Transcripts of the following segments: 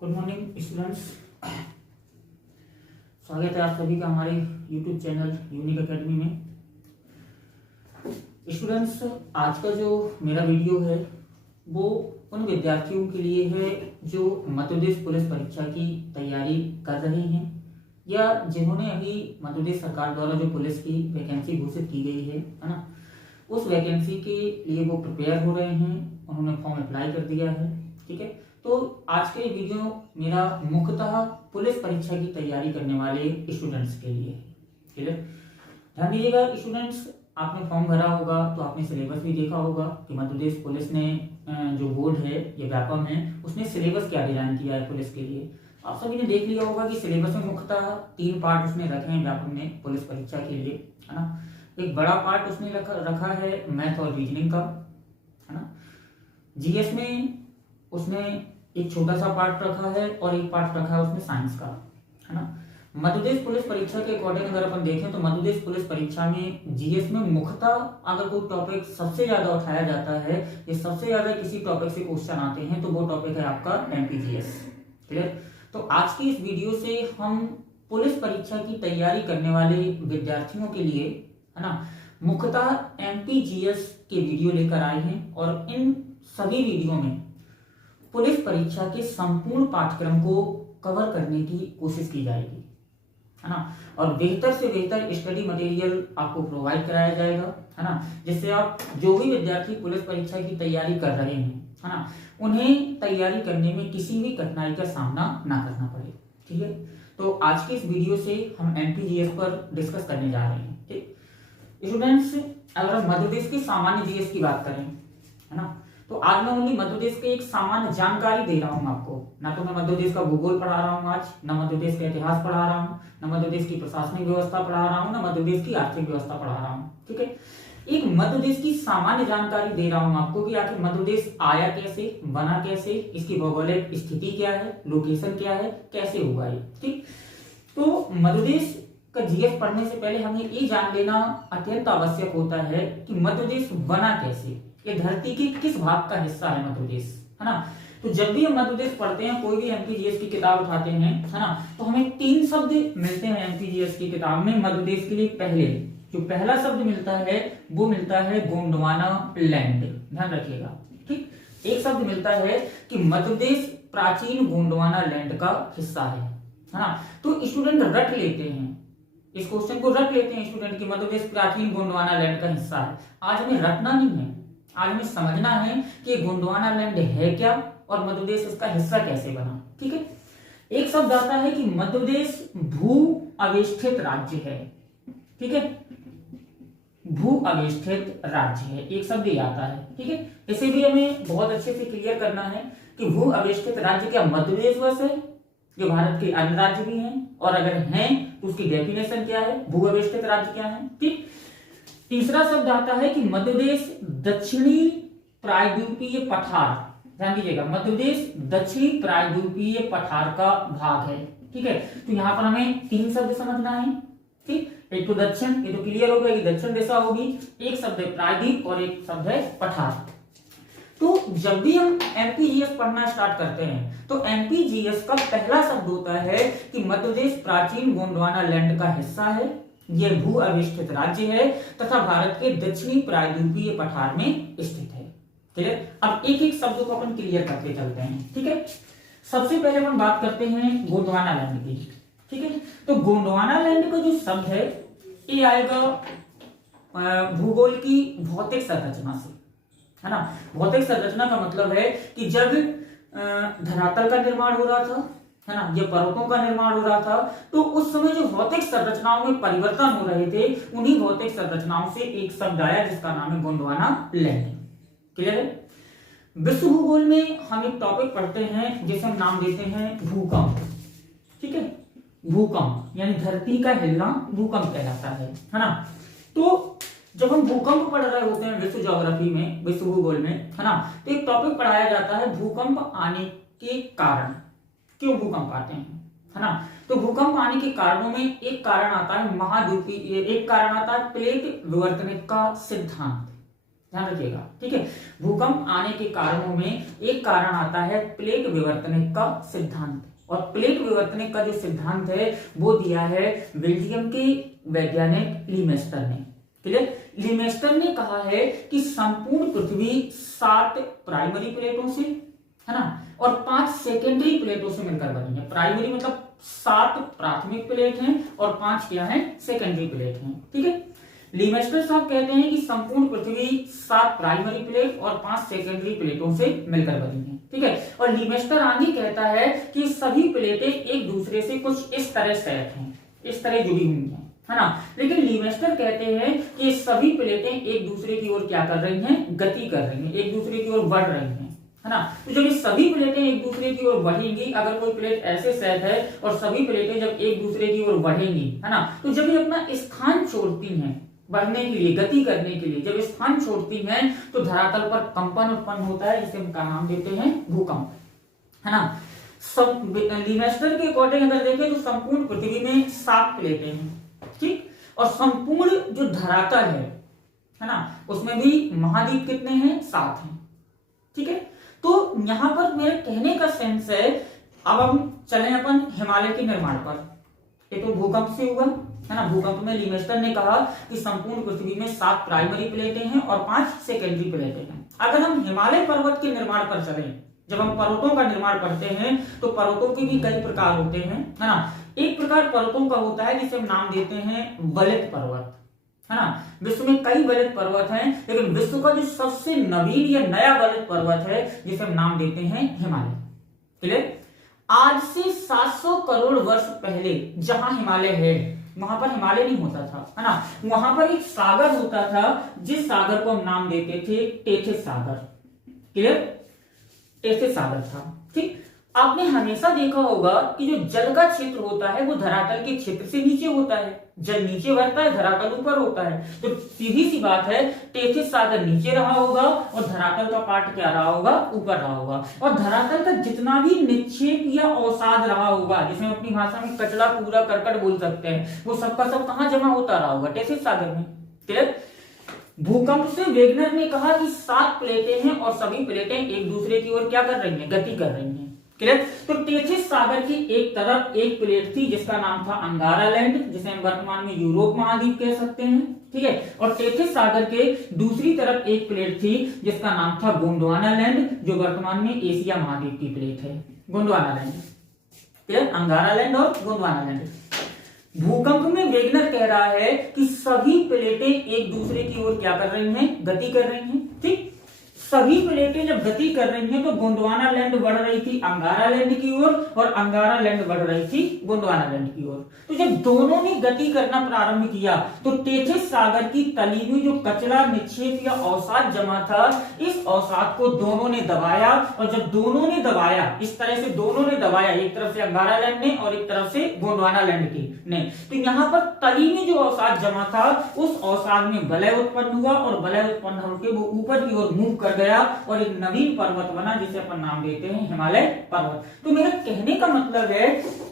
Good morning students. स्वागत है आप सभी का हमारे यूट्यूब चैनल यूनिक एकेडमी में। स्टूडेंट्स, आज का जो मेरा वीडियो है वो उन विद्यार्थियों के लिए है जो मध्य प्रदेश पुलिस परीक्षा की तैयारी कर रहे हैं या जिन्होंने अभी मध्य प्रदेश सरकार द्वारा जो पुलिस की वैकेंसी घोषित की गई है ना, उस वैकेंसी के लिए वो प्रिपेयर हो रहे हैं, उन्होंने फॉर्म अप्लाई कर दिया है। ठीक है, तो आज का ये वीडियो मेरा मुख्यतः पुलिस परीक्षा की तैयारी करने वाले स्टूडेंट्स के लिए है। क्लियर? ध्यान दीजिएगा स्टूडेंट्स, आपने फॉर्म भरा होगा तो आपने सिलेबस भी देखा होगा कि मध्य प्रदेश पुलिस ने जो बोर्ड है ये व्यापम है, उसने सिलेबस क्या डिजाइन किया है पुलिस के लिए। आप सभी ने देख लिया होगा कि सिलेबस में मुख्यतः 3 पार्ट उसने रखे हैं व्यापम ने पुलिस परीक्षा के लिए, है ना। एक बड़ा पार्ट उसने रखा है मैथ और रीजनिंग का, है ना। जीएस में उसने एक छोटा सा पार्ट रखा है और एक पार्ट रखा है उसने साइंस का, है ना। मध्य प्रदेश पुलिस परीक्षा के अकॉर्डिंग अगर अपन देखें तो मध्य प्रदेश पुलिस परीक्षा में जीएस में मुख्यतः अगर कोई टॉपिक सबसे ज्यादा उठाया जाता है या सबसे ज्यादा किसी टॉपिक से क्वेश्चन आते हैं तो वो टॉपिक है आपका एमपीजीएस। क्लियर? तो आज की इस वीडियो से हम पुलिस परीक्षा की तैयारी करने वाले विद्यार्थियों के लिए, है ना, मुख्यतः एमपीजीएस के वीडियो लेकर आए हैं और इन सभी वीडियो में पुलिस परीक्षा के संपूर्ण पाठ्यक्रम को कवर करने की कोशिश की जाएगी, है ना। और बेहतर से बेहतर स्टडी मटेरियल आपको प्रोवाइड कराया जाएगा, है ना, जिससे आप जो भी विद्यार्थी पुलिस परीक्षा की तैयारी कर रहे हैं, है ना, उन्हें तैयारी करने में किसी भी कठिनाई का सामना ना करना पड़े। ठीक है, तो आज के इस वीडियो से हम एमपीजीएस पर डिस्कस करने जा रहे हैं। ठीक स्टूडेंट्स, अगर हम मध्य प्रदेश की सामान्य जीएस की बात करें, है ना, तो आज मैं ओनली मध्य प्रदेश के एक सामान्य जानकारी दे रहा हूं आपको। ना तो मैं मध्य प्रदेश का भूगोल पढ़ा रहा हूं आज, ना मध्य प्रदेश का इतिहास पढ़ा रहा हूं, ना मध्य प्रदेश की प्रशासनिक व्यवस्था पढ़ा रहा हूं, ना मध्य प्रदेश की आर्थिक व्यवस्था पढ़ा रहा हूं। ठीक है, एक मध्य प्रदेश की सामान्य जानकारी दे रहा हूं आपको कि आखिर मध्य प्रदेश आया कैसे, बना कैसे, इसकी भौगोलिक स्थिति क्या है, लोकेशन क्या है, कैसे हुआ ये। ठीक, तो मध्य प्रदेश का जीएस पढ़ने से पहले हमें ये जान लेना अत्यंत आवश्यक होता है कि मध्य प्रदेश बना कैसे, ये धरती के किस भाग का हिस्सा है मध्य प्रदेश, है ना। तो जब भी हम मध्य प्रदेश पढ़ते हैं, कोई भी एमपीजीएस की किताब उठाते हैं, है ना, तो हमें 3 शब्द मिलते हैं एमपीजीएस की किताब में मध्य प्रदेश के लिए। पहले जो पहला शब्द मिलता है वो मिलता है गोंडवाना लैंड, ध्यान रखिएगा। ठीक, एक शब्द मिलता है कि मध्य प्रदेश प्राचीन गोंडवाना लैंड का हिस्सा है ना। तो स्टूडेंट रट लेते हैं, इस क्वेश्चन को रट लेते हैं स्टूडेंट की मध्य प्रदेश प्राचीन गोंडवाना लैंड का हिस्सा है। आज हमें रटना नहीं है, आज हमें समझना है कि गोंडवाना लैंड है क्या और मध्य प्रदेश इसका हिस्सा कैसे बना। ठीक है, एक शब्द आता है कि मध्य प्रदेश भू अवेष्टित राज्य है। ठीक है, भू अवेष्टित राज्य है, एक शब्द ये आता है। ठीक है, इसे भी हमें बहुत अच्छे से क्लियर करना है कि भू अवेष्टित राज्य क्या मध्य प्रदेश बस है, जो भारत के अन्य राज्य भी हैं, और अगर हैं तो उसकी डेफिनेशन क्या है, भू अवेष्टित राज्य क्या है। ठीक, तीसरा शब्द आता है कि मध्य प्रदेश दक्षिणी प्रायद्वीपीय पठार, ध्यान दीजिएगा, मध्य प्रदेश दक्षिणी प्रायद्वीपीय पठार का भाग है। ठीक है, तो यहां पर हमें 3 शब्द समझना है। ठीक, एक तो दक्षिण, ये तो क्लियर हो गया कि दक्षिण दिशा होगी, एक शब्द है प्रायद्वीप और एक शब्द है पठार। तो जब भी हम एमपीजीएस पढ़ना स्टार्ट करते हैं तो एमपीजीएस का पहला शब्द होता है कि मध्य प्रदेश प्राचीन गोंडवाना लैंड का हिस्सा है, यह भू अवेष्टित राज्य है तथा भारत के दक्षिणी प्रायद्वीपीय पठार में स्थित है। क्लियर? अब एक एक शब्द को अपन क्लियर करते चलते हैं। ठीक है, सबसे पहले अपन बात करते हैं गोंडवाना लैंड की। ठीक है, तो गोंडवाना लैंड का जो शब्द है ये आएगा भूगोल की भौतिक संरचना से, है ना। भौतिक संरचना का मतलब है कि जब धरातल का निर्माण हो रहा था, है ना, या पर्वतों का निर्माण हो रहा था, तो उस समय जो भौतिक संरचनाओं में परिवर्तन हो रहे थे, उन्हीं भौतिक संरचनाओं से एक शब्द आया जिसका नाम है गोंडवाना लैंड। क्लियर है? विश्व भूगोल में हम एक टॉपिक पढ़ते हैं जिसे हम नाम देते हैं भूकंप। ठीक है, भूकंप यानी धरती का हिलना भूकंप कहलाता है ना। तो जब हम भूकंप पढ़ रहे होते हैं विश्व ज्योग्राफी में, विश्व भूगोल में, है ना, तो एक टॉपिक पढ़ाया जाता है भूकंप आने के कारण, क्यों भूकंप आते हैं, है ना। तो भूकंप आने के कारणों में एक कारण आता है महाद्वीपीय, एक कारण आता है प्लेट विवर्तनिक का सिद्धांत। ध्यान रखिएगा, ठीक है। भूकंप आने के कारणों में एक कारण आता है प्लेट विवर्तनिक का सिद्धांत, और प्लेट विवर्तनिक का जो सिद्धांत है वो दिया है बेल्जियम के वैज्ञानिक लीमेस्टर ने। क्लियर? लीमेस्टर ने कहा है कि संपूर्ण पृथ्वी 7 प्राइमरी प्लेटों से, है ना, और 5 सेकेंडरी प्लेटों से मिलकर बनी है। प्राइमरी मतलब 7 प्राथमिक प्लेट हैं और 5 क्या है, सेकेंडरी प्लेट हैं, ठीक है। लीमेस्टर साहब कहते हैं कि संपूर्ण पृथ्वी 7 प्राइमरी प्लेट और 5 सेकेंडरी प्लेटों से मिलकर बनी है, ठीक है। और लीमेस्टर आगे कहता है कि सभी प्लेटें एक दूसरे से कुछ इस तरह सेट हैं, इस तरह जुड़ी हुई हैं, है ना। लेकिन लीमेस्टर कहते हैं कि सभी प्लेटें एक दूसरे की ओर क्या कर रही हैं, गति कर रही हैं, एक दूसरे की ओर बढ़ रही हैं, है ना। तो जब ये सभी प्लेटें एक दूसरे की ओर बढ़ेंगी, अगर कोई प्लेट ऐसे सेट है और सभी प्लेटें जब एक दूसरे की ओर बढ़ेंगी, है ना, तो जब ये अपना स्थान छोड़ती हैं बढ़ने के लिए, गति करने के लिए, जब स्थान छोड़ती हैं तो धरातल पर कंपन उत्पन्न होता है, जिसे हम क्या नाम देते हैं, भूकंप, है ना। लीमेस्टर के अकॉर्डिंग अगर देखें तो संपूर्ण पृथ्वी में 7 प्लेटें हैं, ठीक, और संपूर्ण जो धरातल है ना, उसमें भी महाद्वीप कितने हैं, 7 हैं, ठीक है। तो यहां पर मेरे कहने का सेंस है, अब हम चले अपन हिमालय के निर्माण पर। ये तो भूकंप से हुआ, है ना। भूकंप में लीमेस्टर ने कहा कि संपूर्ण पृथ्वी में 7 प्राइमरी प्लेटें हैं और 5 सेकेंडरी प्लेटें हैं। अगर हम हिमालय पर्वत के निर्माण पर चलें, जब हम पर्वतों का निर्माण करते हैं तो पर्वतों के भी कई प्रकार होते हैं, है ना। एक प्रकार पर्वतों का होता है जिसे हम नाम देते हैं वलित पर्वत, है ना। विश्व में कई वलित पर्वत हैं, लेकिन विश्व का जो सबसे नवीन या नया वलित पर्वत है जिसे हम नाम देते हैं हिमालय। क्लियर? आज से 700 करोड़ वर्ष पहले जहां हिमालय है वहां पर हिमालय नहीं होता था, है ना। वहां पर एक सागर होता था जिस सागर को हम नाम देते थे टेथिस सागर। क्लियर? टेथिस सागर था, ठीक। आपने हमेशा देखा होगा कि जो जल का क्षेत्र होता है वो धरातल के क्षेत्र से नीचे होता है, जल नीचे बढ़ता है, धरातल ऊपर होता है। तो सीधी सी बात है, टेथिस सागर नीचे रहा होगा और धरातल का पार्ट क्या रहा होगा, ऊपर रहा होगा। और धरातल का जितना भी निक्षेप या अवसाद रहा होगा, जिसमें अपनी भाषा में कचरा कूड़ा करकट बोल सकते हैं, वो सबका सब कहां जमा होता रहा होगा, टेथिस सागर में। क्लियर? भूकंप से वेगनर ने कहा कि 7 प्लेटें हैं और सभी प्लेटें एक दूसरे की ओर क्या कर रही हैं, गति कर रही हैं। क्लियर? तो टेथिस सागर की एक तरफ एक प्लेट थी जिसका नाम था अंगारा लैंड, जिसे हम वर्तमान में यूरोप महाद्वीप कह सकते हैं, ठीक है। और टेथिस सागर के दूसरी तरफ एक प्लेट थी जिसका नाम था गोंडवाना लैंड, जो वर्तमान में एशिया महाद्वीप की प्लेट है, गोंडवाना लैंड। क्लियर? अंगारा लैंड और गोंडवाना लैंड। भूकंप में वेगनर कह रहा है कि सभी प्लेटें एक दूसरे की ओर क्या कर रही हैं, गति कर रही हैं, ठीक। सभी प्लेटें जब गति कर रही हैं तो गोंडवाना लैंड बढ़ रही थी अंगारा लैंड की ओर और अंगारा लैंड बढ़ रही थी गोंडवाना लैंड की ओर। तो जब दोनों ने गति करना प्रारंभ किया तो टेथिस सागर की तली में जो कचरा निक्षेप या अवसाद जमा था, इस अवसाद को दोनों ने दबाया, और जब दोनों ने दबाया, इस तरह से दोनों ने दबाया, एक तरफ से अंगारा लैंड ने और एक तरफ से गोंडवाना लैंड की ने, तो यहाँ पर तली में जो अवसाद जमा था उस अवसाद में वलय उत्पन्न हुआ और वलय उत्पन्न होकर वो ऊपर की ओर मूव कर गया और एक नवीन पर्वत बना जिसे अपन नाम देते हैं हिमालय पर्वत। तो मेरा कहने का मतलब है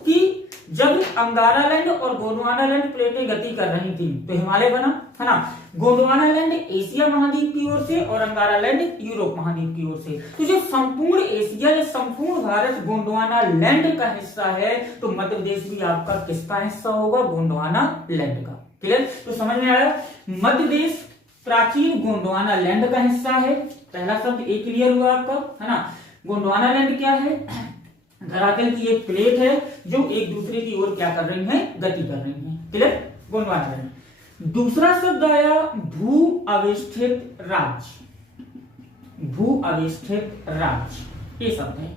कि जब अंगारा लैंड और गोंडवाना लैंड प्लेटें गति कर रही थी तो हिमालय बना, है ना। गोंडवाना लैंड एशिया महाद्वीप की ओर से और अंगारा लैंड यूरोप महाद्वीप की ओर से। तो जो संपूर्ण एशिया या संपूर्ण भारत गोंडवाना लैंड का हिस्सा है, तो मध्य प्रदेश भी आपका किसका हिस्सा होगा, गोंडवाना लैंड का। क्लियर? तो समझ में आया, मध्य प्रदेश प्राचीन गोंडवाना लैंड का हिस्सा है। पहला शब्द एक क्लियर हुआ आपका, है ना। गोंडवाना लैंड क्या है, धरातल की एक प्लेट है जो एक दूसरे की ओर क्या कर रही है, गति कर रही है। क्लियर? गोंडवाना लैंड। दूसरा शब्द आया भू अवस्थित राज्य, भू अवस्थित राज्य, ये शब्द है,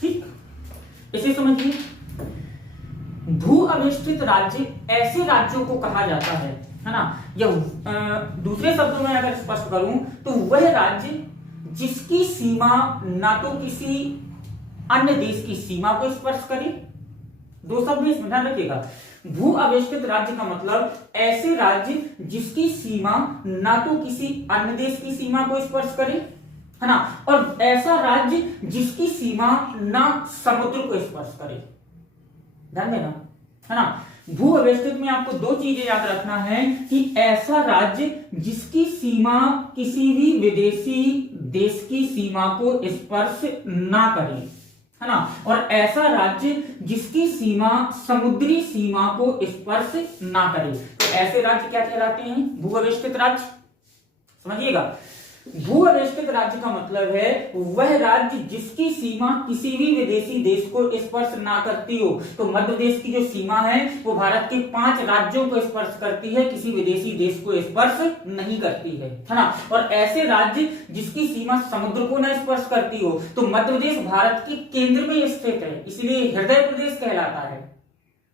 ठीक। इसे समझिए, भू अवस्थित राज्य ऐसे राज्यों को कहा जाता है ना। या दूसरे शब्दों में अगर स्पष्ट करूं तो वह राज्य जिसकी सीमा ना तो किसी अन्य देश की सीमा को स्पर्श करे। दो शब्द इसमें ध्यान रखिएगा, भू अवस्थित राज्य का मतलब ऐसे राज्य जिसकी सीमा ना तो किसी अन्य देश की सीमा को स्पर्श करे, है ना, और ऐसा राज्य जिसकी सीमा ना समुद्र को स्पर्श करे। ध्यान देना, है ना। भू अवस्थित में आपको दो चीजें याद रखना है कि ऐसा राज्य जिसकी सीमा किसी भी विदेशी देश की सीमा को स्पर्श ना करे, है ना, और ऐसा राज्य जिसकी सीमा समुद्री सीमा को स्पर्श ना करे। तो ऐसे राज्य क्या कहलाते हैं? भू अवस्थित राज्य। समझिएगा, भू अवस्थित राज्य का मतलब है वह राज्य जिसकी सीमा किसी भी विदेशी देश को स्पर्श ना करती हो। तो मध्य प्रदेश की जो सीमा है वो भारत के 5 राज्यों को स्पर्श करती है, किसी विदेशी देश को स्पर्श नहीं करती है ना। और ऐसे राज्य जिसकी सीमा समुद्र को न स्पर्श करती हो, तो मध्य प्रदेश भारत के केंद्र में स्थित है, इसलिए हृदय प्रदेश कहलाता है।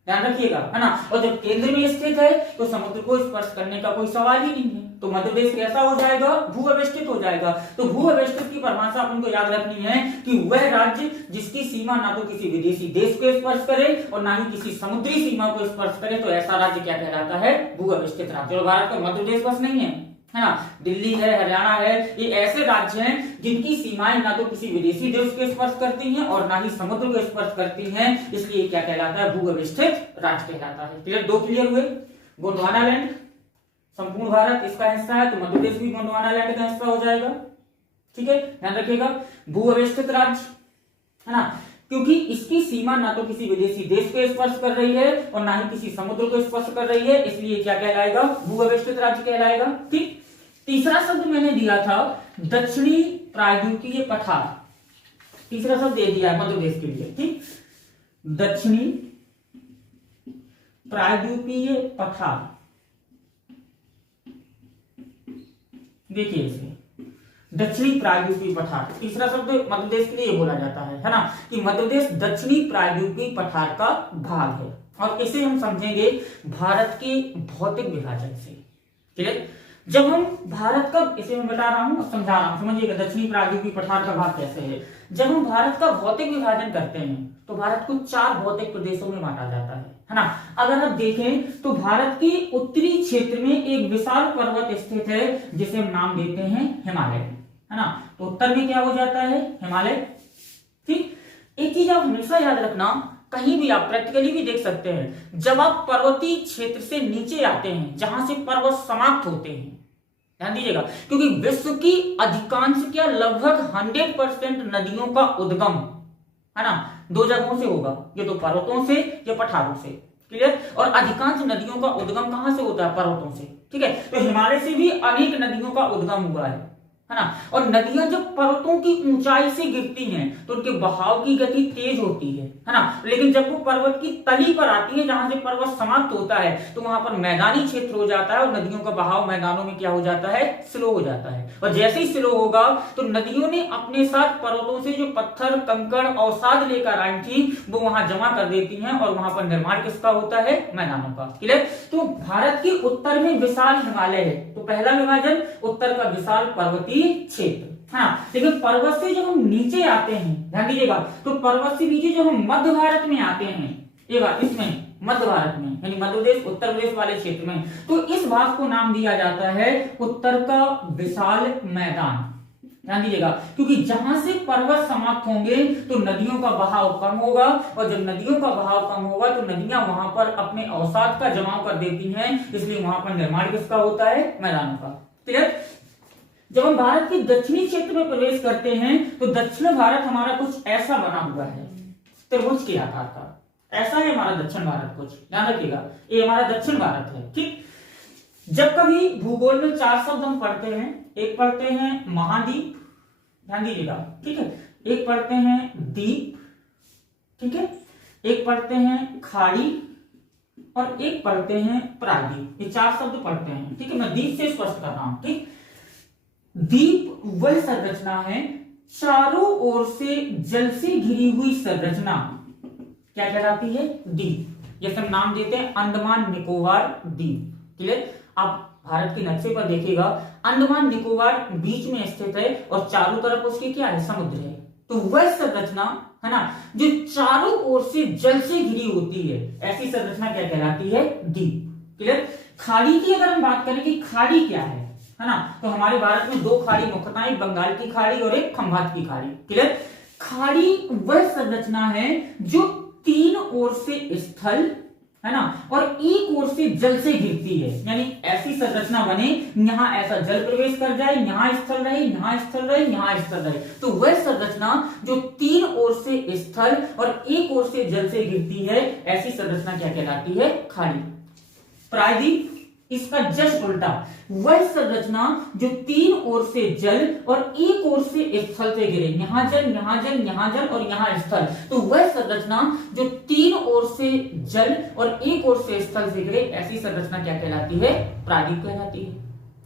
ध्यान रखिएगा, है ना। और जब केंद्र में स्थित है तो समुद्र को स्पर्श करने का कोई सवाल ही नहीं है, तो मध्य प्रदेश कैसा हो जाएगा? भू अवस्थित हो जाएगा। तो भू अवस्थित की परिभाषा अपन को याद रखनी है कि वह राज्य जिसकी सीमा ना तो किसी विदेशी देश को स्पर्श करे और ना ही किसी समुद्री सीमा को स्पर्श करे, तो ऐसा राज्य क्या कहलाता है? भू अवस्थित राज्य। और भारत का मध्य प्रदेश बस नहीं है ना, दिल्ली है, हरियाणा है, ये ऐसे राज्य हैं जिनकी सीमाएं ना तो किसी विदेशी देश को स्पर्श करती हैं और ना ही समुद्र को स्पर्श करती हैं, इसलिए क्या कहलाता है? भू अवस्थित राज्य कहलाता है। क्लियर? 2 क्लियर हुए। गोंडवाना लैंड संपूर्ण भारत इसका हिस्सा है, तो मध्य प्रदेश भी गोंडवाना लैंड का हिस्सा हो जाएगा। ठीक है, ध्यान रखिएगा, भू अवस्थित राज्य, है ना, क्योंकि इसकी सीमा ना तो किसी विदेशी देश को स्पर्श कर रही है और ना ही किसी समुद्र को स्पर्श कर रही है, इसलिए क्या कहलाएगा? भू अवस्थित राज्य कहलाएगा। ठीक। तीसरा शब्द मैंने दिया था दक्षिणी प्रायद्वीपीय पठार, तीसरा शब्द दे दिया है मध्य प्रदेश के लिए। ठीक, दक्षिणी प्रायद्वीपीय पठार, देखिए इसे दक्षिणी प्रायद्वीपीय पठार, तीसरा शब्द मध्य प्रदेश के लिए बोला जाता है ना, कि मध्य प्रदेश दक्षिणी प्रायद्वीपीय पठार का भाग है। और इसे हम समझेंगे भारत के भौतिक विभाजन से। क्लियर? जब हम भारत का, इसे मैं बता रहा हूं, समझा रहा हूं, समझिएगा दक्षिणी प्रायद्वीपीय पठार का भाग कैसे है। जब हम भारत का भौतिक विभाजन करते हैं तो भारत को 4 भौतिक प्रदेशों में बांटा जाता है ना। अगर आप देखें तो भारत के उत्तरी क्षेत्र में एक विशाल पर्वत स्थित है जिसे हम नाम देते हैं हिमालय, है ना। तो उत्तर में क्या हो जाता है? हिमालय। ठीक, एक चीज आप हमेशा याद रखना, कहीं भी आप प्रैक्टिकली भी देख सकते हैं, जब आप पर्वतीय क्षेत्र से नीचे आते हैं जहां से पर्वत समाप्त होते हैं, ध्यान दीजिएगा, क्योंकि विश्व की अधिकांश क्या लगभग 100% नदियों का उद्गम, है ना, 2 जगहों से होगा, ये तो पर्वतों से या पठारों से। क्लियर? और अधिकांश नदियों का उद्गम कहां से होता है? पर्वतों से। ठीक है, तो हिमालय से भी अनेक नदियों का उद्गम हुआ है ना। और नदियां जब पर्वतों की ऊंचाई से गिरती हैं तो उनके बहाव की गति तेज होती है ना। लेकिन जब वो पर्वत की तली पर आती है जहां से पर्वत समाप्त होता है तो वहां पर मैदानी क्षेत्र हो जाता है और नदियों का बहाव मैदानों में क्या हो जाता है? स्लो हो जाता है। और जैसे ही स्लो होगा तो नदियों ने अपने साथ पर्वतों से जो पत्थर, कंकड़, अवसाद लेकर आई थी वो वहां जमा कर देती हैं और वहां पर निर्माण किसका होता है? मैदानों का। क्लियर? तो भारत के उत्तर में विशाल हिमालय है, तो पहला विभाजन उत्तर का विशाल पर्वतीय क्षेत्र। हाँ, लेकिन पर्वत से जब हम नीचे आते हैं, ध्यान दीजिएगा, तो पर्वत से नीचे जब हम मध्य भारत में आते हैं, ये बात इसमें मध्य भारत में यानी मध्य प्रदेश, उत्तर प्रदेश वाले क्षेत्र में, तो इस भाग को नाम दिया जाता है उत्तर का विशाल मैदान। ध्यान दीजिएगा, क्योंकि जहां से पर्वत समाप्त होंगे तो नदियों का बहाव कम होगा और जब नदियों का बहाव कम होगा तो नदियां वहां पर अपने अवसाद का जमाव कर देती हैं, इसलिए वहां पर निर्माण किसका होता है? मैदानों का। क्लियर? जब हम भारत के दक्षिणी क्षेत्र में प्रवेश करते हैं तो दक्षिण भारत हमारा कुछ ऐसा बना हुआ है, त्रिभुज के आकार का, ऐसा है हमारा दक्षिण भारत कुछ। ध्यान रखिएगा, ये हमारा दक्षिण भारत है। ठीक, जब कभी भूगोल में 4 शब्द हम पढ़ते हैं, एक पढ़ते हैं महाद्वीप, ध्यान दीजिएगा, ठीक है, एक पढ़ते हैं द्वीप, ठीक है, एक पढ़ते हैं खाड़ी और एक पढ़ते हैं प्रायद्वीप। ये 4 शब्द पढ़ते हैं। ठीक है, मैं द्वीप से स्पष्ट कर रहा हूं। ठीक, द्वीप वह संरचना है, चारों ओर से जल से घिरी हुई संरचना क्या कहलाती है? द्वीप। जैसे हम नाम देते हैं अंडमान निकोबार द्वीप। क्लियर? आप भारत के नक्शे पर देखिएगा, अंडमान निकोबार बीच में स्थित है और चारों तरफ उसके क्या है? समुद्र है। तो वह संरचना है ना जो चारों ओर से जल से घिरी होती है, ऐसी संरचना क्या कहलाती है? द्वीप। क्लियर? खाड़ी की अगर हम बात करें कि खाड़ी क्या है ना, तो हमारे भारत में 2 खाड़ी मुख्यतः, एक बंगाल की खाड़ी और एक खंभात की खाड़ी। क्लियर? खाड़ी वह संरचना है जो 3 ओर से स्थल है ना, और एक ओर से जल से घिरती है, यानी ऐसी संरचना बने यहां ऐसा जल प्रवेश कर जाए, यहां स्थल रहे, यहां स्थल रहे, यहां स्थल रहे, तो वह संरचना जो तीन ओर से स्थल और एक ओर से जल से घिरती है, ऐसी संरचना क्या कहलाती है? खाड़ी। प्रायद्वीप इसका जस्ट उल्टा, वह संरचना जो तीन ओर से जल और एक ओर से स्थल से घिरे, यहां जल, यहां जल, यहां जल और यहां स्थल, तो वह संरचना जो तीन ओर से जल और एक ओर से स्थल से घिरे, ऐसी संरचना क्या कहलाती है? प्रायद्वीप कहलाती है।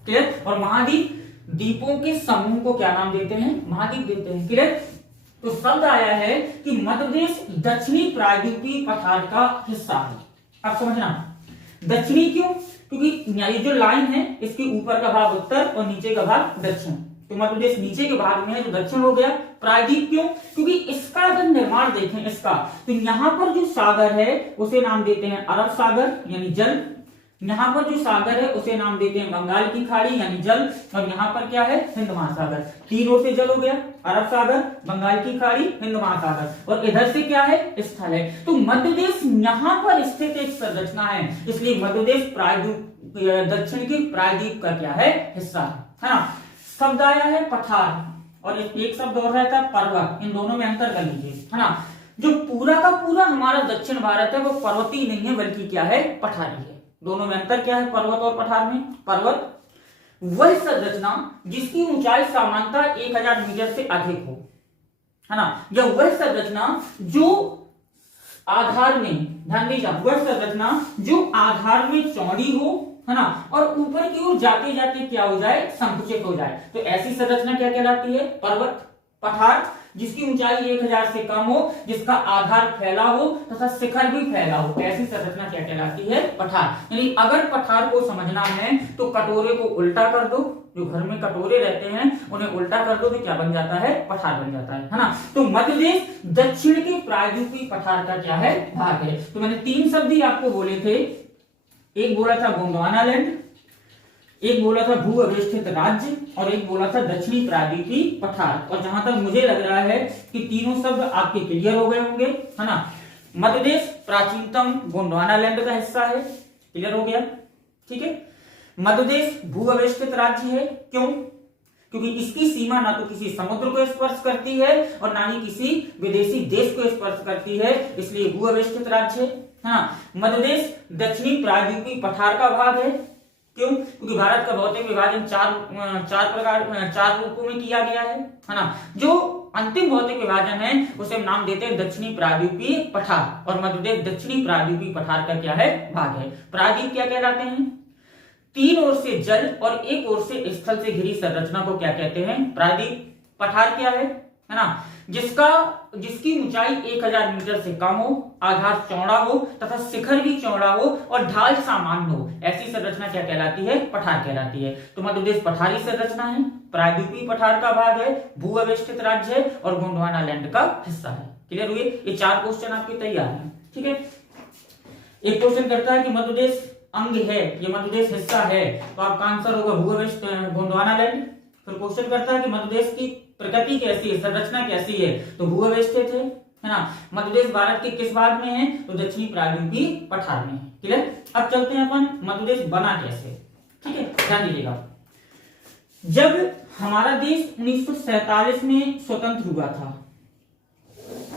क्लियर? और महाद्वीप, द्वीपों के समूह को क्या नाम देते हैं? महाद्वीप देते हैं। क्लियर? तो शब्द आया है कि मध्य प्रदेश दक्षिणी प्रायद्वीपीय पठार का हिस्सा है। अब समझना, दक्षिणी क्यों? क्योंकि ये जो लाइन है इसके ऊपर का भाग उत्तर और नीचे का भाग दक्षिण, तो मध्य प्रदेश नीचे के भाग में है, तो दक्षिण हो गया। प्रायद्वीप क्यों? क्योंकि इसका अगर निर्माण देखें इसका, तो यहां पर जो सागर है उसे नाम देते हैं अरब सागर यानी जल, यहां पर जो सागर है उसे नाम देते हैं बंगाल की खाड़ी यानी जल, और यहां पर क्या है? हिंद महासागर। तीन ओर से जल हो गया, अरब सागर, बंगाल की खाड़ी, हिंद महासागर, और इधर से क्या है? स्थल है। तो मध्य प्रदेश यहां पर स्थित एक संरचना है, इसलिए मध्य प्रदेश प्रायद्वीप, दक्षिण के प्रायद्वीप का क्या है? हिस्सा है ना। शब्द आया है पठार, और एक शब्द और रहता है पर्वत, इन दोनों में अंतर कर लीजिए, है ना। जो पूरा का पूरा हमारा दक्षिण भारत है वो पर्वतीय नहीं है, बल्कि क्या है? पठारी है। दोनों में अंतर क्या है पर्वत और पठार में? पर्वत वह संरचना जिसकी ऊंचाई सामान्यतः 1000 मीटर से अधिक हो, है ना, या वह संरचना जो आधार में, ध्यान दीजिए, वह संरचना जो आधार में चौड़ी हो, है ना, और ऊपर की ओर जाते जाते क्या हो जाए? संकुचित हो जाए, तो ऐसी संरचना क्या कहलाती है? पर्वत। पठार जिसकी ऊंचाई 1000 से कम हो, जिसका आधार फैला हो तथा शिखर भी फैला हो, ऐसी संरचना क्या कहलाती है? पठार। यानी अगर पठार को समझना है तो कटोरे को उल्टा कर दो, जो घर में कटोरे रहते हैं उन्हें उल्टा कर दो तो क्या बन जाता है? पठार बन जाता है ना। तो मध्य प्रदेश दक्षिण के प्रायद्वीपीय पठार का क्या है? भाग है। तो मैंने तीन शब्द ही आपको बोले थे, एक बोला था गोंडवाना लैंड, एक बोला था भू अवस्थित राज्य, और एक बोला था दक्षिणी प्रायद्वीपीय पठार। और जहां तक मुझे लग रहा है कि तीनों शब्द आपके क्लियर हो गए होंगे, है ना। मध्य प्रदेश प्राचीनतम गोंडवाना लैंड का हिस्सा है, क्लियर हो गया, ठीक है। मध्य प्रदेश भू अवस्थित राज्य है, क्यों? क्योंकि इसकी सीमा ना तो किसी समुद्र को स्पर्श करती है और ना ही किसी विदेशी देश को स्पर्श करती है, इसलिए भू अवस्थित राज्य है। हाँ, मध्य प्रदेश दक्षिणी प्रायद्वीपीय पठार का भाग है, क्यों? क्योंकि भारत का भौतिक विभाजन चार रूपों में किया गया है ना। जो अंतिम भौतिक विभाजन है उसे हम नाम देते हैं दक्षिणी प्रायद्वीपीय पठार, और मध्य प्रदेश दक्षिणी प्रायद्वीपीय पठार का क्या है? भाग है। प्रायद्वीप क्या कहलाते हैं? तीन ओर से जल और एक ओर से स्थल से घिरी संरचना को क्या कहते हैं? प्रायद्वीप। पठार क्या है ना, जिसकी ऊंचाई 1000 मीटर से कम हो, आधार चौड़ा हो तथा शिखर भी चौड़ा हो और ढाल सामान्य हो, ऐसी संरचना क्या कहलाती है? पठार कहलाती है। तो मध्य प्रदेश पठारी संरचना है, प्रायद्वीपीय पठार का भाग है, भू अवस्थित राज्य है और गोंडवाना लैंड का हिस्सा है। क्लियर हुए? ये 4 क्वेश्चन आपके तैयार हैं, ठीक है। एक क्वेश्चन करता है कि मध्य प्रदेश अंग है, ये मध्य प्रदेश हिस्सा है, तो आपका आंसर होगा भू अवस्थित गोंडवाना लैंड। फिर क्वेश्चन करता है कि मध्य प्रदेश की प्रकृति कैसी है, संरचना कैसी है, तो भू अवस्थित है ना। मध्य प्रदेश भारत के किस भाग में है? तो दक्षिणी प्रायद्वीपीय पठार में है। क्लियर? अब चलते हैं अपन मध्य प्रदेश बना कैसे, ठीक है, ध्यान दीजिएगा। जब हमारा देश 1947 में स्वतंत्र हुआ था,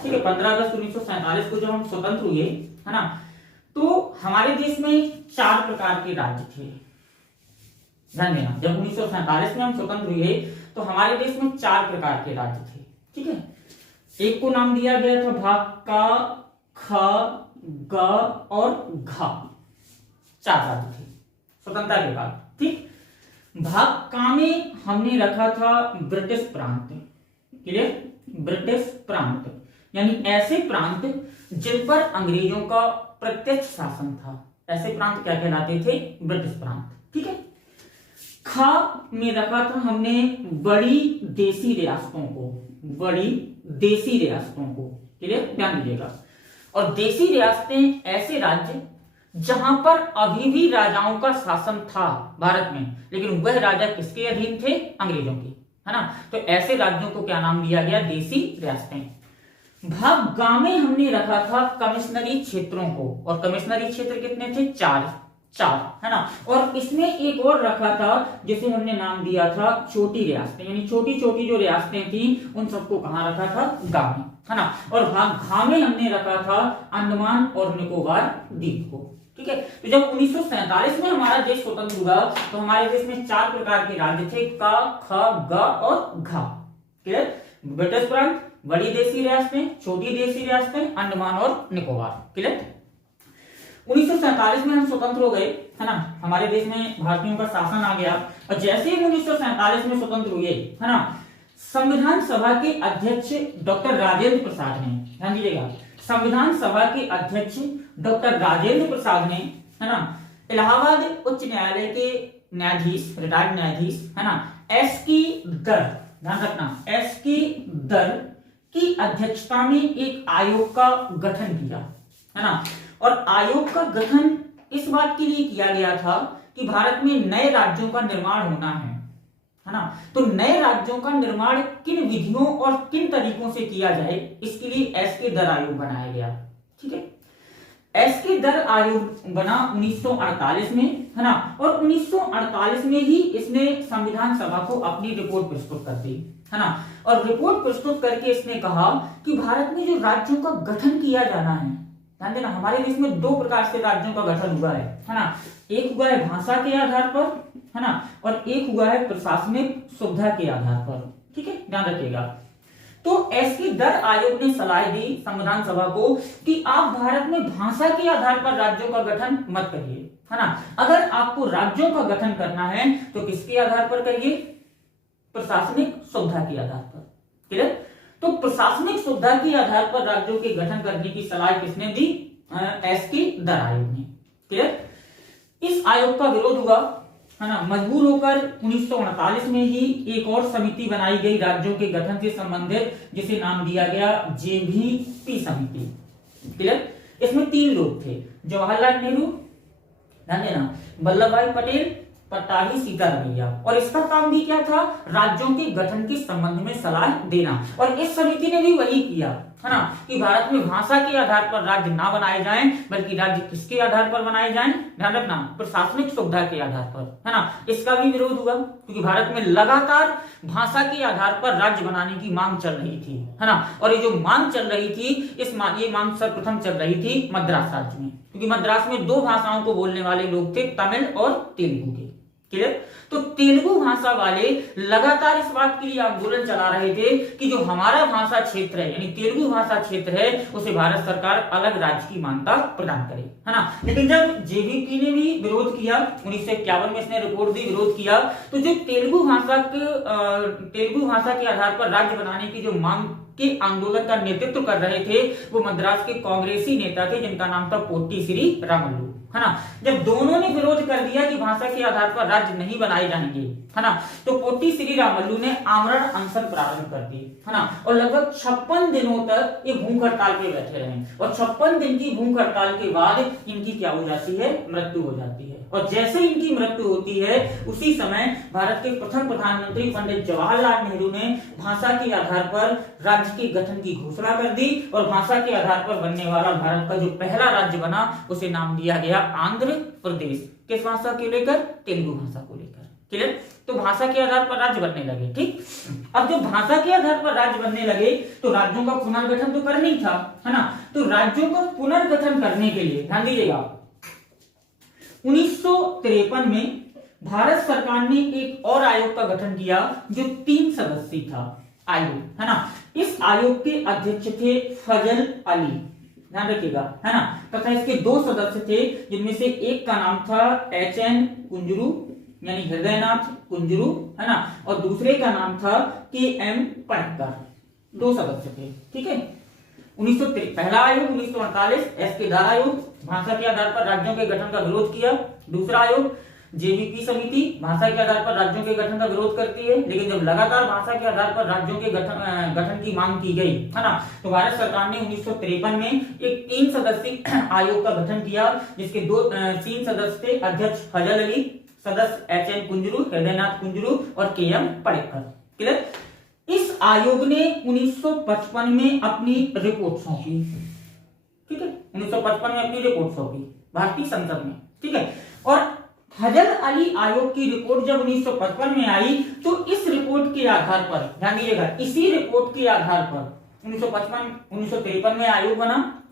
ठीक है, 15 अगस्त 1947 को जब हम स्वतंत्र हुए, है ना, तो हमारे देश में 4 प्रकार के राज्य थे। ध्यान देना, जब 1947 में हम स्वतंत्र हुए तो हमारे देश में 4 प्रकार के राज्य थे, ठीक है। एक को नाम दिया गया था भाग का, ख, ग और घ, 4 राज्य थे स्वतंत्रता के बाद, ठीक। भाग का में हमने रखा था ब्रिटिश प्रांत, क्लियर, ब्रिटिश प्रांत, यानी ऐसे प्रांत जिन पर अंग्रेजों का प्रत्यक्ष शासन था, ऐसे प्रांत क्या कहलाते थे? ब्रिटिश प्रांत, ठीक है। खा में रखा था हमने बड़ी देसी रियासतों को, बड़ी देसी रियासतों को, क्लियर, ध्यान दीजिएगा। और देसी रियासतें ऐसे राज्य जहां पर अभी भी राजाओं का शासन था भारत में, लेकिन वह राजा किसके अधीन थे? अंग्रेजों के, है ना। तो ऐसे राज्यों को क्या नाम दिया गया? देसी रियासतें। भाग ग में हमने रखा था कमिश्नरी क्षेत्रों को, और कमिश्नरी क्षेत्र कितने थे? चार है ना। और इसमें एक और रखा था जिसे हमने नाम दिया था छोटी रियासतें, यानी छोटी छोटी जो रियासतें थी उन सबको कहां रखा था? गा में, है ना। और भाग घा में हमने रखा था अंडमान और निकोबार द्वीप को। ठीक है, तो जब 1947 में हमारा देश स्वतंत्र हुआ तो हमारे देश में 4 प्रकार के राज्य थे, क, ख, ग और घ। क्लियर? ब्रिटिश प्रांत, बड़ी देशी रियासतें, छोटी देशी रियासतें, अंडमान और निकोबार। क्लियर? 1947 में हम स्वतंत्र हो गए, है ना। हमारे देश में भारतीयों का शासन आ गया, और जैसे ही 1947 में स्वतंत्र हुए, है ना, संविधान सभा के अध्यक्ष डॉक्टर राजेंद्र प्रसाद ने, ध्यान दीजिएगा, संविधान सभा के अध्यक्ष डॉक्टर राजेंद्र प्रसाद ने, है ना, इलाहाबाद उच्च न्यायालय के न्यायाधीश, रिटायर्ड न्यायाधीश, है ना, एस.के. दर, ध्यान रखना, एस.के. दर की अध्यक्षता में एक आयोग का गठन किया, है ना। और आयोग का गठन इस बात के लिए किया गया था कि भारत में नए राज्यों का निर्माण होना है ना। तो नए राज्यों का निर्माण किन विधियों और किन तरीकों से किया जाए, इसके लिए एस.के. दर आयोग बनाया गया। ठीक है, एस.के. दर आयोग बना 1948 में, है ना। और 1948 में ही इसने संविधान सभा को अपनी रिपोर्ट प्रस्तुत कर दी, है ना। और रिपोर्ट प्रस्तुत करके इसने कहा कि भारत में जो राज्यों का गठन किया जाना है, ध्यान देना, हमारे देश में 2 प्रकार से राज्यों का गठन हुआ है ना। एक हुआ है भाषा के आधार पर, है ना, और एक हुआ है प्रशासनिक सुविधा के आधार पर। ठीक है, ध्यान रखिएगा। तो एस.के. दर आयोग ने सलाह दी संविधान सभा को कि आप भारत में भाषा के आधार पर राज्यों का गठन मत करिए, है ना। अगर आपको राज्यों का गठन करना है तो किसके आधार पर करिए? प्रशासनिक सुविधा के आधार पर। क्लियर? तो प्रशासनिक सुविधा के आधार पर राज्यों के गठन करने की सलाह किसने दी? एस.के. दर आयोग ने। क्लियर? इस आयोग का विरोध हुआ, है ना। मजबूर होकर 1948 में ही एक और समिति बनाई गई राज्यों के गठन से संबंधित, जिसे नाम दिया गया जे.भी.पी. समिति। क्लियर? इसमें 3 लोग थे, जवाहरलाल नेहरू, ध्यान देना, वल्लभ भाई पटेल, पट्टाभी सीतारमैया। और इसका काम भी क्या था? राज्यों के गठन के संबंध में सलाह देना। और इस समिति ने भी वही किया, है ना, कि भारत में भाषा के आधार पर राज्य ना बनाए जाएं, बल्कि राज्य किसके आधार पर बनाए जाएं? ध्यान रखना, प्रशासनिक सुविधा के आधार पर, है ना। इसका भी विरोध हुआ क्योंकि भारत में लगातार भाषा के आधार पर राज्य बनाने की मांग चल रही थी, है ना। और ये जो मांग चल रही थी, ये मांग सर्वप्रथम चल रही थी मद्रास राज्य में, क्योंकि मद्रास में 2 भाषाओं को बोलने वाले लोग थे, तमिल और तेलुगु के। क्लियर? तो तेलुगु भाषा वाले लगातार इस बात के लिए आंदोलन चला रहे थे कि जो हमारा भाषा क्षेत्र है, यानी तेलुगु भाषा क्षेत्र है, उसे भारत सरकार अलग राज्य की मान्यता प्रदान करे, है ना। लेकिन जब जे.भी.पी. ने भी विरोध किया, 1951 में इसने रिपोर्ट दी, विरोध किया, तो जो तेलुगु भाषा के आधार पर राज्य बनाने की जो मांग के आंदोलन का नेतृत्व कर रहे थे, वो मद्रास के कांग्रेसी नेता थे, जिनका नाम था पोट्टी श्री रामुलु, है ना। जब दोनों ने विरोध कर दिया कि भाषा के आधार पर राज्य नहीं बनाए जाएंगे, है ना, तो पोट्टी श्री रामुलु ने आमरण अनशन प्रारंभ कर दी, है ना। और लगभग 56 दिनों तक ये भूख हड़ताल पे बैठे रहे, और 56 दिन की भूख हड़ताल के बाद इनकी क्या हो जाती है? मृत्यु हो जाती है। और जैसे इनकी मृत्यु होती है, उसी समय भारत के प्रथम प्रधानमंत्री पंडित जवाहरलाल नेहरू ने भाषा के आधार पर राज्य के गठन की घोषणा कर दी, और भाषा के आधार पर बनने वाला भारत का जो पहला राज्य बना, उसे नाम दिया गया आंध्र प्रदेश। किस भाषा को लेकर? तेलुगु भाषा को लेकर। क्लियर? तो भाषा के आधार पर राज्य बनने लगे। ठीक, अब जब भाषा के आधार पर राज्य बनने लगे तो राज्यों का पुनर्गठन तो करना ही था, है ना। तो राज्यों का पुनर्गठन करने के लिए ध्यान दीजिएगा, 1953 में भारत सरकार ने एक और आयोग का गठन किया जो 3 सदस्यीय था आयोग, है ना। इस आयोग के अध्यक्ष थे फजल अली, ध्यान रखिएगा, है ना। तथा इसके 2 सदस्य थे, जिनमें से एक का नाम था H.N. कुंजरू, यानी हृदयनाथ कुंजरू, है ना, और दूसरे का नाम था K.M. पटकर। 2 सदस्य थे। ठीक है, पहला आयोग 1948 एस.के. दर आयोग, भाषा के आधार पर राज्यों के गठन का विरोध किया। दूसरा आयोग जे.भी.पी. समिति, भाषा के आधार पर राज्यों के गठन का विरोध करती है। लेकिन जब लगातार भाषा के आधार पर राज्यों के गठन की मांग की गई, है ना, तो भारत सरकार ने 1953 में एक 3 सदस्यीय आयोग का गठन किया, जिसके 3 सदस्य थे, अध्यक्ष फजल अली, सदस्य H.N. कुंजरू, हृदयनाथ कुंजरू और K.M. पटकर। क्लियर? इस इस आयोग ने 1955 में अपनी रिपोर्ट सौंपी। ठीक है, 1955 में अपनी रिपोर्ट सौंपी भारतीय संसद में। ठीक है, और फजल अली आयोग की रिपोर्ट जब 1955 में आई तो इस रिपोर्ट के आधार पर, ध्यान दीजिएगा, इसी रिपोर्ट के आधार पर 1953 में आयोग बना,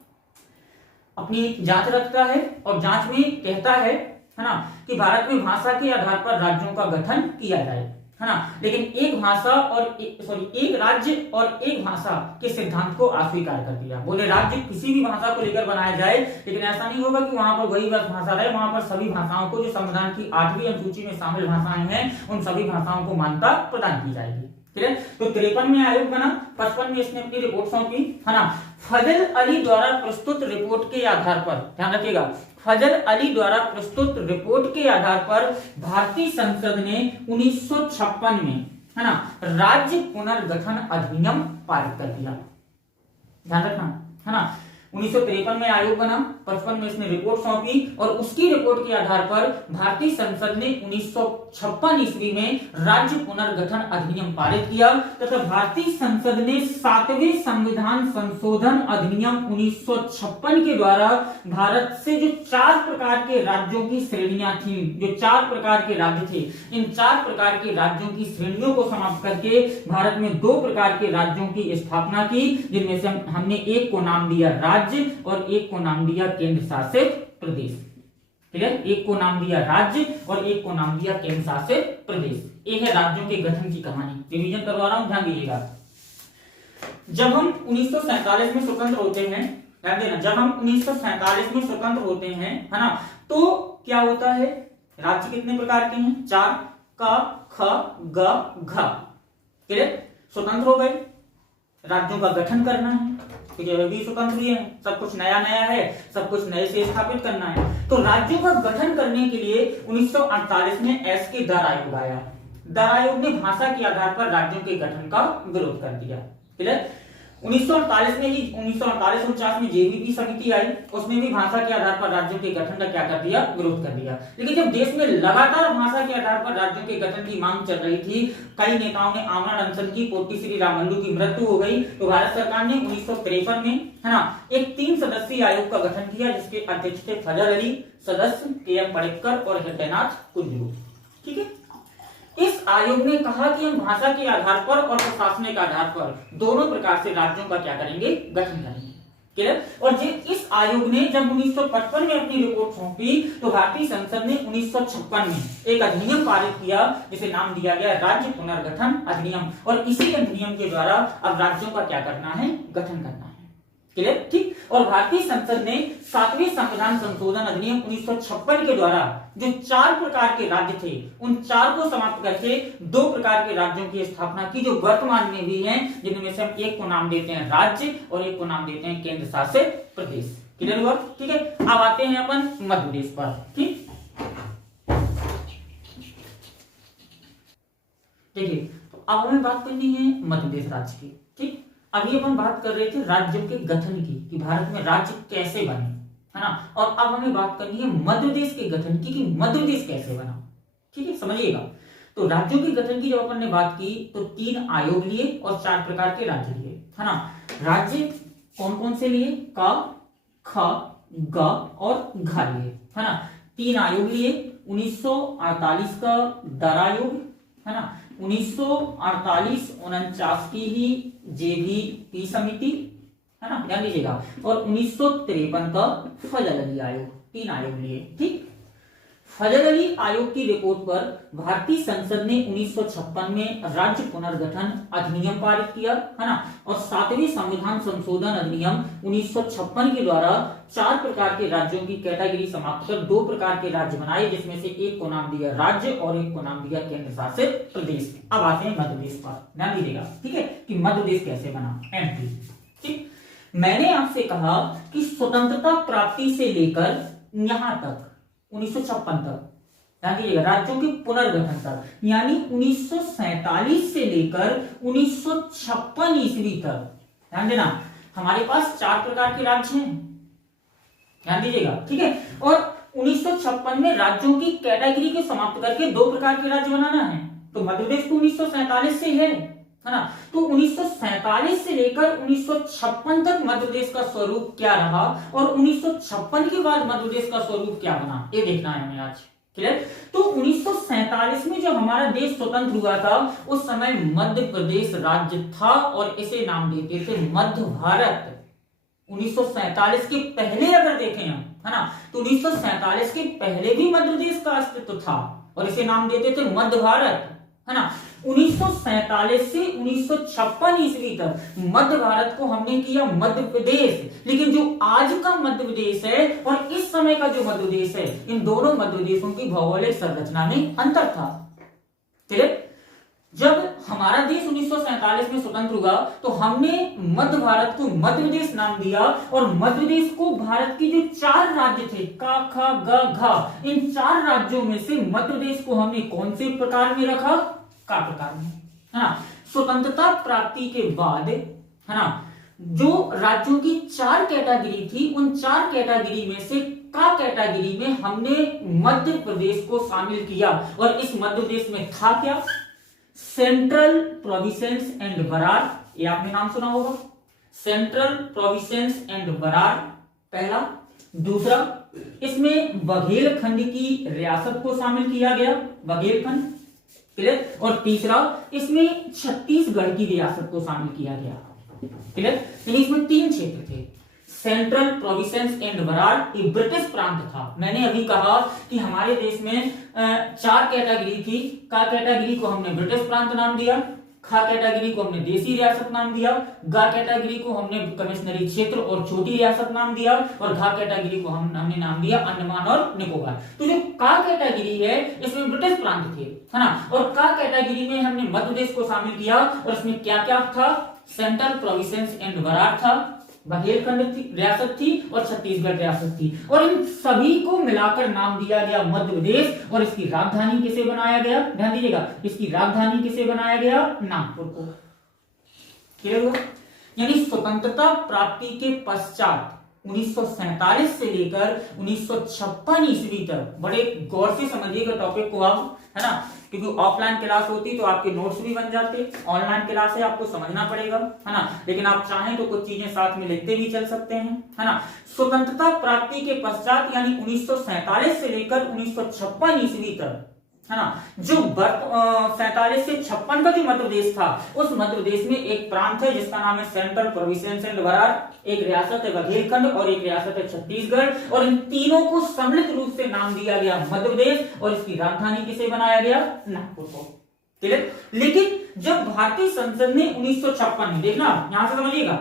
अपनी जांच रखता है और जांच में कहता है ना, कि भारत में भाषा के आधार पर राज्यों का गठन किया जाए, है ना, लेकिन एक भाषा और एक राज्य और एक भाषा के सिद्धांत को अस्वीकार कर दिया। बोले राज्य किसी भी भाषा को लेकर बनाया जाए, लेकिन ऐसा नहीं होगा कि वहां पर वही बस भाषा रहे, वहां पर सभी भाषाओं को, जो संविधान की 8वीं अनुसूची में शामिल भाषाएं हैं, उन सभी भाषाओं को मान्यता प्रदान की जाएगी। ठीक है, तो 53 में आयोग बना, 55 में इसने अपनी रिपोर्ट सौंपी, है ना। फजल अली द्वारा प्रस्तुत रिपोर्ट के आधार पर, ध्यान रखिएगा, फजल अली द्वारा प्रस्तुत रिपोर्ट के आधार पर भारतीय संसद ने 1956 में, है ना, राज्य पुनर्गठन अधिनियम पारित कर दिया। ध्यान रखना, है ना। 1953 में आयोग बना, 55 में इसने रिपोर्ट सौंपी और उसकी रिपोर्ट के आधार पर भारतीय संसद ने 1956 ईस्वी में राज्य पुनर्गठन अधिनियम पारित किया तथा भारतीय संसद ने 7वें संविधान संशोधन अधिनियम 1956 के द्वारा भारत से जो 4 प्रकार के राज्यों की श्रेणियां थी, जो 4 प्रकार के राज्य थे, इन 4 प्रकार के राज्यों की श्रेणियों को समाप्त करके भारत में 2 प्रकार के राज्यों की स्थापना की, जिनमें से हमने एक को नाम दिया राज्य और एक को नाम दिया केंद्र शासित प्रदेश। क्लियर, एक को नाम दिया राज्य और एक को नाम दिया केंद्र शासित प्रदेश। ये है राज्यों के गठन की कहानी, रिवीजन करवा रहा हूं, ध्यान दीजिएगा। जब हम 1947 में स्वतंत्र होते हैं, ध्यान देना, जब हम 1947 में स्वतंत्र होते हैं, है ना, तो क्या होता है, राज्य कितने प्रकार के हैं, 4, क, ख, ग, घ। क्लियर, स्वतंत्र हो गए, राज्यों का गठन करना है, ठीक है, भी स्वतंत्र ही है, सब कुछ नया नया है, सब कुछ नए से स्थापित करना है। तो राज्यों का गठन करने के लिए 1948 में एस के दर आयोग आया। दर आयोग ने भाषा के आधार पर राज्यों के गठन का विरोध कर दिया। क्लियर, 1948 में ही 1948-49 में जेबीपी समिति आई, उसने भी भाषा के आधार पर राज्यों के गठन का क्या कर दिया, विरोध कर दिया। लेकिन जब देश में लगातार भाषा के आधार पर राज्यों के गठन की मांग चल रही थी, कई नेताओं ने आमरण अनशन की, पोटी श्री रामल्लू की मृत्यु हो गई, तो भारत सरकार ने 1953 में, है ना, एक 3 सदस्यीय आयोग का गठन किया, जिसके अध्यक्ष थे फजल अली, सदस्य के.एम. पड़ेक्कर और हृदयनाथ कुंजरू। ठीक है, इस आयोग ने कहा कि हम भाषा के आधार पर और प्रशासनिक आधार पर दोनों प्रकार से राज्यों का क्या करेंगे, गठन करेंगे। क्लियर, और इस आयोग ने जब 1955 में अपनी रिपोर्ट सौंपी तो भारतीय संसद ने 1956 में एक अधिनियम पारित किया, जिसे नाम दिया गया राज्य पुनर्गठन अधिनियम, और इसी अधिनियम के द्वारा अब राज्यों का क्या करना है, गठन करना है। क्लियर, ठीक। और भारतीय संसद ने 7वें संविधान संशोधन अधिनियम 1956 के द्वारा जो 4 प्रकार के राज्य थे, उन 4 को समाप्त करके 2 प्रकार के राज्यों की स्थापना की, जो वर्तमान में भी हैं, जिनमें से हम एक को नाम देते हैं राज्य और एक को नाम देते हैं केंद्र शासित प्रदेश। क्लियर हुआ, ठीक है। अब आते हैं अपन मध्य प्रदेश पर। ठीक है, तो अब हमें बात करनी है मध्य प्रदेश राज्य की। ठीक, अभी अपन बात कर रहे थे राज्यों के गठन की, कि भारत में राज्य कैसे बने, है ना, और अब हमें बात करनी है मध्य प्रदेश के गठन की, कि मध्य प्रदेश कैसे बना। ठीक है, समझिएगा। तो राज्यों के गठन की जब अपन ने बात की तो 3 आयोग लिए और 4 प्रकार के राज्य लिए, है ना। राज्य कौन कौन से लिए, क, ख, ग और घ लिए, है ना। 3 आयोग लिए, 1948 का दर आयोग, है ना, 1948-49 की ही जेबीपी समिति, है ना, ध्यान दीजिएगा, और 1953 का फजल अली आयोग, 3 आयोग लिए। ठीक, फजल अली आयोग की रिपोर्ट पर भारतीय संसद ने 1956 में राज्य पुनर्गठन अधिनियम पारित किया, है ना, और 7वें संविधान संशोधन अधिनियम 1956 के द्वारा 4 प्रकार के राज्यों की कैटेगरी समाप्त कर 2 प्रकार के राज्य बनाए, जिसमें से एक को नाम दिया राज्य और एक को नाम दिया केंद्र शासित प्रदेश। अब आते हैं मध्य प्रदेश पर, ध्यान दीजिएगा, ठीक है, कि मध्य प्रदेश कैसे बना। एंट्री, ठीक, मैंने आपसे कहा कि स्वतंत्रता प्राप्ति से लेकर यहां तक 1956 तक, ध्यान दीजिएगा, राज्यों के पुनर्गठन तक, यानी 1947 से लेकर 1956 ईस्वी तक, ध्यान देना, हमारे पास 4 प्रकार के राज्य हैं, ध्यान दीजिएगा, ठीक है। और 1956 में राज्यों की कैटेगरी को समाप्त करके 2 प्रकार के राज्य बनाना है, तो मध्य प्रदेश तो 1947 से है ना। तो 1947 से लेकर 1956 तक मध्य प्रदेश का स्वरूप क्या रहा और 1956 के बाद मध्य प्रदेश का स्वरूप क्या बना, ये देखना है हमें आज। क्लियर। तो 1947 में जब हमारा देश स्वतंत्र हुआ था उस समय मध्य प्रदेश राज्य था और इसे नाम देते थे मध्य भारत। 1947 के पहले अगर देखें हम, है ना, तो 1947 के पहले भी मध्य प्रदेश का अस्तित्व था और इसे नाम देते थे मध्य भारत, है ना। 1947 से 1956 ईस्वी तक मध्य भारत को हमने किया मध्य प्रदेश, लेकिन जो आज का मध्य प्रदेश है और इस समय का जो मध्य प्रदेश है, इन दोनों मध्य प्रदेशों की भौगोलिक संरचना में अंतर था। ठीक। जब हमारा देश 1947 में स्वतंत्र हुआ तो हमने मध्य भारत को मध्य प्रदेश नाम दिया और मध्य प्रदेश को भारत के जो 4 राज्य थे, का, ख, ग, घ, इन 4 राज्यों में से मध्य प्रदेश को हमने कौन से प्रकार में रखा, का प्रकार में, है ना। स्वतंत्रता प्राप्ति के बाद, है ना, जो राज्यों की 4 कैटेगरी थी उन 4 कैटेगरी में से का कैटेगरी में हमने मध्य प्रदेश को शामिल किया और इस मध्य प्रदेश में था क्या, सेंट्रल प्रोविंसेस एंड बरार, ये आपने नाम सुना होगा, सेंट्रल प्रोविंसेस एंड बरार पहला। दूसरा, इसमें बघेलखंड की रियासत को शामिल किया गया, बघेलखंड। क्लियर। और तीसरा, इसमें छत्तीसगढ़ की रियासत को शामिल किया गया। क्लियर। यानी इसमें 3 क्षेत्र थे। सेंट्रल प्रोविंसेस एंड बरार ये ब्रिटिश प्रांत था। मैंने अभी कहा कि हमारे देश में 4 कैटेगरी थी। का कैटेगरी को हमने ब्रिटिश प्रांत नाम दिया, खा कैटेगरी को हमने देसी रियासत नाम दिया, गा कैटेगरी को हमने कमिश्नरी क्षेत्र और छोटी रियासत नाम दिया और घा कैटेगरी को हमने नाम दिया अंडमान और निकोबार। तो जो का कैटेगरी है इसमें ब्रिटिश प्रांत थे, है ना, और का कैटेगरी में हमने मध्य प्रदेश को शामिल किया और इसमें क्या क्या था, सेंट्रल प्रोविंसेस एंड बरार था, बघेलखंड रियासत थी और छत्तीसगढ़ रियासत थी और इन सभी को मिलाकर नाम दिया गया मध्य प्रदेश। और इसकी राजधानी किसे बनाया गया, ध्यान दीजिएगा, इसकी राजधानी किसे बनाया गया, नागपुर को। क्लियर हुआ। यानी स्वतंत्रता प्राप्ति के पश्चात 1947 से लेकर 1956 ईस्वी तक, बड़े गौर से समझिएगा टॉपिक को आप, है ना, क्योंकि ऑफलाइन क्लास होती तो आपके नोट्स भी बन जाते, ऑनलाइन क्लास है आपको समझना पड़ेगा, है ना, लेकिन आप चाहें तो कुछ चीजें साथ में लिखते भी चल सकते हैं, है ना। स्वतंत्रता प्राप्ति के पश्चात यानी 1947 से लेकर 1956 ईस्वी तक, है ना, जो 47 से 56 का जो मध्य प्रदेश था उस मध्य प्रदेश में एक प्रांत है जिसका नाम है सेंट्रल प्रोविंसेस एंड बरार, एक रियासत है बघेलखंड और एक रियासत है छत्तीसगढ़ और इन तीनों को सम्मिलित रूप से नाम दिया गया मध्य प्रदेश और इसकी राजधानी किसे बनाया गया, नागपुर को। क्लियर। लेकिन जब भारतीय संसद ने 1956 में, देखना यहां से समझिएगा,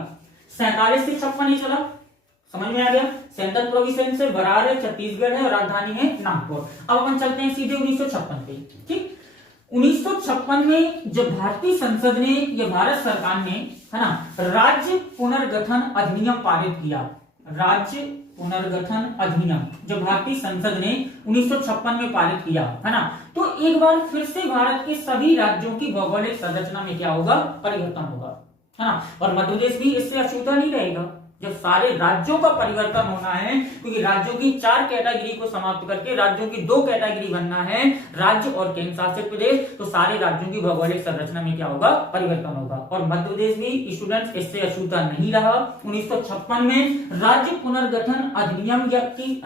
47 से 56 नहीं चला, समझ में आ गया, सेंट्रल प्रोविंसेस से बरार है, छत्तीसगढ़ है और राजधानी है नागपुर। अब अपन चलते हैं सीधे 1956 पे। ठीक। 1956 में जब भारतीय संसद ने या भारत सरकार ने, है ना, राज्य पुनर्गठन अधिनियम पारित किया, राज्य पुनर्गठन अधिनियम जब भारतीय संसद ने 1956 में पारित किया, है ना, तो एक बार फिर से भारत के सभी राज्यों की भौगोलिक संरचना में क्या होगा, परिवर्तन होगा, है ना, और मध्य प्रदेश भी इससे अछूता नहीं रहेगा। जब सारे राज्यों का परिवर्तन होना है, क्योंकि राज्यों की 4 कैटेगरी को समाप्त करके राज्यों की 2 कैटेगरी बनना है, राज्य और केंद्र शासित प्रदेश, तो सारे राज्यों की भौगोलिक संरचना में क्या होगा, परिवर्तन होगा और मध्य प्रदेश भी स्टूडेंट्स इससे अछूता नहीं रहा। 1956 में राज्य पुनर्गठन अधिनियम की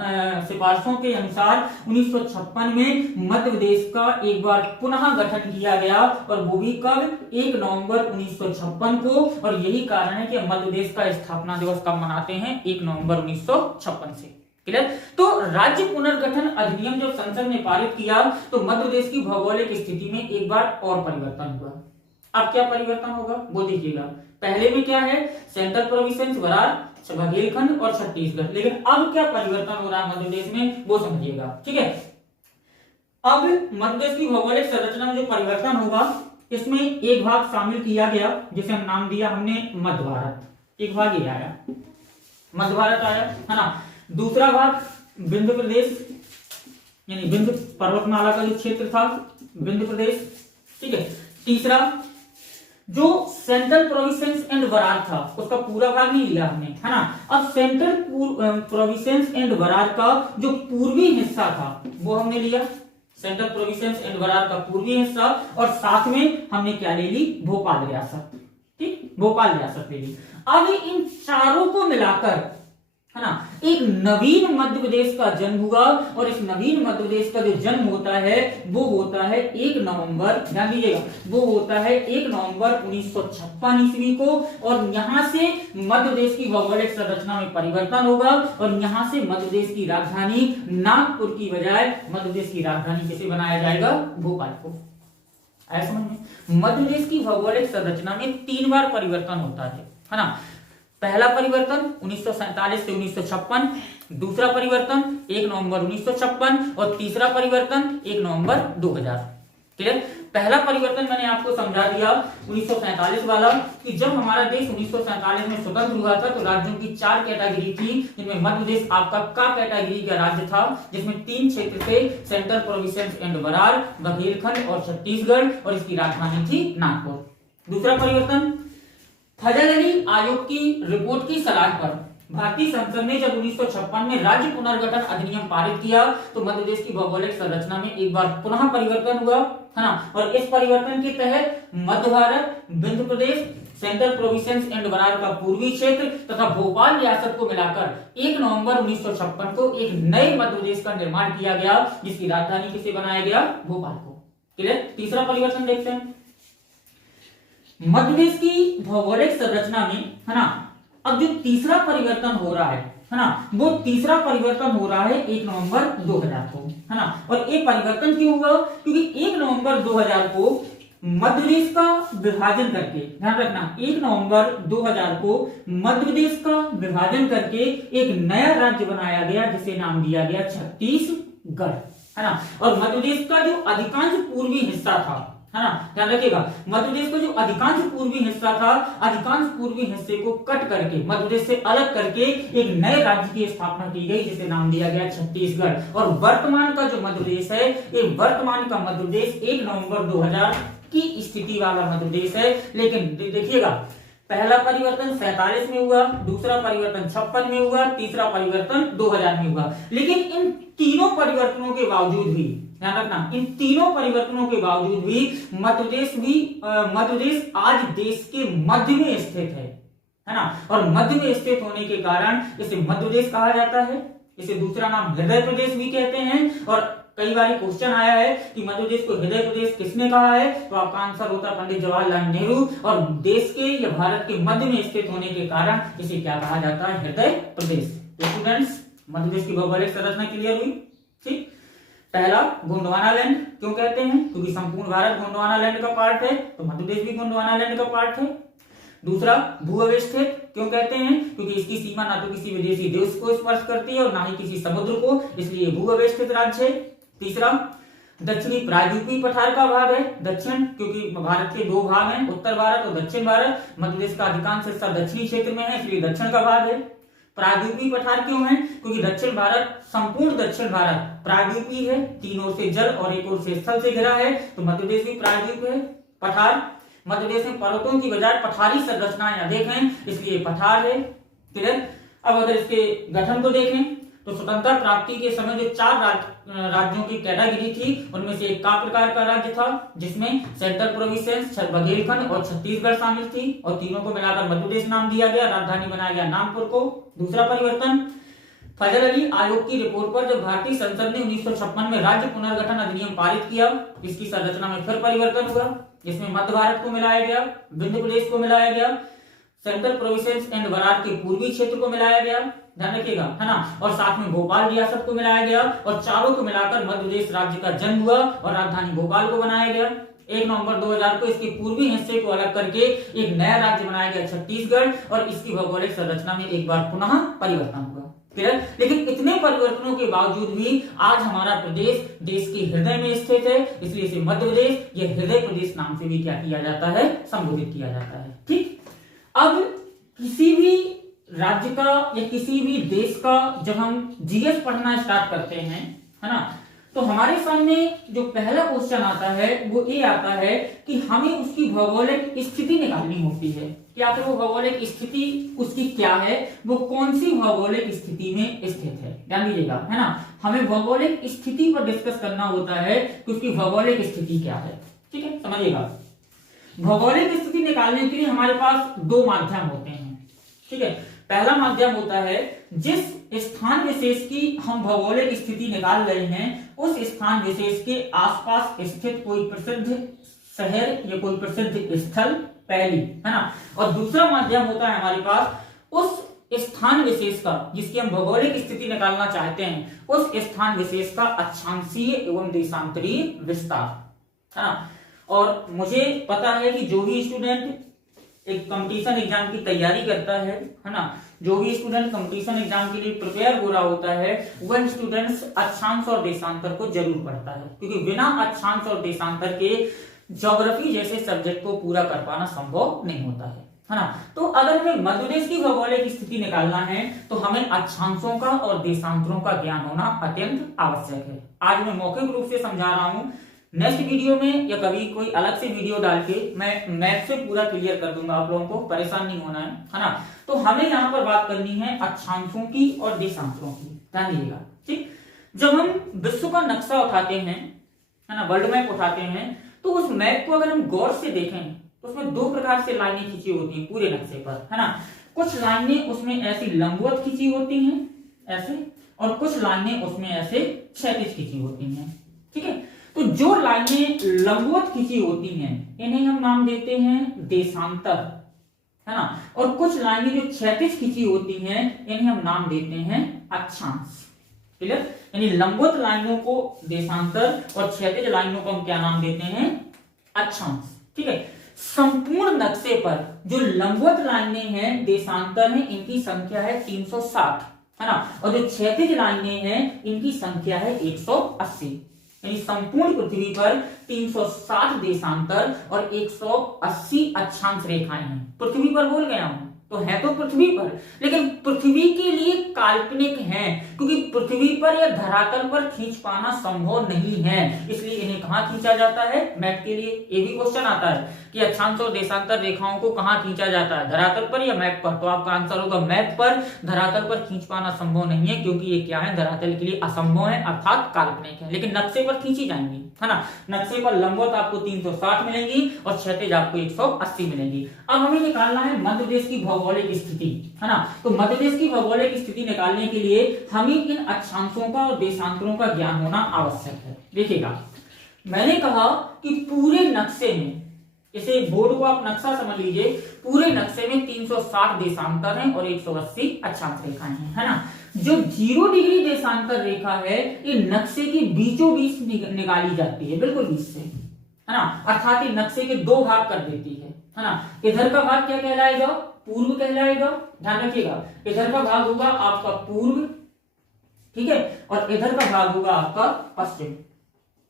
सिफारिशों के अनुसार 1956 में मध्य प्रदेश का एक बार पुनः गठन किया गया और वो भी कब, 1 नवंबर 1956 को। और यही कारण है कि मध्य प्रदेश का स्थापना दिवस कब मनाते हैं, 1 नवंबर 1956 से। क्लियर। तो राज्य पुनर्गठन अधिनियम जब संसद ने पारित किया तो मध्य प्रदेश की भौगोलिक स्थिति में एक बार और परिवर्तन हुआ। अब क्या परिवर्तन होगा वो देखिएगा। पहले में क्या है, सेंट्रल प्रोविंसेस बरार, बघेलखंड और छत्तीसगढ़, लेकिन अब क्या परिवर्तन हो रहा है मध्य प्रदेश में वो समझिएगा। ठीक है। अब मध्य प्रदेश की भौगोलिक संरचना में जो परिवर्तन होगा इसमें एक भाग शामिल किया गया जिसे हम नाम दिया हमने मध्य भारत, एक भाग ये आया, मध्य भारत आया, है ना। दूसरा भाग विंध्य प्रदेश यानी विंध्य पर्वतमाला का जो क्षेत्र था, विंध्य प्रदेश। ठीक है। तीसरा जो सेंट्रल प्रोविंसेस एंड बरार था उसका पूरा भाग नहीं लिया हमने, है ना। अब सेंट्रल प्रोविंसेस एंड बरार का जो पूर्वी हिस्सा था वो हमने लिया, सेंट्रल प्रोविंस एंड बरार का पूर्वी हिस्सा, और साथ में हमने क्या ले ली, भोपाल रियासत। ठीक, भोपाल रियासत ले ली। अब इन चारों को मिलाकर, है ना, एक नवीन मध्य प्रदेश का जन्म हुआ, और इस नवीन मध्य प्रदेश का जो जन्म होता है वो होता है 1 नवंबर, ध्यान दीजिएगा, वो होता है 1 नवंबर 1956 ईस्वी को। और यहां से मध्य प्रदेश की भौगोलिक संरचना में परिवर्तन होगा, और यहां से मध्य प्रदेश की राजधानी नागपुर की बजाय मध्य प्रदेश की राजधानी किसे बनाया जाएगा, भोपाल को। ऐसा समझ में, मध्य प्रदेश की भौगोलिक संरचना में 3 बार परिवर्तन होता है ना। पहला परिवर्तन 1947 से 1956, दूसरा परिवर्तन 1 नवंबर 1956, और तीसरा परिवर्तन 1 नवंबर 2000। क्लियर। पहला परिवर्तन मैंने आपको समझा दिया 1947 वाला, कि जब हमारा देश 1947 में स्वतंत्र हुआ था तो राज्यों की 4 कैटेगरी थी, जिनमें मध्य प्रदेश आपका का कैटेगरी का राज्य था, जिसमें 3 क्षेत्र थे, central province and Berar, Bundelkhand और छत्तीसगढ़, और इसकी राजधानी थी नागपुर। दूसरा परिवर्तन, फजल अली आयोग की रिपोर्ट की सलाह पर भारतीय संसद ने जब 1956 में राज्य पुनर्गठन अधिनियम पारित किया तो मध्य प्रदेश की भौगोलिक संरचना में एक बार पुनः परिवर्तन हुआ, है ना। और इस परिवर्तन के तहत मध्य भारत, विंध्य प्रदेश, सेंट्रल प्रोविंस एंड बरार का पूर्वी क्षेत्र तथा भोपाल रियासत को मिलाकर 1 नवंबर 1956 को एक नए मध्य प्रदेश का निर्माण किया गया, जिसकी राजधानी किसे बनाया गया, भोपाल को। क्लियर। तीसरा परिवर्तन देखते हैं, मध्य प्रदेश की भौगोलिक संरचना में, है ना, अब जो तीसरा परिवर्तन हो रहा है ना, वो तीसरा परिवर्तन हो रहा है 1 नवंबर 2000 को, है ना। और ये परिवर्तन क्यों हुआ, क्योंकि 1 नवंबर 2000 को मध्य प्रदेश का विभाजन करके, ध्यान रखना, 1 नवंबर 2000 को मध्य प्रदेश का विभाजन करके एक नया राज्य बनाया गया, जिसे नाम दिया गया छत्तीसगढ़, है ना। और मध्य प्रदेश का जो अधिकांश पूर्वी हिस्सा था, है ना, ध्यान रखिएगा, मध्य प्रदेश का जो अधिकांश पूर्वी हिस्सा था, अधिकांश पूर्वी हिस्से को कट करके मध्य प्रदेश से अलग करके एक नए राज्य की स्थापना की गई, जिसे नाम दिया गया छत्तीसगढ़। और वर्तमान का जो मध्य प्रदेश है, ये वर्तमान का मध्य प्रदेश 1 नवंबर 2000 की स्थिति वाला मध्य प्रदेश है। लेकिन देखिएगा, पहला परिवर्तन 47 में हुआ, दूसरा परिवर्तन 56 में हुआ, तीसरा परिवर्तन 2000 में हुआ। लेकिन इन तीनों परिवर्तनों के बावजूद भी, ध्यान रखना, इन तीनों परिवर्तनों के बावजूद भी मध्य प्रदेश आज देश के मध्य में स्थित है ना। और मध्य में स्थित होने के कारण इसे मध्य प्रदेश कहा जाता है। इसे दूसरा नाम हृदय प्रदेश भी कहते हैं। और कई बार क्वेश्चन आया है कि मध्य प्रदेश को हृदय प्रदेश किसने कहा है, तो आपका आंसर होता है पंडित जवाहरलाल नेहरू। और देश के या भारत के मध्य में स्थित होने के कारण इसे क्या कहा जाता है, हृदय प्रदेश। तो स्टूडेंट्स, मध्य प्रदेश की भौगोलिक संरचना क्लियर हुई। ठीक। पहला, गोंडवाना लैंड क्यों कहते हैं, क्योंकि संपूर्ण भारत गोंडवाना लैंड का पार्ट है, तो मध्य प्रदेश भी गोंडवाना लैंड का पार्ट है। दूसरा, भू अवस्थित क्यों कहते हैं, क्योंकि इसकी सीमा ना तो किसी विदेशी देश को स्पर्श करती है और ना ही किसी समुद्र को, इसलिए भू अवस्थित राज्य है। तीसरा, दक्षिणी प्रायद्वीपीय पठार का भाग है, दक्षिण, क्योंकि भारत के 2 भाग हैं, उत्तर भारत और दक्षिण भारत। मध्य प्रदेश का अधिकांश हिस्सा दक्षिणी क्षेत्र में है, इसलिए दक्षिण का भाग है। प्रायद्वीपीय पठार क्यों है, क्योंकि दक्षिण भारत, संपूर्ण दक्षिण भारत प्रायद्वीपीय है, 3 ओर से जल और 1 ओर से स्थल से घिरा है, तो मध्य प्रदेश भी प्रायद्वीप है। पठार, मध्य प्रदेश में पर्वतों की बजाय पठारी संरचनाएं अधिक हैं, इसलिए पठार है। क्लियर। अब अगर इसके गठन को देखें तो स्वतंत्रता प्राप्ति के समय जो 4 राज्यों की कैटेगरी थी, उनमें से एक का प्रकार का राज्य था, जिसमें सेंट्रल प्रोविंस, बुंदेलखंड और छत्तीसगढ़ शामिल थी, और तीनों को मिलाकर मध्य प्रदेश नाम दिया गया, राजधानी बनाया गया नागपुर को। दूसरा परिवर्तन, फजल अली आयोग की रिपोर्ट पर जब भारतीय संसद ने 1956 में राज्य पुनर्गठन अधिनियम पारित किया, इसकी संरचना में फिर परिवर्तन हुआ, जिसमें मध्य भारत को मिलाया गया, विंध्य प्रदेश को मिलाया गया, सेंट्रल प्रोविंस एंड बरार के पूर्वी क्षेत्र को मिलाया गया, ध्यान रखिएगा, है ना, और साथ में भोपाल रियासत को मिलाया गया, और चारों को मिलाकर मध्य प्रदेश राज्य का जन्म हुआ और राजधानी भोपाल को बनाया गया। 1 नवंबर 2000 को इसके पूर्वी हिस्से को अलग करके एक नया राज्य बनाया गया छत्तीसगढ़, और इसकी भौगोलिक संरचना में एक बार पुनः परिवर्तन हुआ। क्लियर। लेकिन इतने परिवर्तनों के बावजूद भी आज हमारा प्रदेश देश के हृदय में स्थित है, इसलिए इसे मध्य प्रदेश या हृदय प्रदेश नाम से भी क्या किया जाता है, संबोधित किया जाता है। ठीक। अब किसी भी राज्य का या किसी भी देश का जब हम जीएस पढ़ना स्टार्ट करते हैं, है ना, तो हमारे सामने जो पहला क्वेश्चन आता है वो ये आता है कि हमें उसकी भौगोलिक स्थिति निकालनी होती है कि आखिर वो भौगोलिक स्थिति उसकी क्या है, वो कौन सी भौगोलिक स्थिति में स्थित है। ध्यान दीजिएगा, है ना, हमें भौगोलिक स्थिति पर डिस्कस करना होता है कि उसकी भौगोलिक स्थिति क्या है। ठीक है, समझिएगा। भौगोलिक स्थिति निकालने के लिए हमारे पास दो माध्यम होते हैं। ठीक है, पहला माध्यम होता है जिस स्थान विशेष की हम भौगोलिक स्थिति निकाल रहे हैं उस स्थान विशेष के आसपास स्थित कोई प्रसिद्ध शहर या कोई प्रसिद्ध स्थल पहली, है ना। और दूसरा माध्यम होता है हमारे पास उस स्थान विशेष का जिसकी हम भौगोलिक स्थिति निकालना चाहते हैं, उस स्थान विशेष का अक्षांशीय एवं देशांतरीय विस्तार, है ना। और मुझे पता है कि जो भी स्टूडेंट एक कंपटीशन एग्जाम की तैयारी करता है ना, जो भी स्टूडेंट कंपटीशन एग्जाम के लिए प्रिपेयर हो रहा होता है वह स्टूडेंट्स अक्षांश और देशांतर को जरूर पढ़ता है, क्योंकि बिना अक्षांश और देशांतर के ज्योग्राफी जैसे सब्जेक्ट को पूरा कर पाना संभव नहीं होता है ना। तो अगर हमें मध्य देश की भौगोलिक स्थिति निकालना है तो हमें अक्षांशों का और देशांतरों का ज्ञान होना अत्यंत आवश्यक है। आज मैं मौखिक रूप से समझा रहा हूं, नेक्स्ट वीडियो में या कभी कोई अलग से वीडियो डाल के मैं मैथ से पूरा क्लियर कर दूंगा, आप लोगों को परेशान नहीं होना है ना। तो हमें यहाँ पर बात करनी है अक्षांशों की और देशांतरों की, ध्यान दीजिएगा। ठीक, जब हम विश्व का नक्शा उठाते हैं, है ना, वर्ल्ड मैप उठाते हैं, तो उस मैप को अगर हम गौर से देखें तो उसमें दो प्रकार से लाइनें खींची होती हैं पूरे नक्शे पर, है ना। कुछ लाइनें उसमें ऐसी लंबवत खींची होती हैं ऐसे, और कुछ लाइनें उसमें ऐसे क्षैतिज खींची होती हैं। ठीक है, तो जो लाइनें लंबवत खींची होती हैं इन्हें हम नाम देते हैं देशांतर, है ना। और कुछ लाइनें जो क्षैतिज खींची होती हैं इन्हें हम नाम देते हैं अक्षांश। क्लियर, यानी लंबवत लाइनों को देशांतर और क्षैतिज लाइनों को हम क्या नाम देते हैं, अक्षांश। ठीक है, संपूर्ण नक्शे पर जो लंबवत लाइनें हैं देशांतर हैं, इनकी संख्या है 360, है ना, और जो क्षैतिज लाइनें हैं इनकी संख्या है 180। यानी संपूर्ण पृथ्वी पर 360 देशांतर और 180 अक्षांश रेखाएं हैं। पृथ्वी पर बोल गया हूं तो है तो पृथ्वी पर, लेकिन पृथ्वी के लिए काल्पनिक हैं, क्योंकि पृथ्वी पर या धरातल पर खींच पाना संभव नहीं है, इसलिए इन्हें कहां खींचा जाता है, मैप के लिए ये भी क्वेश्चन आता है कि अक्षांश और देशांतर रेखाओं को कहां खींचा जाता है, धरातल पर या मैप पर। तो आपका आंसर होगा मैप पर। धरातल पर खींच पाना संभव नहीं है क्योंकि ये क्या है, धरातल के लिए असंभव है, अर्थात काल्पनिक है, लेकिन नक्शे पर खींची जाएंगी, है ना। नक्शे पर लंबवत आपको 360 मिलेंगी और क्षैतिज आपको 180 मिलेंगी। अब हमें निकालना है मध्य देश की भौगोलिक स्थिति, है ना। तो मध्य देश की भौगोलिक स्थिति निकालने के लिए हमें इन अक्षांशों का और देशांतरों का ज्ञान होना आवश्यक है। देखिएगा, मैंने कहा कि पूरे नक्शे में, इसे बोर्ड को आप नक्शा समझ लीजिए, पूरे नक्शे में 360 देशांतर हैं और 180 अक्षांश रेखाएं हैं, है ना। जो 0 डिग्री देशांतर रेखा है ये नक्शे के बीचों बीच निकाली जाती है, बिल्कुल बीच से, है ना, अर्थात ये नक्शे के दो भाग कर देती है ना। इधर का भाग क्या कहलाएगा, पूर्व कहलाएगा, ध्यान रखिएगा। इधर का भाग होगा आपका पूर्व, ठीक है, और इधर का भाग होगा आपका पश्चिम।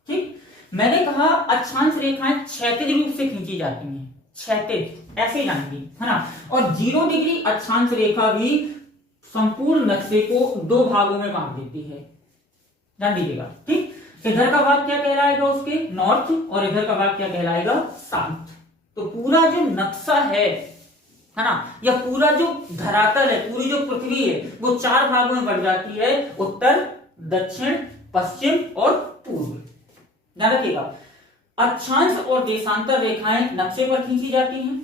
ठीक, मैंने कहा अक्षांश रेखाएं क्षैतिज रूप से खींची जाती हैं, क्षैतिज ऐसे जाएंगी, है ना। और 0 डिग्री अक्षांश रेखा भी संपूर्ण नक्शे को दो भागों में बांट देती है, ध्यान दीजिएगा। ठीक, इधर का भाग क्या कहलाएगा उसके नॉर्थ, और इधर का भाग क्या कहलाएगा साउथ। तो पूरा जो नक्शा है ना, या पूरा जो धरातल है, पूरी जो पृथ्वी है वो 4 भागों में बढ़ जाती है, उत्तर, दक्षिण, पश्चिम और पूर्व। ध्यान रखिएगा, अक्षांश और देशांतर रेखाएं नक्शे पर खींची जाती हैं।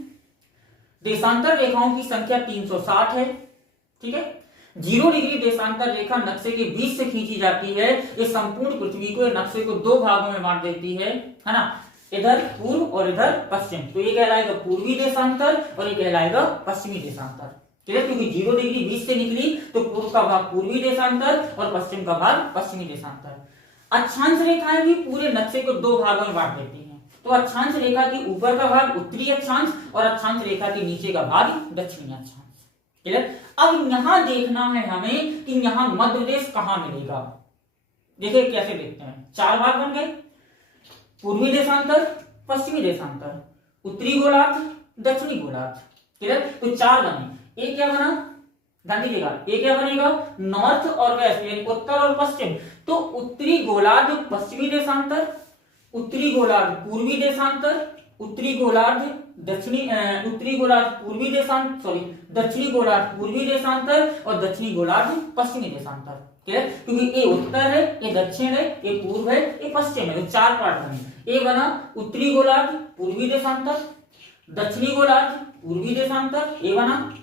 देशांतर रेखाओं की संख्या 360 है, ठीक है। 0 डिग्री देशांतर रेखा नक्शे के बीच से खींची जाती है। ये संपूर्ण पृथ्वी को, नक्शे को दो भागों में बांट देती है ना, इधर पूर्व और इधर पश्चिम। तो ये कहलाएगा पूर्वी देशांतर और ये कहलाएगा पश्चिमी देशांतर। क्लियर, क्योंकि 0 डिग्री बीच से निकली तो पूर्व का भाग पूर्वी देशांतर और पश्चिम का भाग पश्चिमी देशांतर। अक्षांश रेखाएं भी पूरे नक्शे को दो भागों में बांट देती हैं। तो अक्षांश रेखा के ऊपर का भाग उत्तरी अक्षांश और अक्षांश रेखा के नीचे का भाग दक्षिणी अक्षांश। क्लियर, अब यहां देखना है हमें कि यहां मध्य देश कहां मिलेगा। देखिए कैसे देखते हैं, 4 भाग बन गए, पूर्वी देशांतर, पश्चिमी देशांतर, उत्तरी गोलार्ध, दक्षिणी गोलार्ध। क्लियर, तो 4 बने। एक क्या बना, ध्यान दीजिएगा, एक क्या बनेगा, नॉर्थ और वेस्ट, यानी उत्तर और पश्चिम। तो उत्तरी गोलार्ध पश्चिमी देशांतर, उत्तरी गोलार्ध पूर्वी देशांतर, उत्तरी गोलार्ध उत्तरी गोलार्ध पूर्वी देशांतर, सॉरी दक्षिणी गोलार्ध पूर्वी देशांतर और दक्षिणी गोलार्ध पश्चिमी देशांतर। क्लियर? क्योंकि ये उत्तर है, ये दक्षिण है, ये पूर्व है, ये पश्चिम है, तो चार पार्ट बने। ये बना उत्तरी गोलार्ध पूर्वी देशांतर, दक्षिणी गोलार्ध पूर्वी देशांतर, ये बना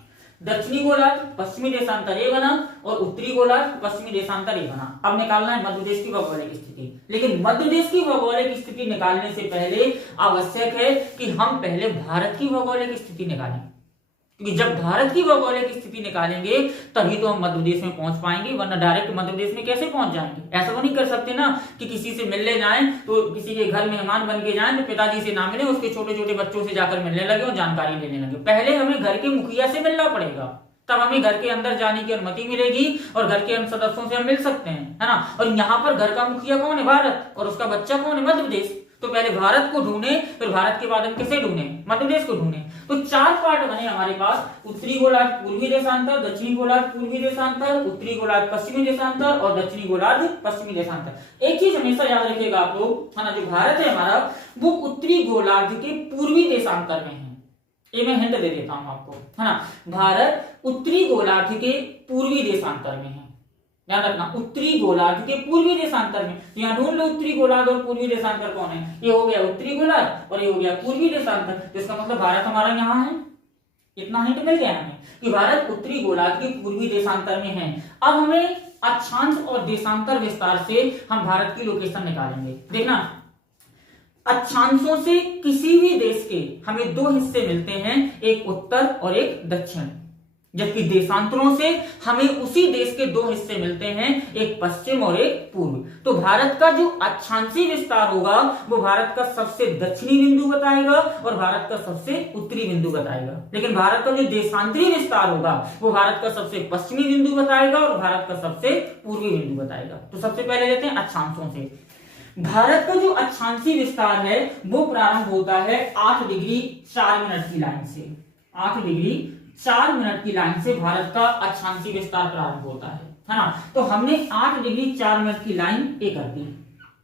दक्षिणी गोलार्ध पश्चिमी देशांतर, ये बना और उत्तरी गोलार्ध पश्चिमी देशांतर, ये बना। अब निकालना है मध्य देश की भौगोलिक स्थिति, लेकिन मध्य देश की भौगोलिक स्थिति निकालने से पहले आवश्यक है कि हम पहले भारत की भौगोलिक स्थिति निकालें, क्योंकि जब भारत की भौगोलिक स्थिति निकालेंगे तभी तो हम मध्य देश में पहुंच पाएंगे, वरना डायरेक्ट मध्य देश में कैसे पहुंच जाएंगे? ऐसा तो नहीं कर सकते ना कि किसी से मिलने जाएं तो किसी के घर मेहमान बन के जाएं तो पिताजी से ना मिले, उसके छोटे छोटे बच्चों से जाकर मिलने लगे और जानकारी लेने लगे। पहले हमें घर के मुखिया से मिलना पड़ेगा, तब हमें घर के अंदर जाने की अनुमति मिलेगी और घर के सदस्यों से हम मिल सकते हैं, है ना। और यहाँ पर घर का मुखिया कौन है? भारत, और उसका बच्चा कौन है? मध्य प्रदेश। तो पहले भारत को ढूंढे, फिर भारत के बाद हम किसे ढूंढे? मध्य प्रदेश को ढूंढे। तो चार पार्ट बने हमारे पास, उत्तरी गोलार्ध पूर्वी देशांतर, दक्षिणी गोलार्ध पूर्वी देशांतर, उत्तरी गोलार्ध पश्चिमी देशांतर और दक्षिणी गोलार्ध पश्चिमी देशांतर। एक चीज हमेशा याद रखिएगा आप लोग, है ना, जो भारत है हमारा वो उत्तरी गोलार्ध के पूर्वी देशांतर में है। ये मैं हिंट दे देता हूं आपको, है ना। भारत उत्तरी गोलार्ध के पूर्वी देशांतर में है, ध्यान रखना, उत्तरी गोलार्ध के पूर्वी देशांतर में। तो यहाँ ढूंढ लो उत्तरी गोलार्ध और पूर्वी देशांतर कौन है। ये हो गया उत्तरी गोलार्ध और ये हो गया पूर्वी देशांतर, तो इसका मतलब भारत हमारा यहाँ है। इतना हिंट मिल गया हमें कि भारत उत्तरी गोलार्ध के पूर्वी देशांतर में है। अब हमें अक्षांश और देशांतर विस्तार से हम भारत की लोकेशन निकालेंगे। देखना, अक्षांशों से किसी भी देश के हमें दो हिस्से मिलते हैं, एक उत्तर और एक दक्षिण, जबकि देशांतरों से हमें उसी देश के दो हिस्से मिलते हैं, एक पश्चिम और एक पूर्व। तो भारत का जो अक्षांशीय विस्तार होगा वो भारत का सबसे दक्षिणी बिंदु बताएगा और भारत का सबसे उत्तरी बिंदु बताएगा, लेकिन भारत का जो देशांतरीय विस्तार होगा वो भारत का सबसे पश्चिमी बिंदु बताएगा और भारत का सबसे पूर्वी बिंदु बताएगा। तो सबसे पहले लेते हैं अक्षांशों से। भारत का जो अक्षांशीय विस्तार है वो प्रारंभ होता है 8 डिग्री 4 मिनट की लाइन से। 8 डिग्री 4 मिनट की लाइन से भारत का अक्षांशीय विस्तार प्रारंभ होता है ना। तो हमने 8 डिग्री 4 मिनट की लाइन ए कर दी।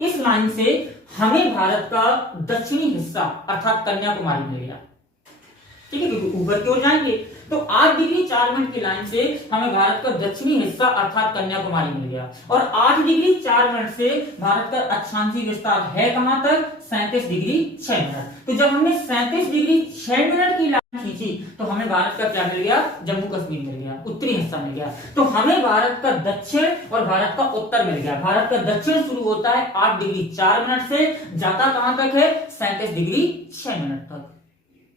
इस लाइन से हमें भारत का दक्षिणी हिस्सा अर्थात कन्याकुमारी मिल गया, ठीक है, क्योंकि ऊपर की ओर जाएंगे। तो 8 डिग्री 4 मिनट की लाइन से हमें भारत का दक्षिणी हिस्सा अर्थात कन्याकुमारी मिल गया, और 8 डिग्री 4 मिनट से भारत का अक्षांशीय विस्तार है कहां तक? 37 डिग्री 6 मिनट। तो जब हमने 37 डिग्री 6 मिनट की लाइन खींची तो हमें भारत का क्या मिल गया? जम्मू कश्मीर मिल गया, उत्तरी हिस्सा मिल गया। तो हमें भारत का दक्षिण और भारत का उत्तर मिल गया। भारत का दक्षिण शुरू होता है 8 डिग्री 4 मिनट से, जाता कहां तक है? 37 डिग्री 6 मिनट तक।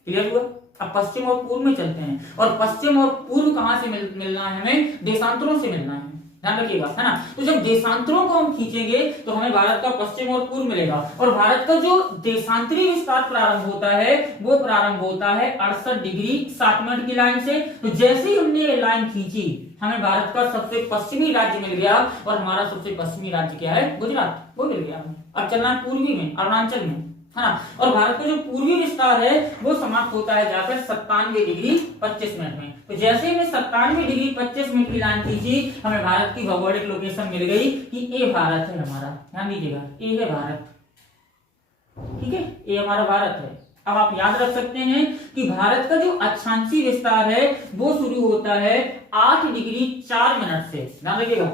क्लियर हुआ? अब पश्चिम और पूर्व में चलते हैं, और पश्चिम और पूर्व कहां से मिलना है? हमें देशांतरों से मिलना है, ध्यान रखिएगा, है ना। तो जब देशांतरों को हम खींचेंगे तो हमें भारत का पश्चिम और पूर्व मिलेगा, और भारत का जो देशांतरीय विस्तार प्रारंभ होता है वो प्रारंभ होता है 68 डिग्री 7 मिनट की लाइन से। तो जैसे ही हमने ये लाइन खींची हमें भारत का सबसे पश्चिमी राज्य मिल गया, और हमारा सबसे पश्चिमी राज्य क्या है? गुजरात, वो मिल गया हमें। अब चलना है पूर्वी में, अरुणाचल में, है ना। और भारत का जो पूर्वी विस्तार है वो समाप्त होता है जाकर 97 डिग्री 25 मिनट में। तो जैसे ही हमें 97 डिग्री 25 मिनट की लाइन खींची हमें भारत की भौगोलिक लोकेशन मिल गई कि ये भारत है हमारा, ध्यान दीजिएगा, ये है भारत, ठीक है, ये हमारा भारत है। अब आप याद रख सकते हैं कि भारत का जो अक्षांशीय विस्तार है वो शुरू होता है 8 डिग्री 4 मिनट से, ध्यान रखिएगा।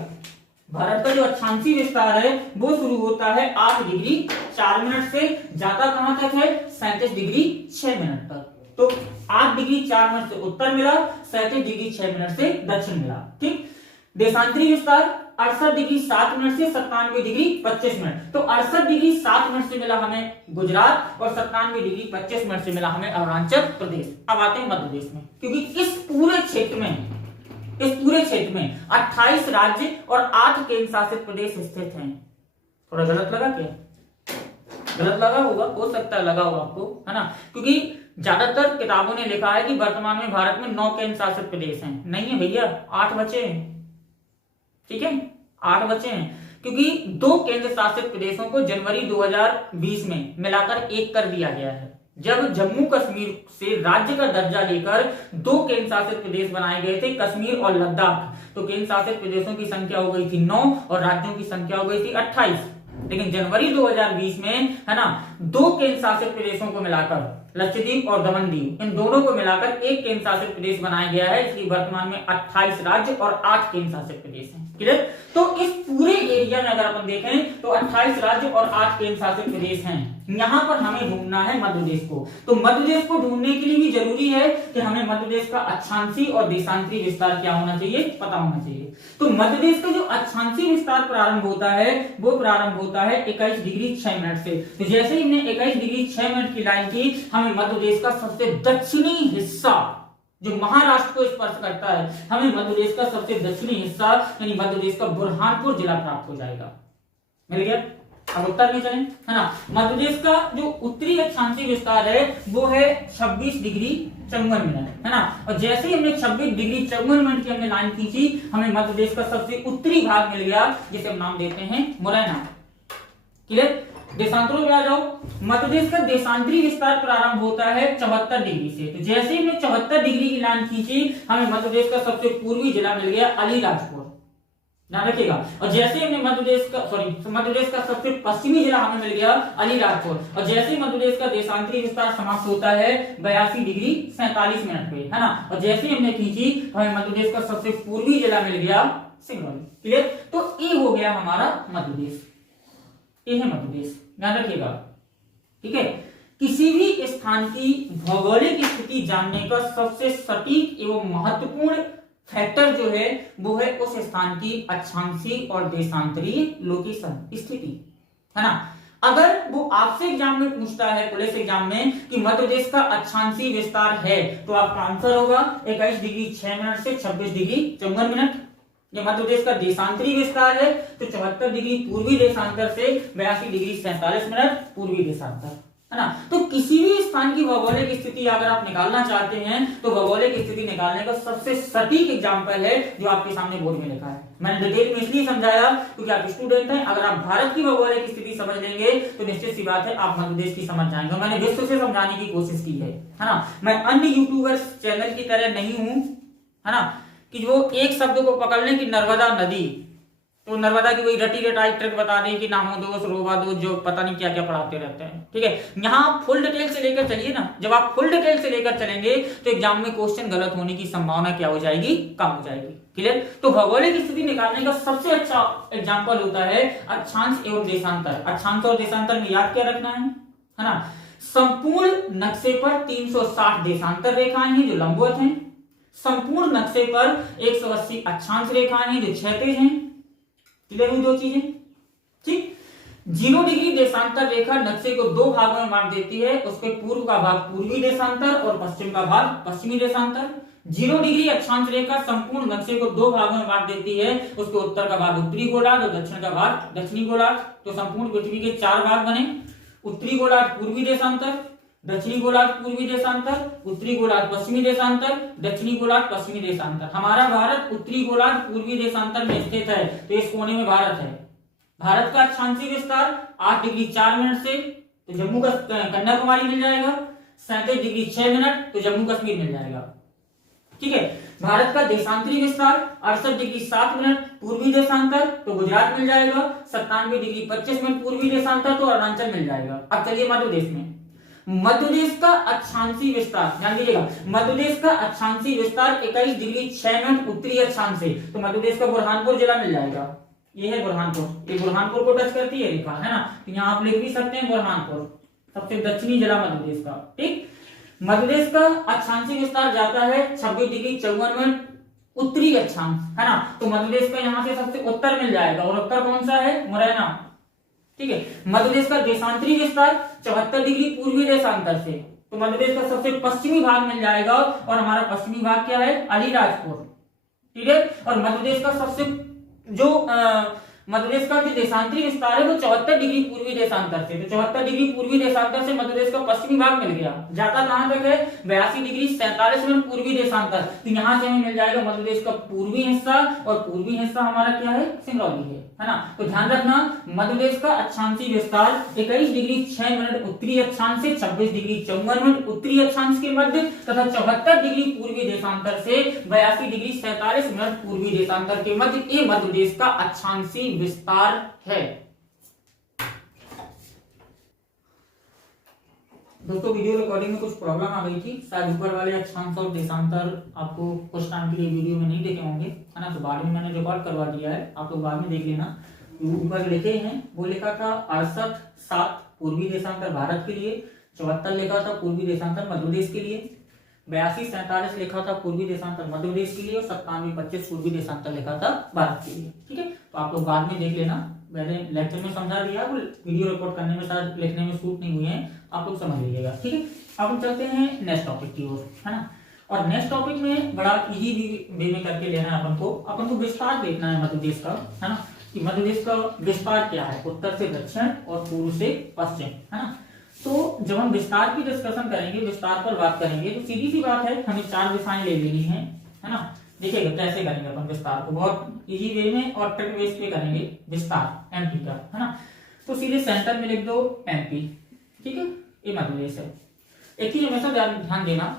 भारत का जो अक्षांशीय विस्तार है वो शुरू होता है 8 डिग्री 4 मिनट से, जाता कहां तक है? 37 डिग्री 6 मिनट तक। तो 8 डिग्री 4 मिनट से उत्तर मिला, 37 डिग्री 6 मिनट से दक्षिण मिला, ठीक। देशांतरीय विस्तार 68 डिग्री 7 मिनट से 97 डिग्री 25 मिनट। तो 68 डिग्री 7 मिनट से मिला हमें गुजरात, और 97 डिग्री 25 मिनट से मिला हमें अरुणाचल प्रदेश। अब आते हैं मध्य प्रदेश में, क्योंकि इस पूरे क्षेत्र में 28 राज्य और 8 केंद्र शासित प्रदेश स्थित हैं। थोड़ा गलत लगा क्या? गलत लगा होगा, हो सकता है लगा होगा आपको, है ना, क्योंकि ज्यादातर किताबों ने लिखा है कि वर्तमान में भारत में 9 केंद्र शासित प्रदेश हैं। नहीं है भैया, 8 बचे हैं, ठीक है, 8 बचे हैं, क्योंकि 2 केंद्र शासित प्रदेशों को जनवरी 2020 में मिलाकर 1 कर दिया गया है। जब जम्मू कश्मीर से राज्य का दर्जा लेकर 2 केंद्र शासित प्रदेश बनाए गए थे, कश्मीर और लद्दाख, तो केंद्र शासित प्रदेशों की संख्या हो गई थी 9 और राज्यों की संख्या हो गई थी 28। लेकिन जनवरी 2020 में, है ना, 2 केंद्र शासित प्रदेशों को मिलाकर, लक्षद्वीप और दमन-दीव, इन दोनों को मिलाकर 1 केंद्र शासित प्रदेश बनाया गया है। इसलिए वर्तमान में 28 राज्य और 8 केंद्र शासित प्रदेश हैं। क्लियर? तो इस पूरे एरिया में अगर अपन देखें तो 28 राज्य और 8 केंद्र शासित प्रदेश हैं। यहां पर हमें ढूंढना है मध्य प्रदेश को। तो मध्य प्रदेश को ढूंढने के लिए भी जरूरी है कि हमें मध्य प्रदेश का अक्षांशीय और देशांतरी विस्तार क्या होना चाहिए, पता होना चाहिए। तो मध्य प्रदेश का जो अक्षांशीय विस्तार प्रारंभ होता है वो प्रारंभ होता है 21 डिग्री 6 मिनट से। तो जैसे ही हमने 21 डिग्री 6 मिनट की लाइन की, हमें मध्य प्रदेश का सबसे दक्षिणी हिस्सा जो महाराष्ट्र को स्पर्श करता है, हमें मध्य प्रदेश का सबसे दक्षिणी हिस्सा यानी मध्य प्रदेश का बुरहानपुर जिला प्राप्त हो जाएगा। मिल गया? अब उत्तर में चलें, है ना। मध्य प्रदेश का जो उत्तरी अक्षांशीय विस्तार है वो है 26 डिग्री 54 मिनट, है ना। और जैसे ही हमने 26 डिग्री 54 मिनट की हमने लाइन खींची, हमें मध्य प्रदेश का सबसे उत्तरी भाग मिल गया, जिसे हम नाम देते हैं मुरैना। क्लियर? देशांतरों पे आ जाओ। मध्य प्रदेश का देशांतरी विस्तार प्रारंभ होता है 74 डिग्री से। तो जैसे ही हमने 74 डिग्री की लाइन खींची, हमें मध्य प्रदेश का सबसे पूर्वी जिला मिल गया अलीराजपुर, ध्यान रखिएगा। और जैसे ही हमने मध्य प्रदेश का सबसे पश्चिमी जिला हमें मिल गया अलीराजपुर। और जैसे ही मध्य प्रदेश का देशांतरी विस्तार समाप्त होता है 82 डिग्री 47 मिनट पे, है ना। और जैसे ही हमने खींची, हमें मध्य प्रदेश का सबसे पूर्वी जिला मिल गया सिंगरौली। क्लियर? तो ये हो गया हमारा मध्य प्रदेश, ये है मध्य प्रदेश, ध्यान रखिएगा। ठीक है? किसी भी स्थान की भौगोलिक स्थिति जानने का सबसे सटीक एवं महत्वपूर्ण फैक्टर जो है वो है उस स्थान की अक्षांशीय और देशांतरीय लोकेशन, स्थिति, है ना। अगर वो आपसे एग्जाम में पूछता है, पुलिस एग्जाम में, कि मध्य प्रदेश का अक्षांशीय विस्तार है, तो आपका आंसर होगा 21 डिग्री 6 मिनट से 26 डिग्री 54 मिनट। ये मध्य प्रदेश का देशांतरी विस्तार है तो 74 डिग्री पूर्वी देशांतर से 82 डिग्री 47 मिनट पूर्वी देशांतर, है ना। तो किसी भी स्थान की भौगोलिक स्थिति अगर आप निकालना चाहते हैं तो भौगोलिक स्थिति निकालने का सबसे सटीक एग्जांपल है जो आपके सामने बोर्ड में लिखा है। मैंने डिटेल में इसलिए समझाया क्योंकि आप स्टूडेंट हैं। अगर आप भारत की भौगोलिक स्थिति समझ लेंगे तो निश्चित सी बात है आप मध्य प्रदेश की समझ जाएंगे। मैंने विश्व से समझाने की कोशिश की है ना। मैं अन्य यूट्यूबर्स चैनल की तरह नहीं हूं, है ना, कि वो एक शब्द को पकड़ लें कि नर्मदा नदी, तो नर्मदा की वही रटी रटाई ट्रिक बता दें कि नामोदोष रोबादोष जो पता नहीं क्या क्या पढ़ाते रहते हैं। ठीक है? यहाँ आप फुल डिटेल से लेकर चलिए ना। जब आप फुल डिटेल से लेकर चलेंगे तो एग्जाम में क्वेश्चन गलत होने की संभावना क्या हो जाएगी, कम हो जाएगी। क्लियर? तो भौगोलिक स्थिति निकालने का सबसे अच्छा एग्जाम्पल होता है अक्षांश एवं देशांतर। अक्षांश और देशांतर में याद क्या रखना है ना। संपूर्ण नक्शे पर 360 देशांतर रेखाएं हैं जो लंबवत हैं। संपूर्ण नक्शे पर 180 अक्षांश रेखाएं हैं जो क्षैतिज हैं। क्लियर हुई दो चीजें? ठीक। 0 डिग्री देशांतर रेखा नक्शे को 2 भागों में बांट देती है। उसके पूर्व का भाग पूर्वी देशांतर और पश्चिम का भाग पश्चिमी देशांतर। 0 डिग्री अक्षांश रेखा संपूर्ण नक्शे को 2 भागों में बांट देती है। उसके उत्तर का भाग उत्तरी गोलार्ध और दक्षिण का भाग दक्षिणी गोलार्ध। तो संपूर्ण पृथ्वी के 4 भाग बने। उत्तरी गोलार्ध पूर्वी देशांतर, दक्षिणी गोलार्ध पूर्वी देशांतर, उत्तरी गोलार्ध पश्चिमी देशांतर, दक्षिणी गोलार्ध पश्चिमी देशांतर। हमारा भारत उत्तरी गोलार्ध पूर्वी देशांतर में स्थित है तो इस कोने में भारत है। भारत का अक्षांशीय विस्तार 8 डिग्री 4 मिनट से तो जम्मू कन्याकुमारी मिल जाएगा। 37 डिग्री 6 मिनट तो जम्मू कश्मीर मिल जाएगा। ठीक है? भारत का देशांतरी विस्तार 68 डिग्री 7 मिनट पूर्वी देशांतर तो गुजरात मिल जाएगा। 97 डिग्री 25 मिनट पूर्वी देशांतर तो अरुणाचल मिल जाएगा। अब चलिए मध्य प्रदेश में। मध्य प्रदेश का अक्षांशीय विस्तार ध्यान दीजिएगा। मध्य प्रदेश का अक्षांशीय विस्तार 21 डिग्री 6 मिनट उत्तरी अक्षांश से तो मध्य प्रदेश का बुरहानपुर जिला मिल जाएगा। ये है बुरहानपुर, ये बुरहानपुर को टच करती है रेखा, है ना। तो यहाँ आप लिख भी सकते हैं बुरहानपुर, सबसे दक्षिणी जिला मध्य प्रदेश का। ठीक। मध्य प्रदेश का अक्षांशीय विस्तार जाता है 26 डिग्री 54 मिनट उत्तरी अक्षांश, है ना। तो मध्य प्रदेश का यहाँ से सबसे उत्तर मिल जाएगा और उत्तर कौन सा है? मुरैना। ठीक है? मध्य प्रदेश का देशांतरी विस्तार 74 डिग्री पूर्वी देशांतर से तो मध्य प्रदेश का सबसे पश्चिमी भाग मिल जाएगा और हमारा पश्चिमी भाग क्या है? अलीराजपुर। ठीक है? और मध्य प्रदेश का सबसे जो मध्य देश का जो देशांतरी विस्तार है वो 74 डिग्री पूर्वी देशांतर से, तो 74 डिग्री पूर्वी देशांतर से मध्य देश का पश्चिमी भाग मिल गया। जाता कहां तक है? 82 डिग्री 47 मिनट पूर्वी देशांतर। तो यहाँ से हमें मिल जाएगा मध्य देश का पूर्वी हिस्सा, और पूर्वी हिस्सा हमारा क्या है? सिंगरौली है ना। तो ध्यान रखना, मध्य देश का अक्षांशीय विस्तार 21 डिग्री 6 मिनट उत्तरी अक्षांश से 26 डिग्री 54 मिनट उत्तरी अक्षांश के मध्य तथा 74 डिग्री पूर्वी देशांतर से 82 डिग्री 47 मिनट पूर्वी देशांतर के मध्य, ये मध्य देश का अक्षांशीय विस्तार है। दोस्तों वीडियो रिकॉर्डिंग में कुछ प्रॉब्लम आ गई थी, शायद ऊपर वाले अक्षांश और देशांतर आपको कुछ टाइम के लिए वीडियो में नहीं देखे होंगे, है ना। तो बाद में मैंने रिकॉर्ड करवा दिया है, आप लोग बाद में देख लेना। ऊपर लिखे हैं, वो लिखा था 68-7 पूर्वी देशांतर भारत के लिए, 74 लिखा था पूर्वी देशांतर मध्य प्रदेश के लिए, 82-47 लिखा था पूर्वी देशांतर मध्य प्रदेश के लिए, और 97-25 पूर्वी देशांतर लिखा था भारत के लिए। ठीक है, तो आप लोग बाद में देख लेना, मैंने लेक्चर में समझा दिया, वो वीडियो रिकॉर्ड करने में शायद लिखने में शूट नहीं हुए हैं, आप लोग समझ लीजिएगा। ठीक है, अब हम चलते हैं नेक्स्ट टॉपिक की ओर, है ना। और नेक्स्ट टॉपिक में बड़ा इजी वे में करके लेना है अपन को विस्तार देखना है मध्य देश का, है ना, कि मध्य देश का विस्तार क्या है, उत्तर से दक्षिण और पूर्व से पश्चिम, है ना। तो जब हम विस्तार की डिस्कशन करेंगे, विस्तार पर बात करेंगे, तो सीधी सी बात है, हमें 4 दिशाएं ले लेनी है ना। देखिएगा कैसे करेंगे अपन विस्तार को, बहुत इजी वे में और ट्रिक बेस पे करेंगे विस्तार एमपी का, है ना। तो सीधे सेंटर में लिख दो एमपी, ठीक है, ये मध्य प्रदेश है। एक चीज हमेशा ध्यान देना,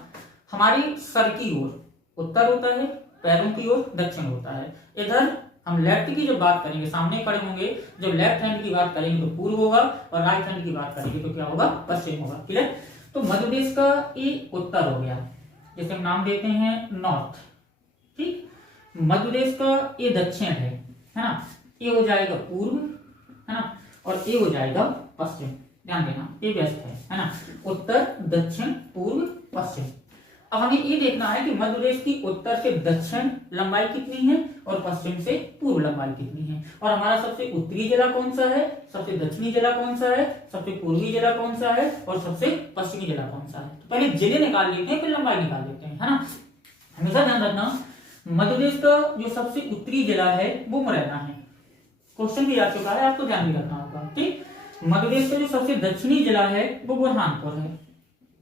हमारी सर की ओर उत्तर होता है, पैरों की ओर दक्षिण होता है। इधर हम लेफ्ट की जब बात करेंगे, सामने खड़े होंगे, जब लेफ्ट हैंड की बात करेंगे तो पूर्व होगा, और राइट हैंड की बात करेंगे तो क्या होगा? पश्चिम होगा। क्लियर? तो मध्य प्रदेश का ये उत्तर हो गया, जैसे हम नाम देते हैं नॉर्थ, ठीक। मध्य प्रदेश का ये दक्षिण है ना, ये हो जाएगा पूर्व, है ना, और ये हो जाएगा पश्चिम। ध्यान देना, ये बेस्ट है ना, उत्तर दक्षिण पूर्व पश्चिम। अब हमें ये देखना है कि मध्य प्रदेश की उत्तर से दक्षिण लंबाई कितनी है और पश्चिम से पूर्व लंबाई कितनी है, और हमारा सबसे उत्तरी जिला कौन सा है, सबसे दक्षिणी जिला कौन सा है, सबसे पूर्वी जिला कौन सा है, और सबसे पश्चिमी जिला कौन सा है। तो पहले जिले निकाल लेते हैं, फिर लंबाई निकाल लेते हैं, है ना। हमेशा ध्यान रखना, मध्य प्रदेश का जो सबसे उत्तरी जिला है वो मुरैना है, क्वेश्चन भी आ चुका है, आपको ध्यान भी रखना होगा, ठीक। मध्य प्रदेश का जो सबसे दक्षिणी जिला है वो बुरहानपुर है,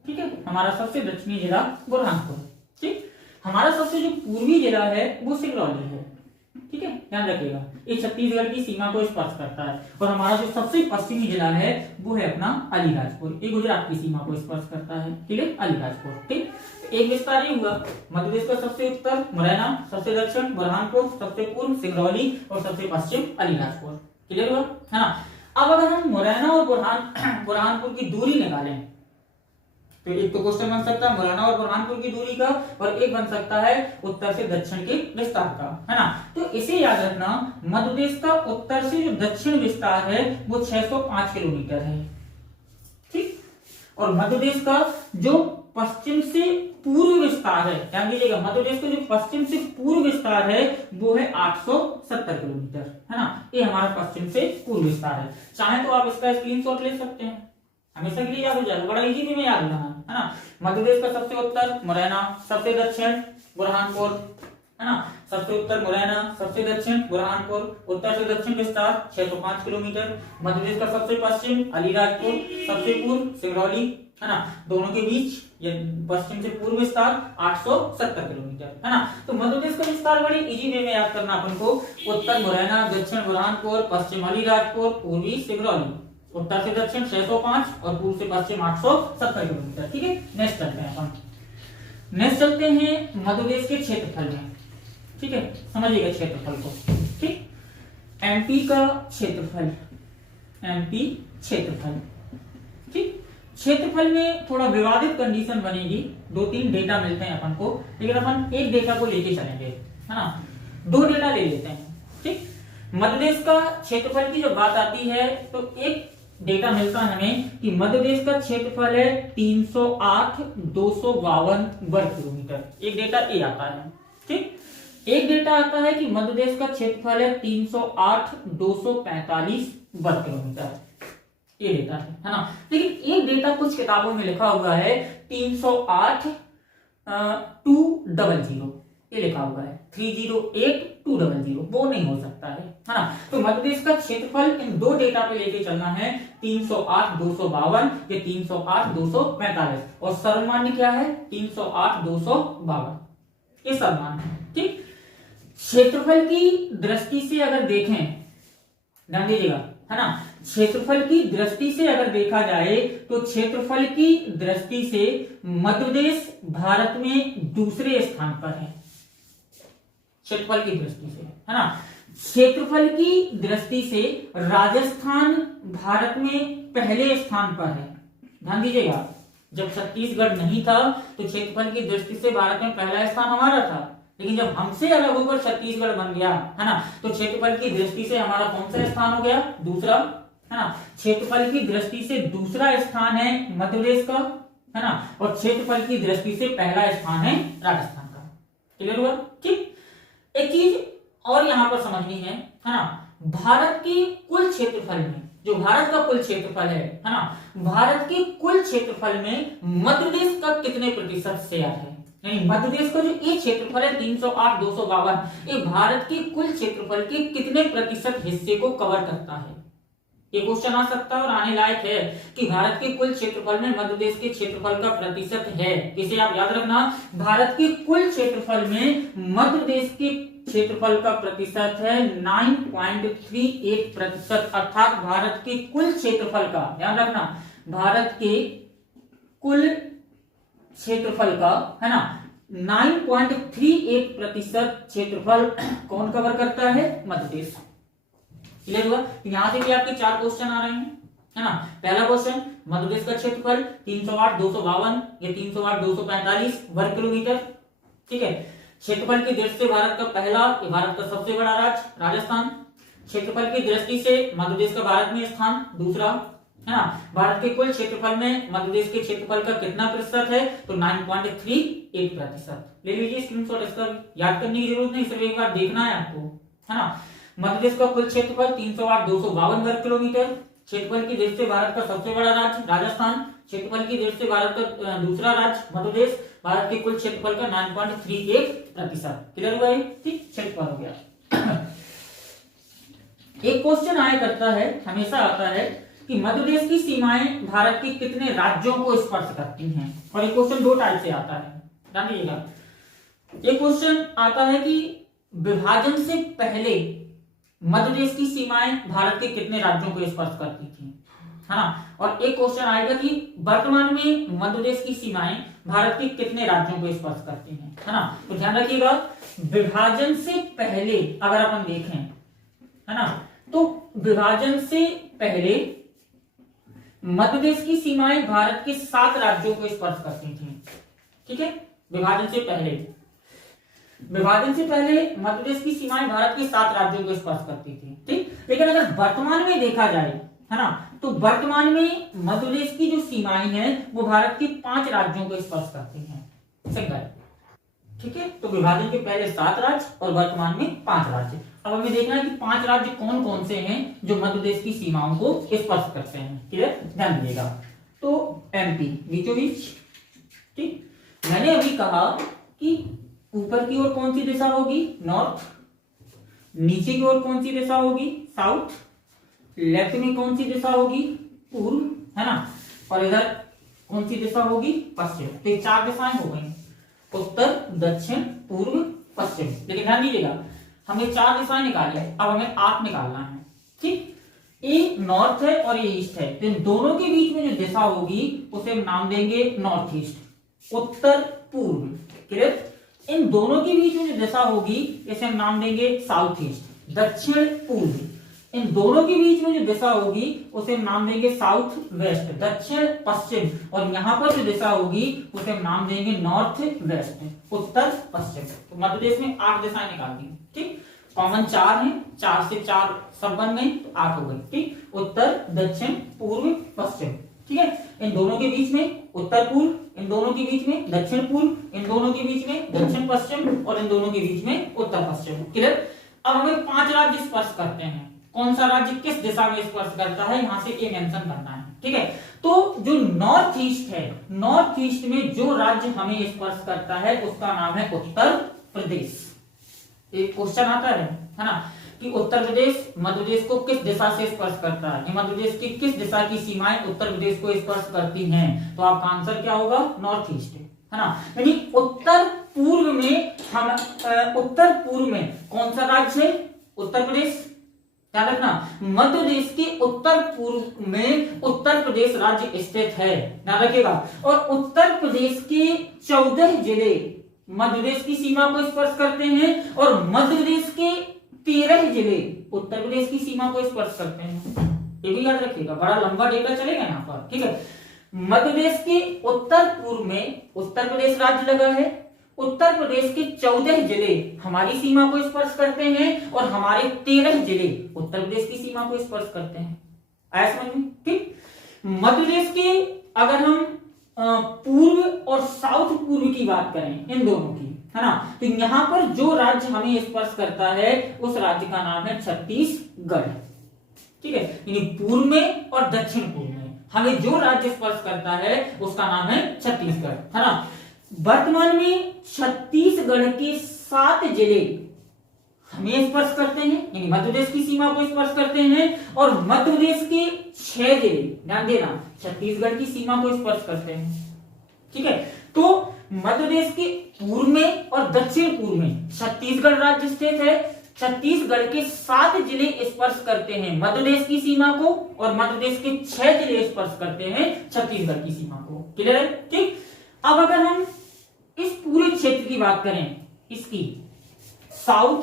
ठीक है, हमारा सबसे दक्षिणी जिला बुरहानपुर, ठीक। हमारा सबसे जो पूर्वी जिला है वो सिंगरौली है, ठीक है, ध्यान रखिएगा, ये छत्तीसगढ़ की सीमा को स्पर्श करता है। और हमारा जो सबसे पश्चिमी जिला है वो है अपना अलीराजपुर, ये गुजरात की सीमा को स्पर्श करता है, ठीक है, अलीराजपुर, ठीक। एक विस्तार ये हुआ, मध्य प्रदेश का सबसे उत्तर मुरैना, सबसे दक्षिण बुरहानपुर, सबसे पूर्व सिंगरौली, और सबसे पश्चिम अलीराजपुर। क्लियर हुआ, है ना। अब अगर हम मुरैना और बुरहानपुर की दूरी निकालें, तो एक तो क्वेश्चन बन सकता है मुरैना और बुरहानपुर की दूरी का, और एक बन सकता है उत्तर से दक्षिण के विस्तार का, है ना। तो इसे याद रखना, मध्य प्रदेश का उत्तर से जो दक्षिण विस्तार है वो 605 किलोमीटर है, ठीक। और मध्य प्रदेश का जो पश्चिम से पूर्व विस्तार है, ध्यान दीजिएगा, मध्य प्रदेश का जो पश्चिम से पूर्व विस्तार है वो है 870 किलोमीटर, है ना। ये हमारा पश्चिम से पूर्व विस्तार है। चाहे तो आप इसका स्क्रीनशॉट ले सकते हैं, हमेशा के लिए याद हो जाएगा, बड़ा इजी वे में याद रहना है ना। मध्य प्रदेश का सबसे उत्तर मुरैना, सबसे दक्षिण बुरहानपुर, है ना, सबसे उत्तर मुरैना, सबसे दक्षिण बुरहानपुर, उत्तर से दक्षिण विस्तार 605 किलोमीटर। मध्य प्रदेश का सबसे पश्चिम अलीराजपुर, सबसे पूर्व सिंगरौली, है ना, दोनों के बीच ये पश्चिम से पूर्व विस्तार 870 किलोमीटर, है ना। तो मध्य प्रदेश का विस्तार बड़ी इजी वे में याद करना अपन को, उत्तर मुरैना, दक्षिण बुरहानपुर, पश्चिम अलीराजपुर, पूर्वी सिंगरौली, उत्तर से दक्षिण 605 और पूर्व से पश्चिम 870 किलोमीटर, ठीक है। नेक्स्ट चलते हैं अपन, नेक्स्ट चलते हैं मध्य प्रदेश के क्षेत्रफल में, ठीक है, समझिएगा क्षेत्रफल को, ठीक। एमपी का क्षेत्रफल, एमपी क्षेत्रफल, ठीक। क्षेत्रफल में थोड़ा विवादित कंडीशन बनेगी, 2-3 डेटा मिलते हैं अपन को, लेकिन अपन एक डेटा को लेके चलेंगे, है ना, 2 डेटा ले लेते हैं, ठीक। मध्य प्रदेश का क्षेत्रफल की जब बात आती है तो एक डेटा मिलता है हमें कि मध्य प्रदेश का क्षेत्रफल है 308,252 वर्ग किलोमीटर, एक डेटा ये आता है, ठीक। एक डेटा आता है कि मध्य प्रदेश का क्षेत्रफल है 308,245 वर्ग किलोमीटर, ये डेटा है ना। लेकिन एक डेटा कुछ किताबों में लिखा हुआ है 308,200, ये लिखा हुआ है 308 200, वो नहीं हो सकता है ना। तो मध्य प्रदेश का क्षेत्रफल इन दो डेटा पे लेके चलना है, 308,252 या 308,245, और सर्वमान्य क्या है 308,252, ये सर्वमान्य है। ठीक, क्षेत्रफल की दृष्टि से अगर देखें, ध्यान दीजिएगा, है ना, क्षेत्रफल की दृष्टि से अगर देखा जाए तो क्षेत्रफल की दृष्टि से मध्य प्रदेश भारत में दूसरे स्थान पर है। क्षेत्रफल की दृष्टि से, है ना, क्षेत्रफल की दृष्टि से राजस्थान भारत में पहले स्थान पर है। ध्यान दीजिएगा, जब छत्तीसगढ़ नहीं था तो क्षेत्रफल की दृष्टि से भारत में पहला स्थान हमारा था, लेकिन जब हमसे अलग होकर छत्तीसगढ़ बन गया, है ना, तो क्षेत्रफल की दृष्टि से हमारा कौन सा स्थान हो गया, दूसरा, है ना। क्षेत्रफल की दृष्टि से दूसरा स्थान है मध्य प्रदेश का, है ना, और क्षेत्रफल की दृष्टि से पहला स्थान है राजस्थान का। क्लियर हुआ? ठीक, एक चीज और यहां पर समझनी है ना, भारत के कुल क्षेत्रफल में, जो भारत का कुल क्षेत्रफल है ना, भारत के कुल क्षेत्रफल में मध्य प्रदेश का कितने प्रतिशत शेयर है, यानी मध्य प्रदेश का जो ये क्षेत्रफल है 308,252, ये भारत के कुल क्षेत्रफल के कितने प्रतिशत हिस्से को कवर करता है। ये क्वेश्चन आ सकता है और आने लायक है कि भारत के कुल क्षेत्रफल में मध्य प्रदेश के क्षेत्रफल का प्रतिशत है। इसे आप याद रखना, भारत के कुल क्षेत्रफल में मध्य प्रदेश के क्षेत्रफल का प्रतिशत है 9.38%, अर्थात भारत के कुल क्षेत्रफल का, ध्यान रखना, भारत के कुल क्षेत्रफल का, है ना, 9.38% क्षेत्रफल कौन कवर करता है, मध्य प्रदेश। क्लियर हुआ? यहां से भी आपके 4 क्वेश्चन आ रहे हैं, है ना। पहला क्वेश्चन, मध्य प्रदेश का क्षेत्रफल 308,252 या 308,245 वर्ग किलोमीटर। ठीक है, क्षेत्रफल की दृष्टि से भारत का पहला, भारत का सबसे बड़ा राज्य राजस्थान। क्षेत्रफल की दृष्टि से मध्य प्रदेश का भारत में स्थान दूसरा, है ना। भारत के कुल क्षेत्रफल में मध्य प्रदेश के क्षेत्रफल का कितना प्रतिशत है, तो 9.38%। ले लीजिए स्क्रीनशॉट, इसका याद करने की जरूरत नहीं, सिर्फ एक बार देखना है आपको, है ना। मध्य प्रदेश का कुल क्षेत्रफल 308,252 वर्ग किलोमीटर। क्षेत्रफल की दृष्टि से भारत का सबसे बड़ा राज्य राजस्थान, क्षेत्रफल की दृष्टि से भारत का दूसरा राज्य मध्य प्रदेश, भारत के कुल क्षेत्रफल का 9.38%। क्लियर हुआ? ठीक, क्षेत्रफल हो गया। एक क्वेश्चन आया करता है, हमेशा आता है कि मध्य प्रदेश की सीमाएं भारत के कितने राज्यों को स्पर्श करती हैं, और ये क्वेश्चन 2 टाइप से आता है, ध्यान दीजिएगा। एक क्वेश्चन आता है कि विभाजन से पहले मध्य प्रदेश की सीमाएं भारत के कितने राज्यों को स्पर्श करती थी, है ना। और एक क्वेश्चन आएगा कि वर्तमान में मध्य प्रदेश की सीमाएं भारत के कितने राज्यों को स्पर्श करती हैं, है ना। तो ध्यान रखिएगा, विभाजन से पहले अगर अपन देखें, है ना, तो विभाजन से पहले मध्य प्रदेश की सीमाएं भारत के 7 राज्यों को स्पर्श करती थी। ठीक है, विभाजन से पहले मध्य प्रदेश की सीमाएं भारत के 7 राज्यों को स्पर्श करती थी। ठीक, लेकिन अगर वर्तमान में देखा जाए, है ना, तो वर्तमान में मध्य प्रदेश की जो सीमाएं हैं वो भारत के 5 राज्यों को स्पर्श करती हैं। ठीक है, तो विभाजन के पहले 7 राज्य और वर्तमान में 5 राज्य। अब हमें देखना है कि 5 राज्य कौन कौन से हैं जो मध्य प्रदेश की सीमाओं को स्पर्श करते हैं। क्लियर, ध्यान दीजिएगा। तो एमपी बीचों बीच, ठीक, मैंने अभी कहा कि ऊपर की ओर कौन सी दिशा होगी, नॉर्थ, नीचे की ओर कौन सी दिशा होगी, साउथ, लेफ्ट में कौन सी दिशा होगी, पूर्व, है ना, और इधर कौन सी दिशा होगी, पश्चिम। तो ये 4 दिशाएं हो गई, उत्तर, दक्षिण, पूर्व, पश्चिम। लेकिन ध्यान दीजिएगा, हमने 4 दिशाएं निकाली है, अब हमें 8 निकालना है। ठीक, ये नॉर्थ है और ये ईस्ट है, तो इन दोनों के बीच में जो दिशा होगी उसे हम नाम देंगे नॉर्थ ईस्ट। उत्तर पूर्व, क्लियर, इन दोनों के बीच में जो दिशा होगी इसे हम नाम देंगे साउथ ईस्ट। दक्षिण पूर्व, इन दोनों के बीच में जो दिशा होगी उसे हम नाम देंगे साउथ वेस्ट। दक्षिण पश्चिम, और यहाँ पर जो दिशा होगी उसे हम नाम देंगे नॉर्थ वेस्ट, उत्तर पश्चिम। तो मध्य प्रदेश में 8 दिशाएं निकाल दी। ठीक, कॉमन 4 है, 4 से 4 सब बन गए तो 8 हो गए। ठीक, उत्तर, दक्षिण, पूर्व, पश्चिम। ठीक है, इन दोनों के बीच में उत्तर पूर्व, इन दोनों के बीच में दक्षिण पूर्व, इन दोनों के बीच में दक्षिण पश्चिम, और इन दोनों के बीच में उत्तर पश्चिम। क्लियर, अब हमें 5 राज्य स्पर्श करते हैं, कौन सा राज्य किस दिशा में स्पर्श करता है यहां से ये मेंशन करना है। ठीक है, तो जो नॉर्थ ईस्ट है, नॉर्थ ईस्ट में जो राज्य हमें स्पर्श करता है उसका नाम है उत्तर प्रदेश। एक क्वेश्चन आता है ना, कि उत्तर प्रदेश मध्य प्रदेश को किस दिशा से स्पर्श करता है, मध्य प्रदेश की किस दिशा की सीमाएं उत्तर प्रदेश को स्पर्श करती हैं, तो आपका आंसर क्या होगा, नॉर्थ ईस्ट, है ना। यानी उत्तर पूर्व में कौन सा राज्य है, उत्तर प्रदेश। ध्यान रखना, मध्य प्रदेश के उत्तर पूर्व में उत्तर प्रदेश राज्य स्थित है, ध्यान रखिएगा। और उत्तर प्रदेश के 14 जिले मध्य प्रदेश की सीमा को स्पर्श करते हैं और मध्य प्रदेश के 13 जिले उत्तर प्रदेश की सीमा को स्पर्श करते हैं। ये भी याद रखिएगा, बड़ा लंबा डेटा चलेगा यहाँ पर, ठीक है। मध्य प्रदेश के उत्तर पूर्व में उत्तर प्रदेश राज्य लगा है, उत्तर प्रदेश के 14 जिले हमारी सीमा को स्पर्श करते हैं और हमारे 13 जिले उत्तर प्रदेश की सीमा को स्पर्श करते हैं। आया समझ में, ठीक। मध्य प्रदेश के अगर हम पूर्व और साउथ पूर्व की बात करें, इन दोनों की, है ना, तो यहां पर जो राज्य हमें स्पर्श करता है उस राज्य का नाम है छत्तीसगढ़, ठीक है। यानी पूर्व में और दक्षिण पूर्व में हमें जो राज्य स्पर्श करता है उसका नाम है छत्तीसगढ़, है ना। वर्तमान में छत्तीसगढ़ के 7 जिले हमें स्पर्श करते हैं, यानी मध्य प्रदेश की सीमा को स्पर्श करते हैं, और मध्य प्रदेश के 6 जिले, ध्यान देना, छत्तीसगढ़ की सीमा को स्पर्श करते हैं, ठीक है। तो मध्य प्रदेश के पूर्व में और दक्षिण पूर्व में छत्तीसगढ़ राज्य स्थित है। छत्तीसगढ़ के 7 जिले स्पर्श करते हैं मध्य प्रदेश की सीमा को और मध्य प्रदेश के 6 जिले स्पर्श करते हैं छत्तीसगढ़ की सीमा को। क्लियर है, ठीक। अब अगर हम इस पूरे क्षेत्र की बात करें, इसकी साउथ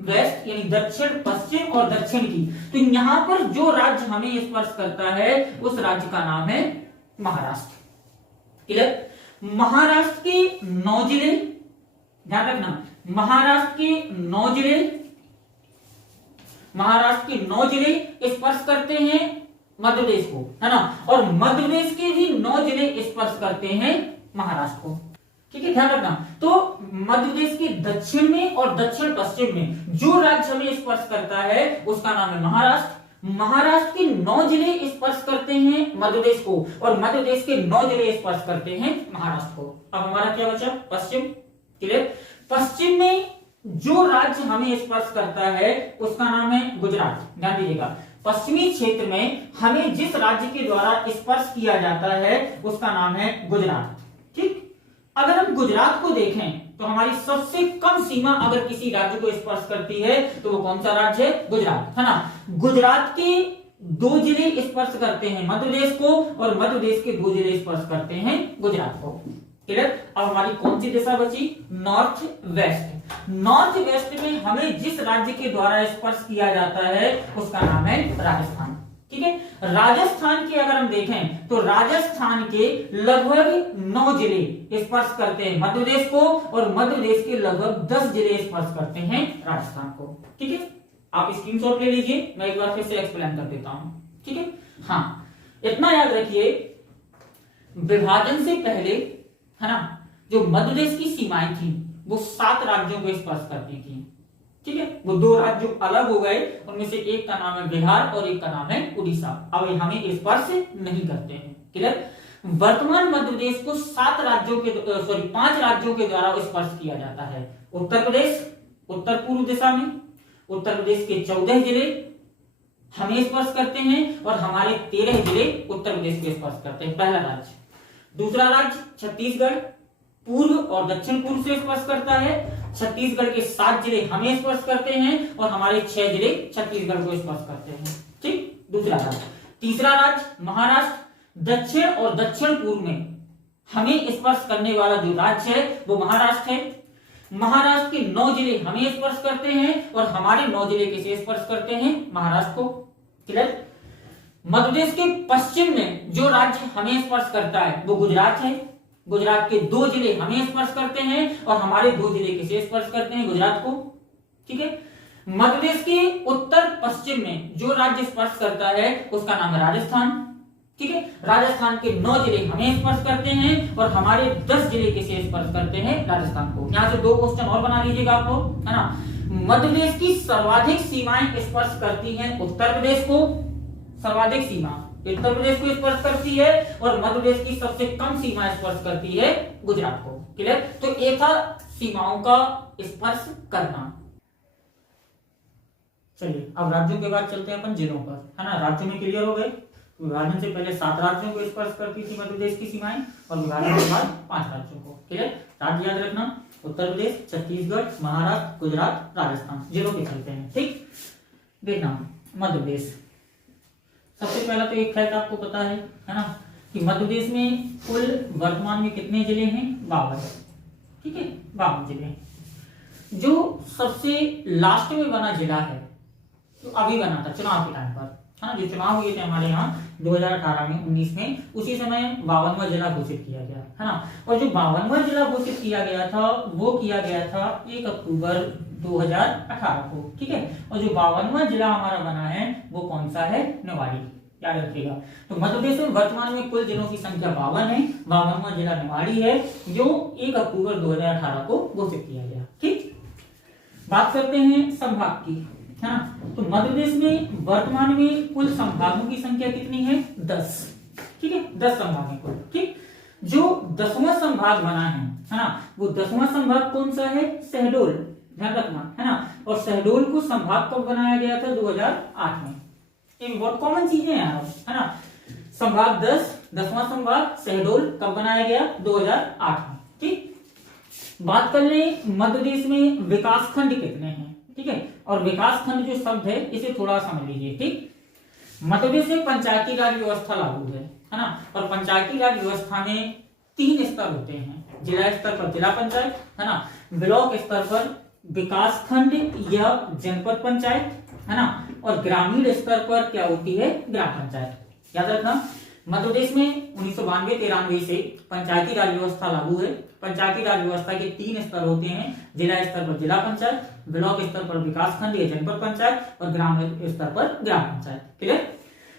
वेस्ट यानी दक्षिण पश्चिम और दक्षिण की, तो यहां पर जो राज्य हमें स्पर्श करता है उस राज्य का नाम है महाराष्ट्र। क्लियर। महाराष्ट्र के 9 जिले, ध्यान रखना, महाराष्ट्र के 9 जिले स्पर्श करते हैं मध्य प्रदेश को, है ना, और मध्य प्रदेश के भी 9 जिले स्पर्श करते हैं महाराष्ट्र को, ठीक है। ध्यान रखना, तो मध्य प्रदेश के दक्षिण में और दक्षिण पश्चिम में जो राज्य हमें स्पर्श करता है उसका नाम है महाराष्ट्र। महाराष्ट्र के 9 जिले स्पर्श करते हैं मध्य प्रदेश को और मध्य प्रदेश के 9 जिले स्पर्श करते हैं महाराष्ट्र को। अब हमारा क्या बचा, पश्चिम। क्लियर। पश्चिम में जो राज्य हमें स्पर्श करता है उसका नाम है गुजरात। ध्यान दीजिएगा, पश्चिमी क्षेत्र में हमें जिस राज्य के द्वारा स्पर्श किया जाता है उसका नाम है गुजरात, ठीक। अगर हम गुजरात को देखें तो हमारी सबसे कम सीमा अगर किसी राज्य को स्पर्श करती है तो वो कौन सा राज्य है, गुजरात, है ना। गुजरात के 2 जिले स्पर्श करते हैं मध्य प्रदेश को और मध्य प्रदेश के 2 जिले स्पर्श करते हैं गुजरात को। क्लियर। अब हमारी कौन सी दिशा बची, नॉर्थ वेस्ट। नॉर्थ वेस्ट में हमें जिस राज्य के द्वारा स्पर्श किया जाता है उसका नाम है राजस्थान, ठीक है। राजस्थान के अगर हम देखें तो राजस्थान के लगभग 9 जिले स्पर्श करते हैं मध्य प्रदेश को और मध्य प्रदेश के लगभग 10 जिले स्पर्श करते हैं राजस्थान को, ठीक है। आप स्क्रीनशॉट ले लीजिए, मैं एक बार फिर से एक्सप्लेन कर देता हूं, ठीक है। हाँ, इतना याद रखिए, विभाजन से पहले, है ना, जो मध्य प्रदेश की सीमाएं थी वो 7 राज्यों को स्पर्श करती थी, ठीक है। वो 2 राज्य अलग हो गए, उनमें से एक का नाम है बिहार और एक का नाम है उड़ीसा। अब हमें स्पर्श नहीं करते हैं। क्लियर। वर्तमान मध्य प्रदेश को 5 राज्यों के द्वारा स्पर्श किया जाता है। उत्तर प्रदेश उत्तर पूर्व दिशा में, उत्तर प्रदेश के 14 जिले हमें स्पर्श करते हैं और हमारे 13 जिले उत्तर प्रदेश के स्पर्श करते हैं, पहला राज्य। दूसरा राज्य छत्तीसगढ़ पूर्व और दक्षिण पूर्व से स्पर्श करता है। छत्तीसगढ़ के 7 जिले हमें स्पर्श करते हैं और हमारे 6 जिले छत्तीसगढ़ को स्पर्श करते हैं, ठीक। दूसरा राज्य। तीसरा राज्य महाराष्ट्र, दक्षिण और दक्षिण पूर्व में हमें स्पर्श करने वाला जो राज्य है वो महाराष्ट्र है। महाराष्ट्र के 9 जिले हमें स्पर्श करते हैं और हमारे 9 जिले किसे स्पर्श करते हैं, महाराष्ट्र को। क्लियर। मध्य प्रदेश के पश्चिम में जो राज्य हमें स्पर्श करता है वो गुजरात है। गुजरात के 2 जिले हमें स्पर्श करते हैं और हमारे 2 जिले किसे स्पर्श करते हैं, गुजरात को, ठीक है। मध्य प्रदेश के उत्तर पश्चिम में जो राज्य स्पर्श करता है उसका नाम है राजस्थान, ठीक है। राजस्थान के 9 जिले हमें स्पर्श करते हैं और हमारे 10 जिले किसे स्पर्श करते हैं, राजस्थान को। यहां से 2 क्वेश्चन और बना लीजिएगा आप लोग, है ना। मध्य प्रदेश की सर्वाधिक सीमाएं स्पर्श करती हैं उत्तर प्रदेश को, सर्वाधिक सीमा उत्तर प्रदेश को स्पर्श करती है और मध्य प्रदेश की सबसे कम सीमा स्पर्श करती है गुजरात को। क्लियर। तो एक था सीमाओं का स्पर्श करना। चलिए अब राज्यों के बाद चलते हैं अपन जिलों पर, है ना। राज्यों में क्लियर हो गए। विभाजन से पहले 7 राज्यों को स्पर्श करती थी मध्य प्रदेश की सीमाएं, और विभाजन के बाद 5 राज्यों को। क्लियर। राज्य याद रखना, उत्तर प्रदेश, छत्तीसगढ़, महाराष्ट्र, गुजरात, राजस्थान। जिलों के चलते हैं, ठीक। देखना मध्य प्रदेश, सबसे पहला तो एक फैक्ट आपको पता है ना, कि मध्य प्रदेश में कुल वर्तमान में कितने जिले हैं? 52। ठीक है, 52 जिले हैं। जो सबसे लास्ट में बना जिला है, तो अभी बना था चुनाव के टाइम पर, है ना। जो चुनाव हुए थे हमारे यहाँ 2018 में, 19 में, उसी समय 52वां जिला घोषित किया गया, है ना। और जो 52वां जिला घोषित किया गया था, वो किया गया था 1 अक्टूबर 2018 को। ठीक है। और जो 52वां जिला हमारा बना है वो कौन सा है? निवाड़ी। याद रखिएगा। तो मध्य प्रदेश में वर्तमान में कुल जिलों की संख्या 52 है। 52वां जिला निवाड़ी है, जो 1 अक्टूबर 2018 को घोषित किया गया। ठीक। बात करते हैं संभाग की, है ना। तो मध्य प्रदेश में वर्तमान में कुल संभागों की संख्या कितनी है? 10। ठीक है, 10 संभाग है कुल। ठीक। जो 10वां संभाग बना है ना, वो 10वां संभाग कौन सा है? शहडोल। ध्यान रखना, है ना। और शहडोल को संभाग कब बनाया गया था? 2008 में। ये बहुत कॉमन चीजें हैं, है ना। संभाग 10वां संभाग शहडोल कब बनाया गया? 2008 में। ठीक। बात कर ले मध्य प्रदेश में विकास खंड कितने हैं? ठीक है। और विकास खंड जो शब्द है, इसे थोड़ा समझ लीजिए। ठीक। मध्य प्रदेश में पंचायती राज व्यवस्था लागू है ना। और पंचायती राज व्यवस्था में 3 स्तर होते हैं। जिला स्तर पर जिला पंचायत, है ना। ब्लॉक स्तर पर विकास खंड या जनपद पंचायत, है ना। और ग्रामीण स्तर पर क्या होती है? ग्राम पंचायत। याद रखना, मध्य प्रदेश में 1992-93 से पंचायती राज व्यवस्था लागू है। पंचायती राज व्यवस्था के 3 स्तर होते हैं। जिला स्तर पर जिला पंचायत, ब्लॉक स्तर पर विकास खंड या जनपद पंचायत, और ग्रामीण स्तर पर ग्राम पंचायत। क्लियर।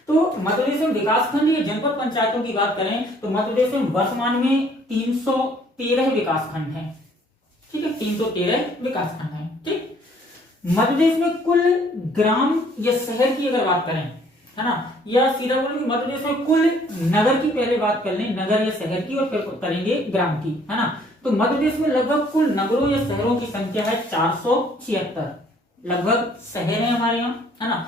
तो मध्य प्रदेश में विकास खंड या जनपद पंचायतों की बात करें तो मध्य प्रदेश में वर्तमान में 313 विकास खंड है। ठीक है, 313 विकास खंड है। ठीक। मध्य प्रदेश में कुल ग्राम या शहर की अगर बात करें, है ना, या सीधा बोलेंगे मध्य प्रदेश में कुल नगर की पहले बात कर लें, नगर या शहर की, और फिर करेंगे ग्राम की, है ना। तो मध्य प्रदेश में लगभग कुल नगरों या शहरों की संख्या है 476। लगभग शहर है हमारे यहाँ, है ना।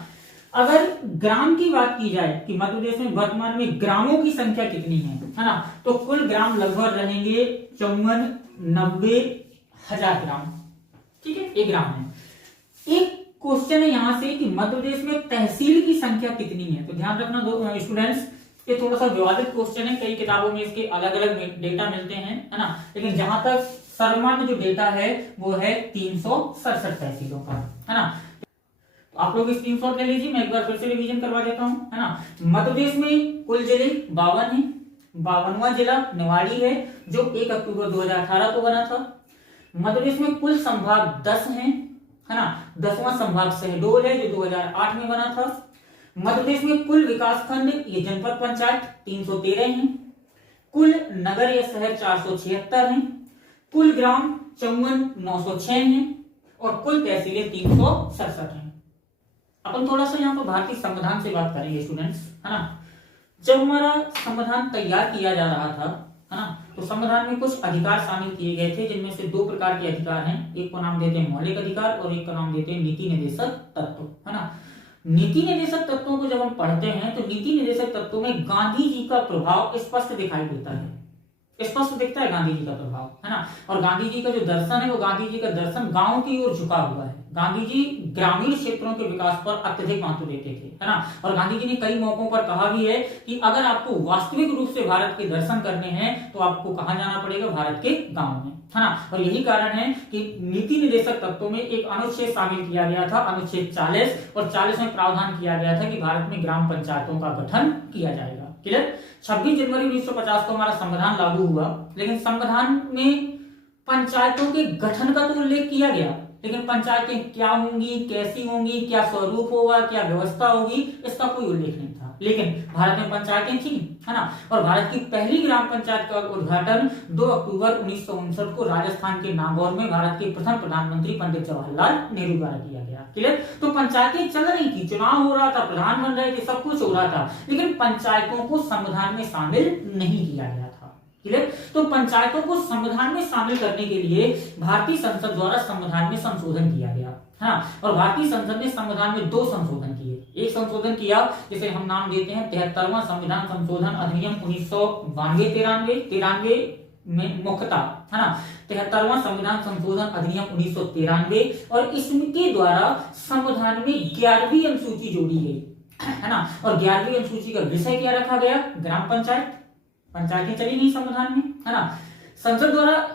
अगर ग्राम की बात की जाए कि मध्य प्रदेश में वर्तमान में ग्रामों की संख्या कितनी है ना, तो कुल ग्राम लगभग रहेंगे 54-90 हजार ग्राम। ठीक है, एक ग्राम है। एक क्वेश्चन है यहां से कि मध्य प्रदेश में तहसील की संख्या कितनी है। तो ध्यान रखना दो स्टूडेंट्स, ये थोड़ा सा विवादित क्वेश्चन है। कई किताबों में इसके अलग अलग डेटा मिलते हैं, है ना। लेकिन जहां तक सर्वमान्य जो डेटा है वो है 367 तहसीलों का, है ना। तो आप लोग स्क्रीनशॉट ले लीजिए, मैं एक बार फिर से रिवीजन करवा देता हूं, है ना। मध्य प्रदेश में कुल जिले 52 है। 52वां जिला निवाड़ी है, जो 1 अक्टूबर 2018 को बना था। मध्य प्रदेश में कुल संभाग 10 हैं, है ना। 10वां संभाग शहडोल है, जो 2008 में बना था। मध्य प्रदेश में कुल विकास खंड ये जनपद पंचायत 313 हैं। कुल नगर या शहर 476 हैं। कुल ग्राम 54,906 हैं। और कुल तहसीलें 367 हैं। अपन थोड़ा सा यहाँ पर भारतीय संविधान से बात करेंगे स्टूडेंट्स, है ना। जब हमारा संविधान तैयार किया जा रहा था, है ना, तो संविधान में कुछ अधिकार शामिल किए गए थे, जिनमें से 2 प्रकार के अधिकार हैं। एक को नाम देते हैं मौलिक अधिकार और एक का नाम देते हैं नीति निर्देशक तत्व, है ना। नीति निर्देशक तत्वों को जब हम पढ़ते हैं तो नीति निर्देशक तत्वों में गांधी जी का प्रभाव स्पष्ट दिखाई देता है, स्पष्ट दिखता है गांधी जी का प्रभाव, है ना। और गांधी जी का जो दर्शन है वो गांधी जी का दर्शन गांव की ओर झुका हुआ है। गांधी जी ग्रामीण क्षेत्रों के विकास पर अत्यधिक महत्व देते थे, है ना। और गांधी जी ने कई मौकों पर कहा भी है कि अगर आपको वास्तविक रूप से भारत के दर्शन करने हैं तो आपको कहां जाना पड़ेगा? भारत के गांव में, है ना। और यही कारण है कि नीति निर्देशक तत्वों में एक अनुच्छेद शामिल किया गया था, अनुच्छेद 40, और 40 में प्रावधान किया गया था कि भारत में ग्राम पंचायतों का गठन किया जाएगा। क्लियर। 26 जनवरी 1950 को हमारा संविधान लागू हुआ, लेकिन संविधान में पंचायतों के गठन का तो उल्लेख किया गया, लेकिन पंचायतें क्या होंगी, कैसी होंगी, क्या स्वरूप होगा, क्या व्यवस्था होगी, इसका कोई उल्लेख नहीं था। लेकिन भारत में पंचायतें थी, है ना। और भारत की पहली ग्राम पंचायत का उद्घाटन 2 अक्टूबर 1959 को राजस्थान के नागौर में भारत के प्रथम प्रधानमंत्री पंडित जवाहरलाल नेहरू द्वारा किया गया। क्लियर। तो पंचायतें चल रही थी, चुनाव हो रहा था, प्रधान बन रहे थे, सब कुछ हो रहा था, लेकिन पंचायतों को संविधान में शामिल नहीं किया गया था। क्लियर। तो पंचायतों को संविधान में शामिल करने के लिए भारतीय संसद द्वारा संविधान में संशोधन किया गया। हाँ, और भारतीय संसद ने संविधान में 2 संशोधन किए। एक संशोधन किया जिसे हम नाम देते हैं 73वां संविधान संशोधन अधिनियम 1992-93 में मुख्यतः, है ना, 73वां संविधान संशोधन अधिनियम 1993, और इसके द्वारा संविधान में 11वीं अनुसूची जोड़ी गई, है ना। और 11वीं अनुसूची का विषय क्या रखा गया? ग्राम पंचायत। पंचायतें चली गई संविधान में, है ना। संसद द्वारा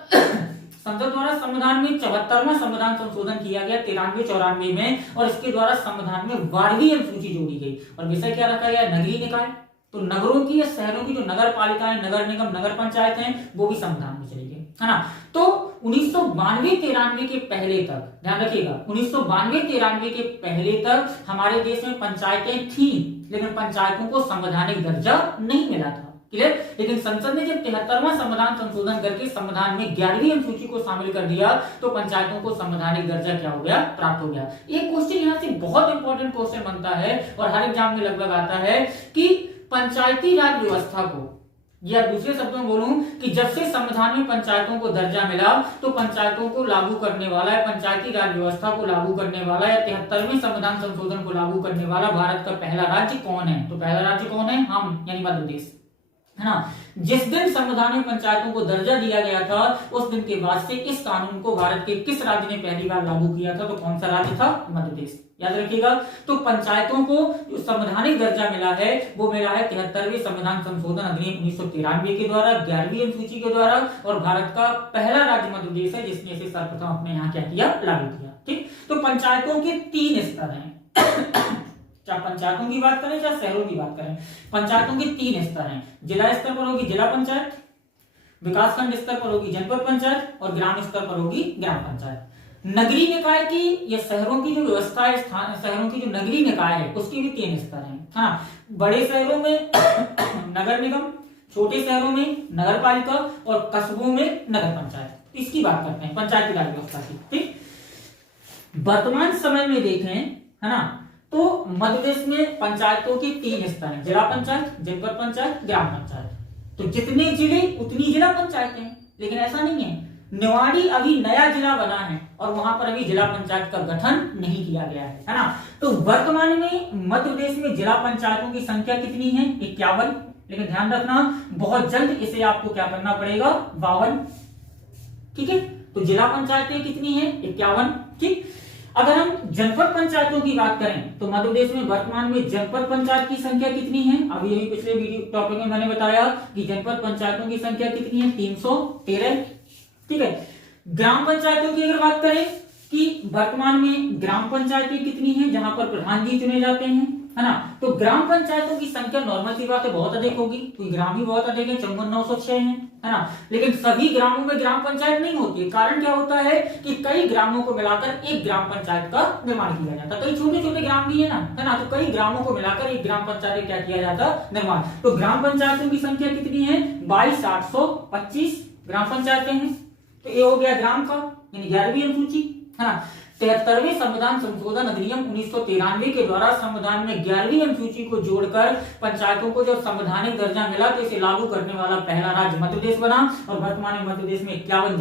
संविधान में 74वां संविधान संशोधन किया गया 93-94 में, और इसके द्वारा संविधान में 12वीं अनुसूची जोड़ी गई, और विषय क्या रखा गया? नगरीय निकाय। तो नगरों की या शहरों की जो नगर पालिकाएं, नगर निगम, नगर पंचायत हैं, वो भी संविधान में चली गई, है ना। तो 1992-93 के पहले तक, ध्यान रखिएगा, 1992-93 के पहले तक हमारे देश में पंचायतें थी, लेकिन पंचायतों को संवैधानिक दर्जा नहीं मिला था, क्लियर। लेकिन संसद ने जब 73वां संविधान संशोधन करके संविधान में 11वीं अनुसूची को शामिल कर दिया, तो पंचायतों को संवैधानिक दर्जा क्या हो गया? प्राप्त हो गया। एक क्वेश्चन यहाँ से बहुत इंपॉर्टेंट क्वेश्चन बनता है और हर एग्जाम में लगभग आता है कि पंचायती राज व्यवस्था को, या दूसरे शब्दों में बोलूं कि जब से संविधान में पंचायतों को दर्जा मिला, तो पंचायतों को लागू करने वाला है, पंचायती राज व्यवस्था को लागू करने वाला या 73वें संविधान संशोधन को लागू करने वाला भारत का पहला राज्य कौन है? तो पहला राज्य कौन है? हम, यानी मध्य प्रदेश, है ना। जिस दिन संविधान में पंचायतों को दर्जा दिया गया था, उस दिन के बाद से इस कानून को भारत के किस राज्य ने पहली बार लागू किया था? तो कौन सा राज्य था? मध्य प्रदेश, याद रखिएगा। तो पंचायतों को जो संवैधानिक दर्जा मिला है, वो मिला है 73वें संविधान संशोधन अधिनियम 1993 के द्वारा, 11वीं अनुसूची के द्वारा, और भारत का पहला राज्य मध्य प्रदेश है जिसने इसे सर्वप्रथम अपने यहाँ क्या किया? लागू किया, ठीक। तो पंचायतों के 3 स्तर हैं चाहे पंचायतों की बात करें चाहे शहरों की बात करें, पंचायतों के 3 स्तर हैं। जिला स्तर पर होगी जिला पंचायत, विकासखंड स्तर पर होगी जनपद पंचायत, और ग्राम स्तर पर होगी ग्राम पंचायत। नगरीय निकाय की या शहरों की जो व्यवस्था है, शहरों की जो नगरीय निकाय है, उसकी भी 3 स्तर हैं। हाँ, बड़े शहरों में नगर निगम, छोटे शहरों में नगर पालिका, और कस्बों में नगर पंचायत। इसकी बात करते हैं पंचायती राज व्यवस्था की, ठीक। वर्तमान समय में देखें, है ना, तो मध्य प्रदेश में पंचायतों के 3 स्तर हैं, जिला पंचायत, जनपद पंचायत, ग्राम पंचायत। तो जितने जिले उतनी जिला पंचायतें, लेकिन ऐसा नहीं है। निवाड़ी अभी नया जिला बना है और वहां पर अभी जिला पंचायत का गठन नहीं किया गया है ना। तो वर्तमान में मध्य प्रदेश में जिला पंचायतों की संख्या कितनी है? 51। लेकिन ध्यान रखना, बहुत जल्द इसे आपको क्या करना पड़ेगा? 52, ठीक है। तो जिला पंचायतें कितनी है? 51, ठीक। अगर हम जनपद पंचायतों की बात करें, तो मध्य प्रदेश में वर्तमान में जनपद पंचायत की संख्या कितनी है? अभी यही पिछले वीडियो टॉपिक में मैंने बताया कि जनपद पंचायतों की संख्या कितनी है? 313, ठीक है। ग्राम पंचायतों की अगर बात करें कि वर्तमान में ग्राम पंचायतें कितनी हैं, जहां पर प्रधान जी चुने जाते हैं, है ना। तो ग्राम पंचायतों की संख्या नॉर्मल सी बात है बहुत अधिक होगी, क्योंकि ग्राम ही बहुत अधिक है, 54,906 है ना। लेकिन सभी ग्रामों में ग्राम पंचायत नहीं होती है। कारण क्या होता है कि कई ग्रामों को मिलाकर एक ग्राम पंचायत का निर्माण किया जाता है। कई छोटे छोटे ग्राम भी है ना, है ना। तो कई ग्रामों को मिलाकर एक ग्राम पंचायत क्या किया जाता? निर्माण। तो ग्राम पंचायतों की संख्या कितनी है? 22,825 ग्राम पंचायतें हैं। तो ये हो गया ग्राम का, यानी 11वीं अनुसूची, है ना। 73वें संविधान संशोधन अधिनियम 1993 के द्वारा संविधान में 11वीं अनुसूची को जोड़कर पंचायतों को जब संवैधानिक दर्जा मिला, तो इसे लागू करने वाला पहला राज्य मध्य प्रदेश बना। और वर्तमान में मध्य प्रदेश में 51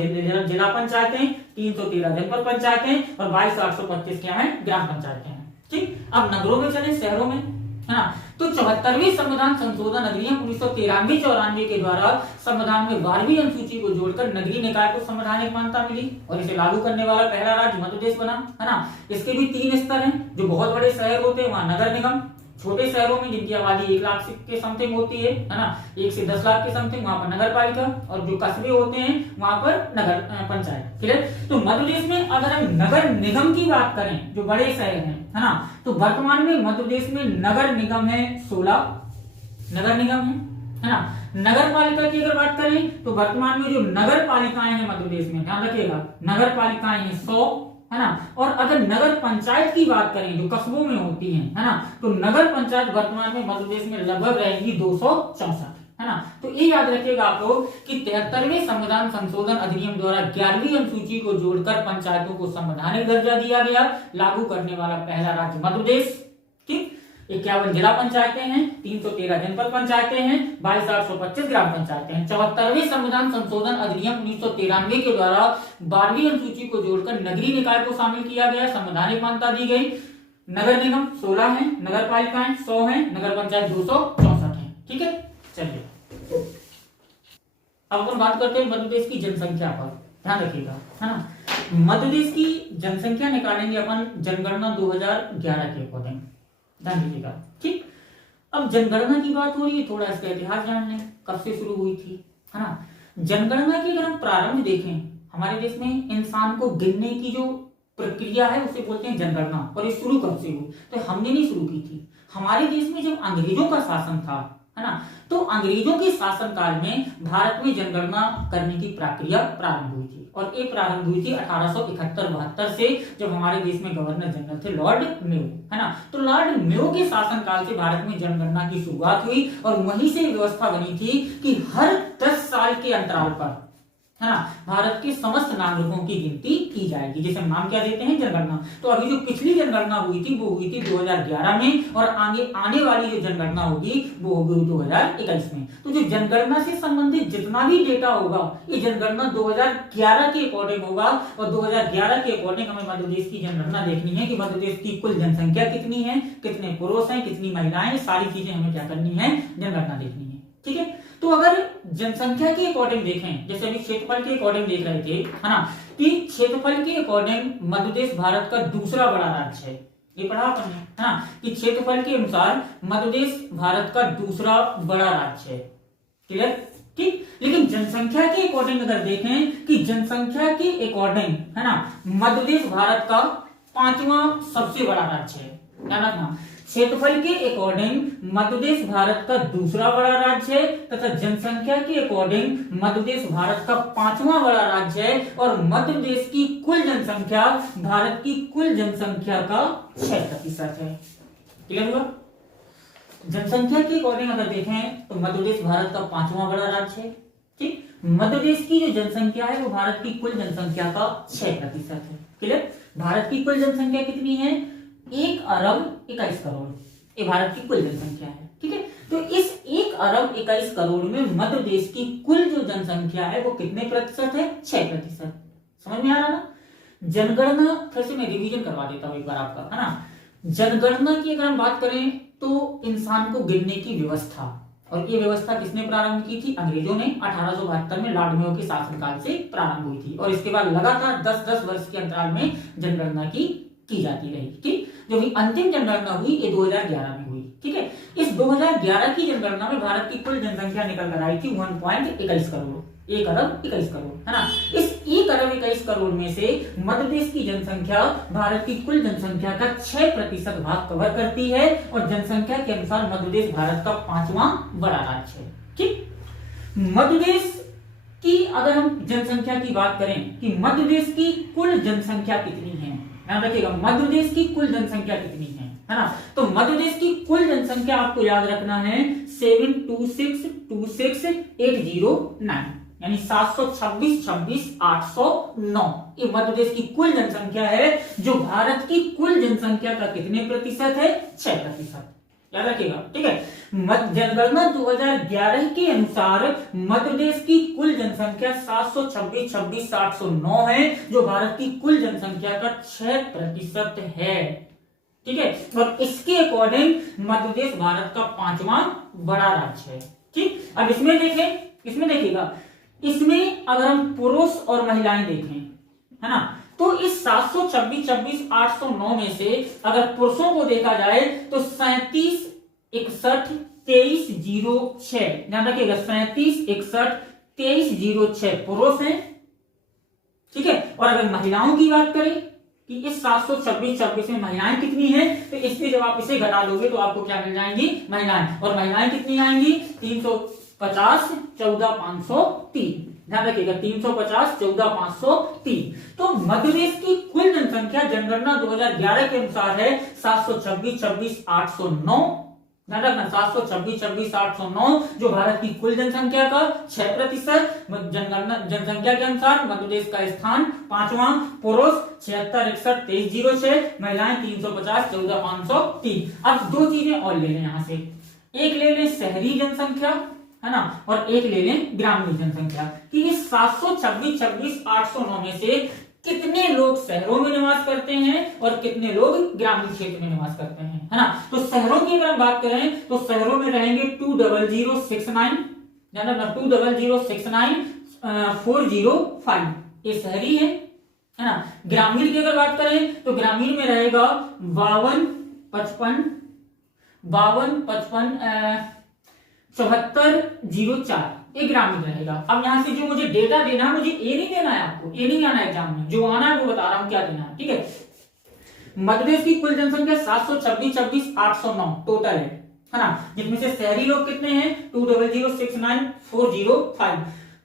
जिला पंचायतें, 313 जनपद पंचायतें और 22,825 क्या है? ग्राम पंचायतें हैं, ठीक। अब नगरों में चले, शहरों में, है ना। तो 74वें संविधान संशोधन अधिनियम 1993-94 के द्वारा संविधान में 12वीं अनुसूची को जोड़कर नगरीय निकाय को संवैधानिक मान्यता मिली और इसे लागू करने वाला पहला राज्य मध्य प्रदेश बना, है ना। इसके भी 3 स्तर हैं। जो बहुत बड़े शहर होते हैं वहां नगर निगम, छोटे शहरों में जिनकी आबादी 1 लाख के समथिंग होती है ना, 1 से 10 लाख के समथिंग, वहां पर नगर पालिका, और जो कस्बे होते हैं वहां पर नगर पंचायत, क्लियर। तो मध्य प्रदेश में अगर हम नगर निगम की बात करें, जो बड़े शहर हैं, है ना, तो वर्तमान में मध्य प्रदेश में नगर निगम है 16 नगर निगम है ना। नगर पालिका की अगर बात करें तो वर्तमान में जो नगर पालिकाएं हैं मध्य प्रदेश में, ध्यान रखिएगा, नगर पालिकाएं हैं 100, है ना। और अगर नगर पंचायत की बात करें जो कस्बों में होती हैं, है ना, तो नगर पंचायत वर्तमान में मध्य प्रदेश में लगभग रहेगी 264, है ना। तो ये याद रखिएगा आप लोग कि 73वें संविधान संशोधन अधिनियम द्वारा 11वीं अनुसूची को जोड़कर पंचायतों को संवैधानिक दर्जा दिया गया, लागू करने वाला पहला राज्य मध्य प्रदेश, ठीक। 51 जिला पंचायतें हैं, 313 जनपद पंचायतें हैं, 22,825 ग्राम पंचायतें हैं। 74वें संविधान संशोधन अधिनियम 1993 के द्वारा 12वीं अनुसूची को जोड़कर नगरीय निकाय को शामिल किया गया, संवैधानिक मान्यता दी गई। नगर निगम 16 हैं, नगर पालिकाएं 100 हैं, नगर पंचायत 264 हैं। ठीक है, चलिए अब अपन बात करते हैं मध्य प्रदेश की जनसंख्या पर, ध्यान रखिएगा, है ना। मध्य प्रदेश की जनसंख्या निकालेंगे अपन जनगणना 2011 के अकॉर्डिंग, ध्यान दीजिएगा। ठीक, अब जनगणना की बात हो रही है, थोड़ा इसका इतिहास जान लें, कब से शुरू हुई थी, है ना। जनगणना की अगर हम प्रारंभ देखें, हमारे देश में इंसान को गिनने की जो प्रक्रिया है उसे बोलते हैं जनगणना। और ये शुरू कब से हुई, तो हमने नहीं शुरू की थी, हमारे देश में जब अंग्रेजों का शासन था, है ना, तो अंग्रेजों के शासनकाल में भारत में जनगणना करने की प्रक्रिया प्रारंभ हुई थी। और ये प्रारंभ हुई थी 1871-72 से, जब हमारे देश में गवर्नर जनरल थे लॉर्ड मेयो, है ना। तो लॉर्ड मेयो के शासनकाल से भारत में जनगणना की शुरुआत हुई और वहीं से व्यवस्था बनी थी कि हर 10 साल के अंतराल पर, है ना, भारत के समस्त नागरिकों की गिनती की जाएगी, जिसे हम नाम क्या देते हैं, जनगणना। तो अभी जो पिछली जनगणना हुई थी वो हुई थी 2011 में, और आगे आने वाली जो जनगणना होगी वो होगी 2021 में। तो जो जनगणना से संबंधित जितना भी डेटा होगा ये जनगणना 2011 के अकॉर्डिंग होगा। और 2011 के अकॉर्डिंग हमें मध्य प्रदेश की जनगणना देखनी है कि मध्य प्रदेश की कुल जनसंख्या कितनी है, कितने पुरुष हैं, कितनी महिलाएं, सारी चीजें हमें क्या करनी है, जनगणना देखनी है। ठीक है, तो अगर जनसंख्या के अकॉर्डिंग देखें, जैसे अभी क्षेत्रफल के अकॉर्डिंग देख रहे थे, है ना, कि क्षेत्रफल के अकॉर्डिंग मध्य प्रदेश भारत का दूसरा बड़ा राज्य है, ये पढ़ा आपने, है ना, कि क्षेत्रफल के अनुसार मध्य प्रदेश भारत का दूसरा बड़ा राज्य है। क्लियर, ठीक। लेकिन जनसंख्या के अकॉर्डिंग अगर देखें कि जनसंख्या के अकॉर्डिंग, है ना, मध्य प्रदेश भारत का 5वां सबसे बड़ा राज्य है, ध्यान रखना। क्षेत्रफल के अकॉर्डिंग मध्य प्रदेश भारत का दूसरा बड़ा राज्य है, तथा जनसंख्या के अकॉर्डिंग मध्य प्रदेश भारत का 5वां बड़ा राज्य है। और मध्य प्रदेश की कुल जनसंख्या भारत की कुल जनसंख्या का 6% है। क्लियर हुआ। जनसंख्या के अकॉर्डिंग अगर देखें तो मध्य प्रदेश भारत का 5वां बड़ा राज्य है। ठीक, मध्य प्रदेश की जो जनसंख्या है वो भारत की कुल जनसंख्या का 6% है। क्लियर, भारत की कुल जनसंख्या कितनी है, 1,21 करोड़, ये भारत की कुल जनसंख्या है। ठीक है, तो इस 1,21 करोड़ में मध्य प्रदेश की कुल जो जनसंख्या है वो कितने प्रतिशत है, 6%। समझ में आ रहा ना। जनगणना फिर से मैं रिवीजन करवा देता हूं एक बार आपका, है ना। जनगणना की अगर हम बात करें तो इंसान को गिनने की व्यवस्था, और ये व्यवस्था किसने प्रारंभ की थी, अंग्रेजों ने 1872 में लॉर्ड मेयो के शासनकाल से प्रारंभ हुई थी। और इसके बाद लगातार 10-10 वर्ष के अंतराल में जनगणना की जाती रही। ठीक, जो भी अंतिम जनगणना हुई ये 2011 में हुई। ठीक है, इस 2011 की जनगणना में भारत की कुल जनसंख्या निकल कर आई थी 1.21 करोड़, 1,21 करोड़, है ना। इस 1,21 करोड़ में से मध्य प्रदेश की जनसंख्या भारत की कुल जनसंख्या का 6% भाग कवर करती है। और जनसंख्या के अनुसार मध्य प्रदेश भारत का 5वां बड़ा राज्य है। ठीक, मध्य प्रदेश की अगर हम जनसंख्या की बात करें कि मध्य प्रदेश की कुल जनसंख्या कितनी है, ध्यान रखिएगा, मध्य प्रदेश की कुल जनसंख्या कितनी है ना। तो मध्य प्रदेश की कुल जनसंख्या आपको याद रखना है 726,809, यानी 726,809। ये मध्य प्रदेश की कुल जनसंख्या है, जो भारत की कुल जनसंख्या का कितने प्रतिशत है, 6%। याद रखिएगा। ठीक है, जनगणना 2011 के अनुसार मध्य प्रदेश की कुल जनसंख्या 726,809 है, जो भारत की कुल जनसंख्या का 6% है। ठीक है, और इसके अकॉर्डिंग मध्य प्रदेश भारत का 5वां बड़ा राज्य है। ठीक, अब इसमें देखिएगा, इसमें अगर हम पुरुष और महिलाएं देखें, है ना, तो इस 726,809 में से अगर पुरुषों को देखा जाए तो 3761,2306, ध्यान रखिएगा, 3761,2306 पुरुष हैं। ठीक है, और अगर महिलाओं की बात करें कि इस 726 में महिलाएं कितनी हैं, तो इसमें जब आप इसे घटा लोगे तो आपको क्या मिल जाएंगी, महिलाएं। और महिलाएं कितनी आएंगी, 350, 14,503, ध्यान रखिएगा, 350, 14,503। तो मध्य प्रदेश की कुल जनसंख्या जनगणना 2011 के अनुसार है 726,809, ध्यान रखना 726, 26, 809 जो भारत की कुल जनसंख्या का 6%, जनसंख्या के अनुसार मध्य प्रदेश का स्थान 5वां, पुरुष 76, 61, 2306, महिलाएं 350, 14,503। अब दो चीजें और ले लें यहां से, एक ले लें शहरी जनसंख्या, है ना, और एक ले लें ग्रामीण जनसंख्या, कि ये 726, 26, 809 में से कितने लोग शहरों में निवास करते हैं और कितने लोग ग्रामीण क्षेत्र में निवास करते हैं, है ना। तो शहरों की अगर हम बात करें तो शहरों में रहेंगे 20069, ध्यान रखना 20069, 405 ये शहरी है ना। ग्रामीण की अगर बात करें तो ग्रामीण में रहेगा 5255, 7404 ये ग्रामीण रहेगा। अब यहां से जो मुझे डेटा देना है, मुझे ए नहीं देना है, आपको ए नहीं आना है एग्जाम में, जो आना है वो बता रहा हूं क्या देना है, ठीक है। मध्य प्रदेश की कुल जनसंख्या 726, 26, 809 टोटल है ना, जिसमें से शहरी लोग कितने हैं 20069, 405।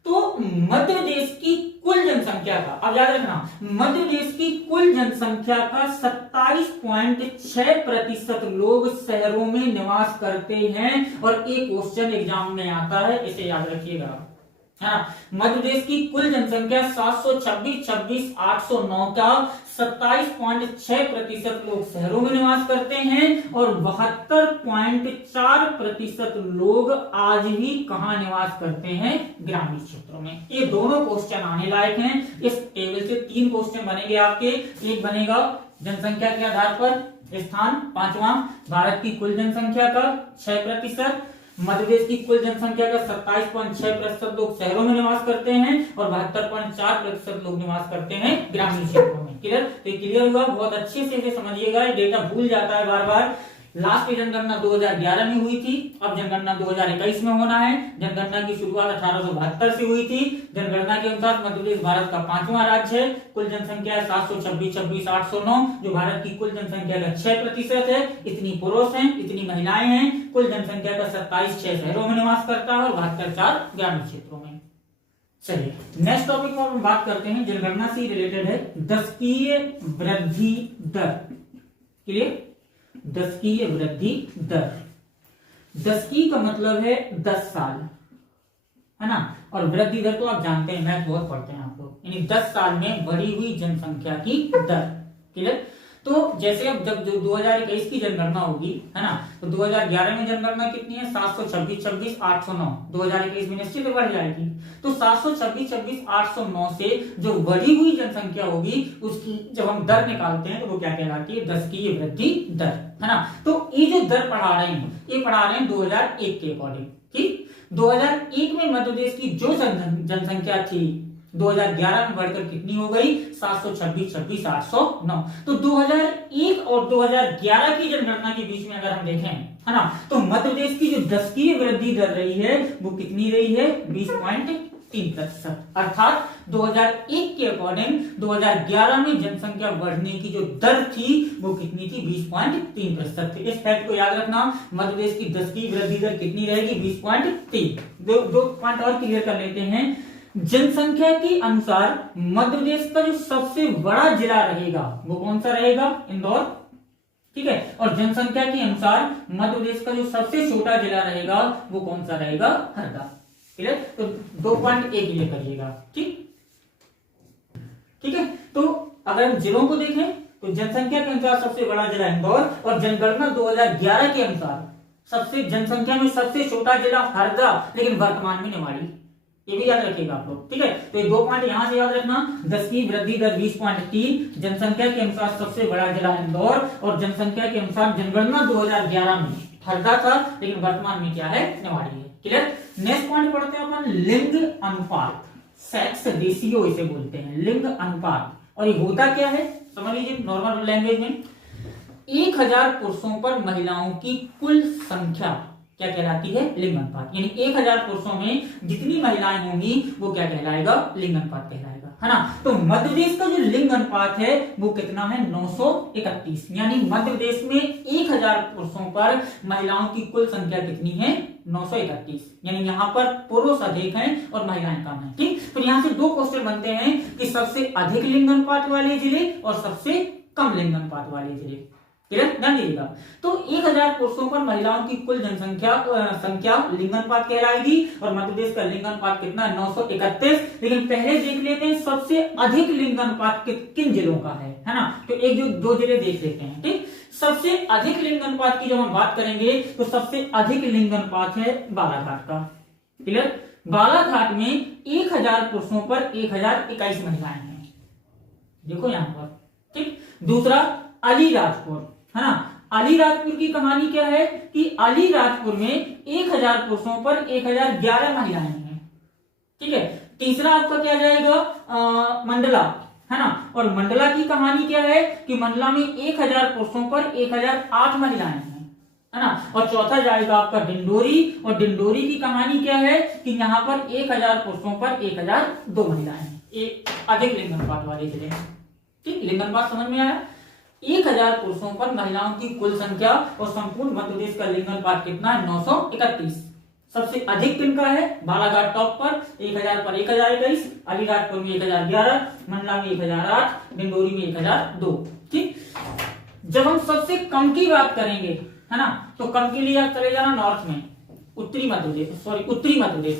तो मध्य प्रदेश की कुल जनसंख्या का, अब याद रखना, मध्य प्रदेश की कुल जनसंख्या का 27.6% लोग शहरों में निवास करते हैं, और एक क्वेश्चन एग्जाम में आता है, इसे याद रखिएगा, है। मध्य प्रदेश की कुल जनसंख्या 726, 26, 809 का 27.6% लोग शहरों में निवास करते हैं, और 72.4% लोग आज भी कहां निवास करते हैं, ग्रामीण क्षेत्रों में। ये दोनों क्वेश्चन आने लायक हैं। इस टेबल से 3 क्वेश्चन बनेंगे आपके। एक बनेगा जनसंख्या के आधार पर स्थान 5वां, भारत की कुल जनसंख्या का 6%, मध्य प्रदेश की कुल जनसंख्या का 27.6% लोग शहरों में निवास करते हैं, और 72.4% लोग निवास करते हैं ग्रामीण क्षेत्रों में। क्लियर? तो ये क्लियर हुआ, बहुत अच्छे से इसे समझिएगा, ये डेटा भूल जाता है बार बार। लास्ट की जनगणना 2011 में हुई थी, अब जनगणना 2021 में होना है। जनगणना की शुरुआत 1872 से हुई थी। जनगणना के अनुसार मध्य प्रदेश भारत का 5वां राज्य है। कुल जनसंख्या है 726, 26, 809 जो भारत की कुल जनसंख्या का 6% है। इतनी पुरुष हैं, इतनी महिलाएं हैं। कुल जनसंख्या का 27.6 शहरों में निवास करता है और 72.4 ग्रामीण क्षेत्रों में। चलिए नेक्स्ट टॉपिक में हम बात करते हैं, जनगणना से रिलेटेड है, दशकीय वृद्धि दर। क्लियर? दशकीय वृद्धि दर, दशकीय का मतलब है 10 साल, है ना, और वृद्धि दर तो आप जानते हैं, मैथ बहुत पढ़ते हैं आप लोग, यानी 10 साल में बढ़ी हुई जनसंख्या की दर। क्लियर? तो जैसे अब जब 2021 की जनगणना होगी, है ना, तो 2011 में जनगणना कितनी है 726, 26, 809, 2021 में निश्चित बढ़ जाएगी। तो 726, 26, 809 से जो बढ़ी हुई जनसंख्या होगी उसकी जब हम दर निकालते हैं तो वो क्या कहलाती है, दशकीय वृद्धि दर, है ना। तो ये जो दर पढ़ा रहे हैं, ये पढ़ा रहे हैं 2001 के अकॉर्डिंग। ठीक, 2001 में मध्य प्रदेश की जो जनसंख्या थी 2011 में बढ़कर कितनी हो गई 726, 26, 809। तो 2001 और 2011 की जनगणना के बीच में अगर हम देखें, है ना, तो मध्य प्रदेश की जो दशकीय वृद्धि दर रही है वो कितनी रही है 20.3%। अर्थात 2001 के अकॉर्डिंग 2011 में जनसंख्या बढ़ने की जो दर थी वो कितनी थी 20.3%। इस फैक्ट को याद रखना, मध्य प्रदेश की दशकीय वृद्धि दर कितनी रहेगी 20.3। दो पॉइंट और क्लियर कर लेते हैं। जनसंख्या के अनुसार मध्य प्रदेश का जो सबसे बड़ा जिला रहेगा वो कौन सा रहेगा, इंदौर। ठीक है, और जनसंख्या के अनुसार मध्य प्रदेश का जो सबसे छोटा जिला रहेगा वो कौन सा रहेगा, हरदा। क्लियर? तो 2.1 क्लियर करिएगा। ठीक है, तो अगर हम जिलों को देखें तो जनसंख्या के अनुसार सबसे बड़ा जिला इंदौर, और जनगणना 2011 के अनुसार सबसे जनसंख्या में सबसे छोटा जिला हरदा, लेकिन वर्तमान में निवाड़ी। ये भी याद रखिएगा आप लोग। ठीक है, तो ये 2 पॉइंट यहां से याद रखना, दशकीय वृद्धि दर 20.3, जनसंख्या के अनुसार सबसे बड़ा जिला इंदौर, और जनसंख्या के अनुसार जनगणना 2011 में हरदा था, लेकिन वर्तमान में क्या है, निवाड़ी है। क्लियर? नेक्स्ट पॉइंट पढ़ते हैं अपन, लिंग अनुपात, सेक्स रेशियो इसे बोलते हैं, लिंग अनुपात। और ये होता क्या है समझ लीजिए नॉर्मल लैंग्वेज में, 1000 पुरुषों पर महिलाओं की कुल संख्या क्या कहलाती है, लिंग अनुपात। यानी 1000 पुरुषों में जितनी महिलाएं होंगी वो क्या कहलाएगा, लिंग अनुपात कहलाएगा, है ना। तो मध्य प्रदेश का जो लिंग अनुपात है वो कितना है 931। यानी मध्य प्रदेश में 1000 पुरुषों पर महिलाओं की कुल संख्या कितनी है 931। यानी यहाँ पर पुरुष अधिक हैं और महिलाएं कम हैं। ठीक, तो यहाँ से 2 क्वेश्चन बनते हैं कि सबसे अधिक लिंग अनुपात वाले जिले और सबसे कम लिंग अनुपात वाले जिले। क्लियर, ध्यान दीजिएगा। तो 1000 पुरुषों पर महिलाओं की कुल संख्या लिंगानुपात कहलाएगी, और मध्य प्रदेश का लिंगानुपात कितना है? 931। लेकिन पहले देख लेते हैं सबसे अधिक लिंगानुपात किन जिलों का है ना। तो एक जो 2 जिले देख लेते हैं। ठीक, सबसे अधिक लिंगानुपात की जब हम बात करेंगे तो सबसे अधिक लिंगानुपात है बालाघाट का। क्लियर, बालाघाट में 1000 पुरुषों पर 1021 महिलाएं हैं, देखो यहां पर। ठीक, दूसरा अलीराजपुर, है ना। अलीराजपुर की कहानी क्या है कि अलीराजपुर में 1000 पुरुषों पर 1011 महिलाएं हैं। ठीक है, तीसरा आपका क्या जाएगा? मंडला, है ना। और मंडला की कहानी क्या है कि मंडला में 1000 पुरुषों पर 1008 महिलाएं हैं, है ना। और चौथा जाएगा आपका डिंडोरी, और डिंडोरी की कहानी क्या है कि यहाँ पर 1000 पुरुषों पर 1002 महिलाएं हैं। एक अधिक लिंगानुपात वाले जिले। ठीक, लिंगानुपात समझ में आया। 1000 पुरुषों पर महिलाओं की कुल संख्या और संपूर्ण मध्य प्रदेश का लिंगानुपात कितना है? 931। सबसे अधिक किनका है? बालाघाट टॉप पर 1000 पर 1021, अलीराजपुर में 1011, मंडला में 1008, डिंडोरी में 1002। ठीक, जब हम सबसे कम की बात करेंगे, है ना, तो कम के लिए आप चले जाना नॉर्थ में, उत्तरी मध्य प्रदेश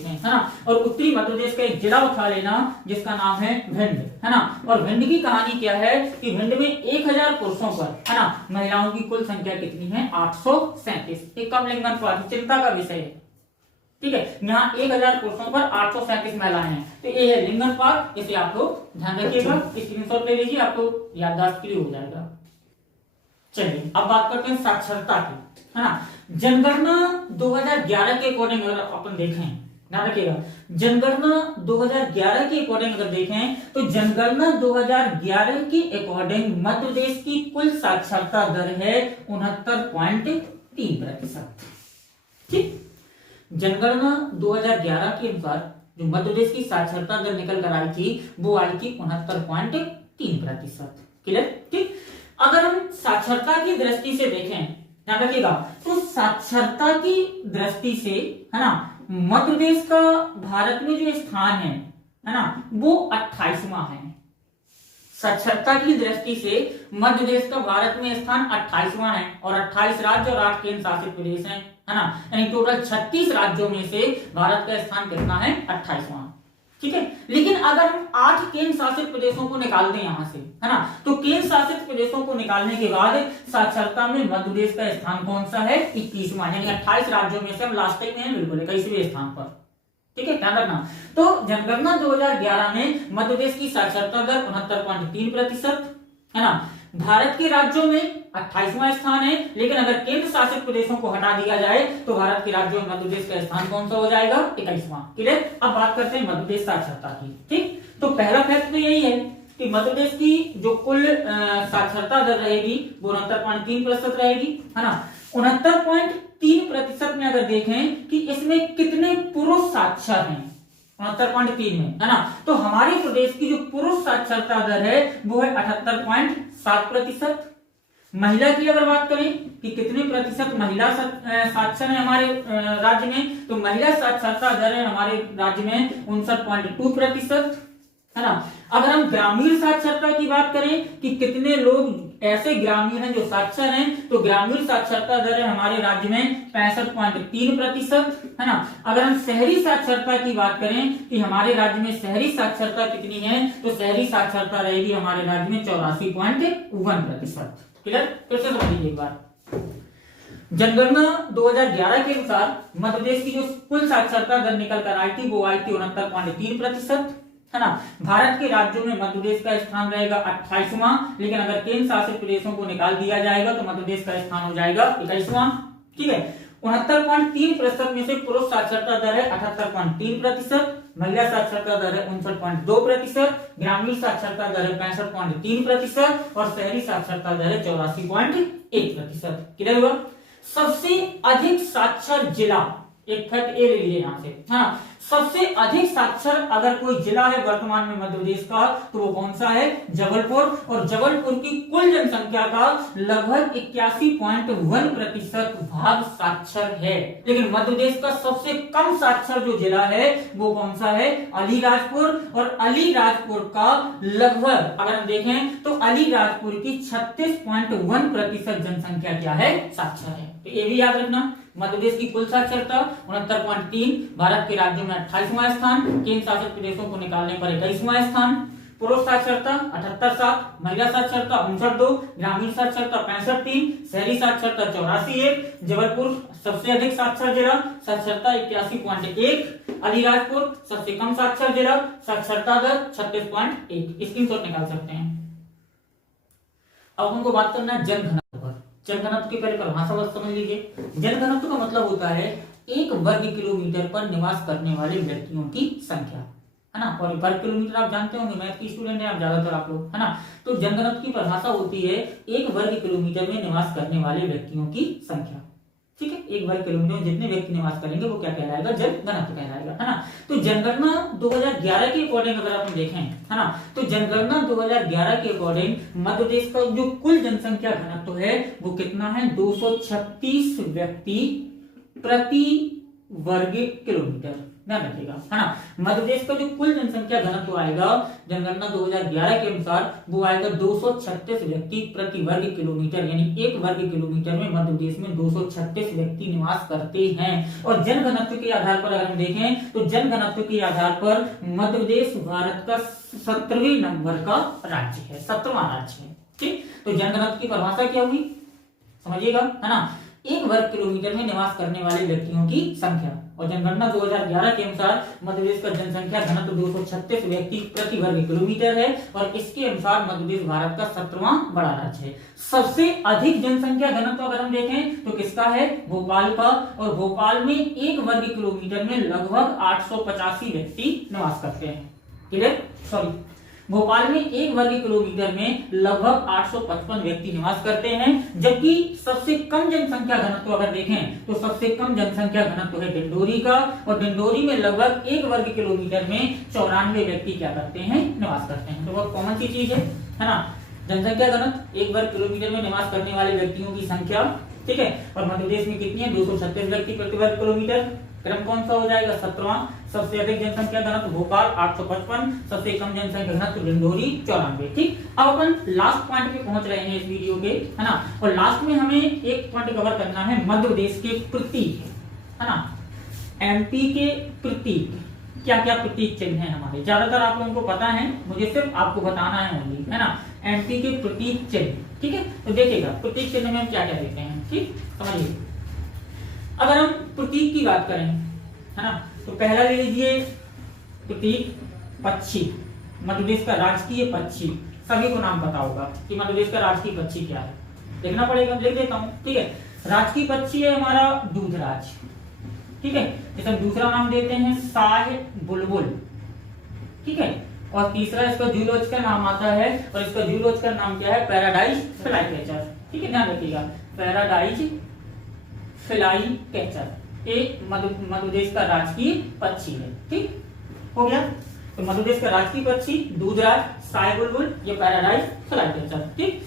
में, है ना। और उत्तरी मध्य प्रदेश का एक जिला उठा लेना जिसका नाम है भिंड, है ना। और भिंड की कहानी क्या है कि भिंड में 1000 पुरुषों पर, है ना, महिलाओं की कुल संख्या कितनी है? 837। एक कम लिंगानुपात चिंता का विषय है। ठीक है, यहाँ 1000 पुरुषों पर 837 महिलाएं हैं। तो ये है लिंगानुपात, इसे आप लोग ध्यान रखिएगा, स्क्रीनशॉट ले लीजिए, आपको याददाश्त के लिए हो जाएगा। चलिए अब बात करते हैं साक्षरता की, है ना। जनगणना 2011 के अकॉर्डिंग अगर अपन देखें, ध्यान रखिएगा, जनगणना 2011 के अकॉर्डिंग अगर देखें तो जनगणना 2011 के अकॉर्डिंग मध्य प्रदेश की कुल साक्षरता दर है 69.3%। ठीक, जनगणना 2011 के अनुसार जो मध्य प्रदेश की साक्षरता दर निकल कर आई थी वो आई थी 69.3%। क्लियर। ठीक, अगर हम साक्षरता की दृष्टि से देखें, ध्यान रखिएगा, तो साक्षरता की दृष्टि से, है ना, मध्य प्रदेश का भारत में जो स्थान है ना, वो 28वां है। साक्षरता की दृष्टि से मध्य प्रदेश का भारत में स्थान 28वां है, और 28 राज्य और 8 केंद्र शासित प्रदेश हैं, है ना। यानी टोटल 36 राज्यों में से भारत का स्थान कितना है? 28वां। ठीक है, लेकिन अगर हम 8 केंद्र शासित प्रदेशों को निकाल दें यहां से, है ना, तो केंद्र शासित प्रदेशों को निकालने के बाद साक्षरता में मध्य प्रदेश का स्थान कौन सा है? 21वां। यानी 28 राज्यों में से हम लास्ट में हैं, बिल्कुल 21वें स्थान पर। ठीक है, ध्यान रखना। तो जनगणना 2011 में मध्य प्रदेश की साक्षरता दर 69.3%, है ना। भारत के राज्यों में 28वां स्थान है, लेकिन अगर केंद्र शासित प्रदेशों को हटा दिया जाए तो भारत के राज्यों में मध्य प्रदेश का स्थान कौन सा हो जाएगा? 21वां। क्लियर। अब बात करते हैं मध्य प्रदेश साक्षरता की। ठीक, तो पहला फैक्ट तो यही है कि मध्य प्रदेश की जो कुल साक्षरता दर रहेगी वो 69.3% रहेगी, है ना। 69.3% में अगर देखें कि इसमें कितने पुरुष साक्षर हैं, 69.3 में, है ना, तो हमारे प्रदेश की जो पुरुष साक्षरता दर है वो है 78.7%। महिला की अगर बात करें कि कितने प्रतिशत महिला साक्षर है हमारे राज्य में, तो महिला साक्षरता दर है हमारे राज्य में 59.2%, है ना। अगर हम ग्रामीण साक्षरता की बात करें कि कितने लोग ऐसे ग्रामीण हैं जो साक्षर हैं, तो ग्रामीण साक्षरता दर है हमारे राज्य में 65.3%, है ना। अगर हम शहरी साक्षरता की बात करें कि हमारे राज्य में शहरी साक्षरता कितनी है, तो शहरी साक्षरता रहेगी हमारे राज्य में 84.1%। क्लियर। फिर से समझिए एक बार, जनगणना 2011 के अनुसार मध्य प्रदेश की जो कुल साक्षरता दर निकल कर आई थी वो आई थी 69.3%, है ना। भारत के राज्यों में मध्य प्रदेश का स्थान रहेगा 28वां, लेकिन अगर केंद्र शासित प्रदेशों को निकाल दिया जाएगा तो मध्य प्रदेश का स्थान हो जाएगा 21वां। ठीक है, 69.3% में से पुरुष साक्षरता दर है 78.3%, महिला साक्षरता दर है 59.2%, ग्रामीण साक्षरता दर है 65.3% और शहरी साक्षरता दर है 84.1%। क्लियर हुआ। सबसे अधिक साक्षर जिला, एक फैक्ट ए ले लीजिए यहां से, हाँ, सबसे अधिक साक्षर अगर कोई जिला है वर्तमान में मध्य प्रदेश का तो वो कौन सा है? जबलपुर। और जबलपुर की कुल जनसंख्या का लगभग 81.1% भाग साक्षर है। लेकिन मध्य प्रदेश का सबसे कम साक्षर जो जिला है वो कौन सा है? अलीराजपुर। और अलीराजपुर का लगभग अगर हम देखें तो अलीराजपुर की 36.1% जनसंख्या क्या है? साक्षर है। तो ये भी याद रखना। मध्य प्रदेश की कुल साक्षरता 69.3, भारत के राज्यों में 28वां स्थान, केंद्र शासित प्रदेशों को निकालने पर 21वां स्थान, पुरुष साक्षरता 78.7, महिला साक्षरता 59.2, ग्रामीण साक्षरता 65.3, शहरी साक्षरता 84.1, जबलपुर सबसे अधिक साक्षर जिला, साक्षरता 81.1, अलीराजपुर सबसे कम साक्षर जिला, साक्षरता दर 36.1। स्क्रीनशॉट निकाल सकते हैं। अब हमको बात करना है जनघनत्व पर। जनघनत्व की पहले परिभाषा बस समझ लीजिए। जनघनत्व का मतलब होता है 1 वर्ग किलोमीटर पर निवास करने वाले व्यक्तियों की संख्या, है ना। और वर्ग किलोमीटर आप जानते होंगे, मैथ की स्टूडेंट हैं आप ज्यादातर आप लोग, है ना। तो जनघनत्व की परिभाषा होती है 1 वर्ग किलोमीटर में निवास करने वाले व्यक्तियों की संख्या। ठीक है, 1 वर्ग किलोमीटर में जितने व्यक्ति निवास करेंगे वो क्या कहलाएगा? जनघनत्व कहलाएगा, है ना। तो जनगणना 2011 के अकॉर्डिंग अगर आप देखें, है ना, तो जनगणना 2011 के अकॉर्डिंग मध्य प्रदेश का जो कुल जनसंख्या घनत्व है वो कितना है? 236 व्यक्ति प्रति वर्ग किलोमीटर। ध्यान रखिएगा, है ना। मध्य प्रदेश का जो कुल जनसंख्या घनत्व आएगा जनगणना 2011 के अनुसार वो आएगा 236 व्यक्ति प्रति वर्ग किलोमीटर, यानी 1 वर्ग किलोमीटर में मध्य प्रदेश में 236 व्यक्ति निवास करते हैं। और जनघनत्व के आधार पर अगर हम देखें तो जनघनत्व के आधार पर मध्य प्रदेश भारत का 17वें नंबर का राज्य है, 17वां राज्य है। ठीक, तो जनघनत्व की परिभाषा क्या हुई समझिएगा, है ना। 1 वर्ग किलोमीटर में निवास करने वाले व्यक्तियों की संख्या। और जनगणना 2011 के अनुसार मध्य प्रदेश का जनसंख्या घनत्व 236 व्यक्ति प्रति वर्ग किलोमीटर है। और इसके अनुसार मध्य प्रदेश भारत का 17वां बड़ा राज्य है। सबसे अधिक जनसंख्या घनत्व अगर हम देखें तो किसका है? भोपाल का। और भोपाल में 1 वर्ग किलोमीटर में लगभग 885 व्यक्ति निवास करते हैं। क्लियर? सॉरी, भोपाल में 1 वर्ग किलोमीटर में लगभग 855 व्यक्ति निवास करते हैं। जबकि सबसे कम जनसंख्या घनत्व अगर देखें तो सबसे कम जनसंख्या घनत्व है डिंडोरी का। और डिंडोरी में लगभग 1 वर्ग किलोमीटर में 94 व्यक्ति क्या करते हैं? निवास करते हैं। तो बहुत कॉमन सी चीज है ना। जनसंख्या घनत्व 1 वर्ग किलोमीटर में निवास करने वाले व्यक्तियों की संख्या, ठीक है। और मध्य प्रदेश में कितनी है? 236 व्यक्ति प्रति वर्ग किलोमीटर। क्रम कौन सा हो जाएगा? 17वां। सबसे अधिक जनसंख्या घनत्व भोपाल 855, सबसे कम जनसंख्या घनत्व डिंडोरी 94। ठीक, अब अपन लास्ट पॉइंट पे पहुंच रहे हैं इस वीडियो के, है ना। और लास्ट में हमें एक पॉइंट कवर करना है मध्य प्रदेश के प्रतीक, है ना। एमपी के प्रतीक, क्या क्या प्रतीक चिन्ह है हमारे, ज्यादातर आप लोगों को पता है, मुझे सिर्फ आपको बताना है ओनली, है ना। एमपी के प्रतीक चिन्ह, ठीक है। तो देखिएगा प्रतीक चिन्ह में हम क्या क्या देखते हैं, ठीक, समझिए। अगर हम प्रतीक की बात करें, है ना, तो पहला ले लीजिए प्रतीक पक्षी। मध्य प्रदेश का राजकीय पक्षी, सभी को नाम पता होगा कि मध्य प्रदेश का राजकीय पक्षी क्या है, देखना पड़ेगा, लिख देता हूं, ठीक है। राजकीय पक्षी है हमारा दूधराज, ठीक है। इसका दूसरा नाम देते हैं शाह बुलबुल, ठीक है। और तीसरा इसका जूलॉजिकल नाम आता है, और इसका जूलॉजिकल नाम क्या है? पैराडाइज फ्लाईकैचर, ठीक है, ध्यान रखिएगा, पैराडाइज फ्लाई कैचर। एक मध्य प्रदेश का राजकीय पक्षी है, ठीक हो गया। तो मध्य प्रदेश का राजकीय पक्षी दूधराज, शाह बुलबुल, ये पैराडाइज फ्लाई कैचर, ठीक।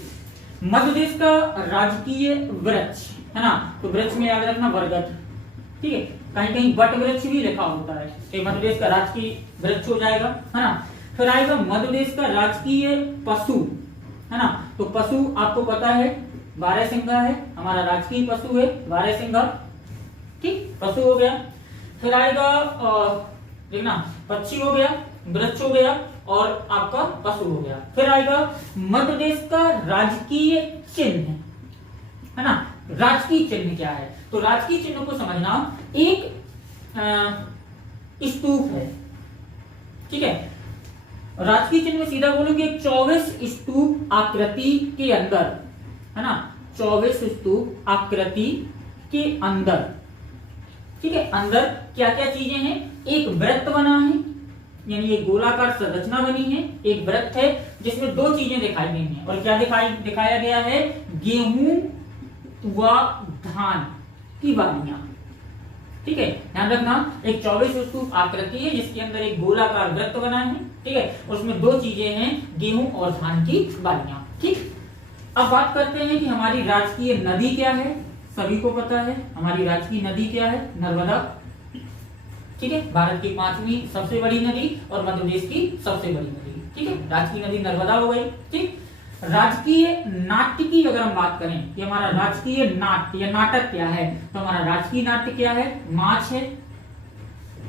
मध्य प्रदेश का राजकीय वृक्ष, है ना, तो वृक्ष में याद रखना बरगद, ठीक है। कहीं कहीं वट वृक्ष भी लिखा होता है, तो मध्य प्रदेश का राजकीय वृक्ष हो जाएगा, है ना। फिर आएगा मध्य प्रदेश का राजकीय पशु, है ना, तो पशु आपको पता है बारहसिंगा है, हमारा राजकीय पशु है बारहसिंगा, ठीक, पशु हो गया। फिर आएगा देखना पक्षी हो गया, वृक्ष हो गया, और आपका पशु हो गया। फिर आएगा मध्य प्रदेश का राजकीय चिन्ह, है ना। राजकीय चिन्ह क्या है? तो राजकीय चिन्ह को समझना, एक स्तूप है, ठीक है। राजकीय चिन्ह में सीधा बोलोगे 24 स्तूप आकृति के अंदर, है ना, 24 स्तूप आकृति के अंदर, ठीक है। अंदर क्या क्या चीजें हैं? एक वृत्त बना है, यानी ये गोलाकार संरचना बनी है, एक वृत्त है जिसमें 2 चीजें दिखाई गई हैं। और क्या दिखाया गया है? गेहूं व धान की बालियां, ठीक है, ध्यान रखना। एक 24 स्तूप आकृति है जिसके अंदर एक गोलाकार वृत्त बना है, ठीक है, उसमें दो चीजें हैं, गेहूं और धान की बालियां। ठीक, अब बात करते हैं कि हमारी राजकीय नदी क्या है। सभी को पता है हमारी राजकीय नदी क्या है, नर्मदा। ठीक है, भारत की 5वीं सबसे बड़ी नदी और मध्य प्रदेश की सबसे बड़ी नदी। ठीक है, राजकीय नदी नर्मदा हो गई। ठीक, राजकीय नाट्य की अगर हम बात करें कि हमारा राजकीय नाट्य या नाटक क्या है, तो हमारा राजकीय नाट्य क्या है, नाच है।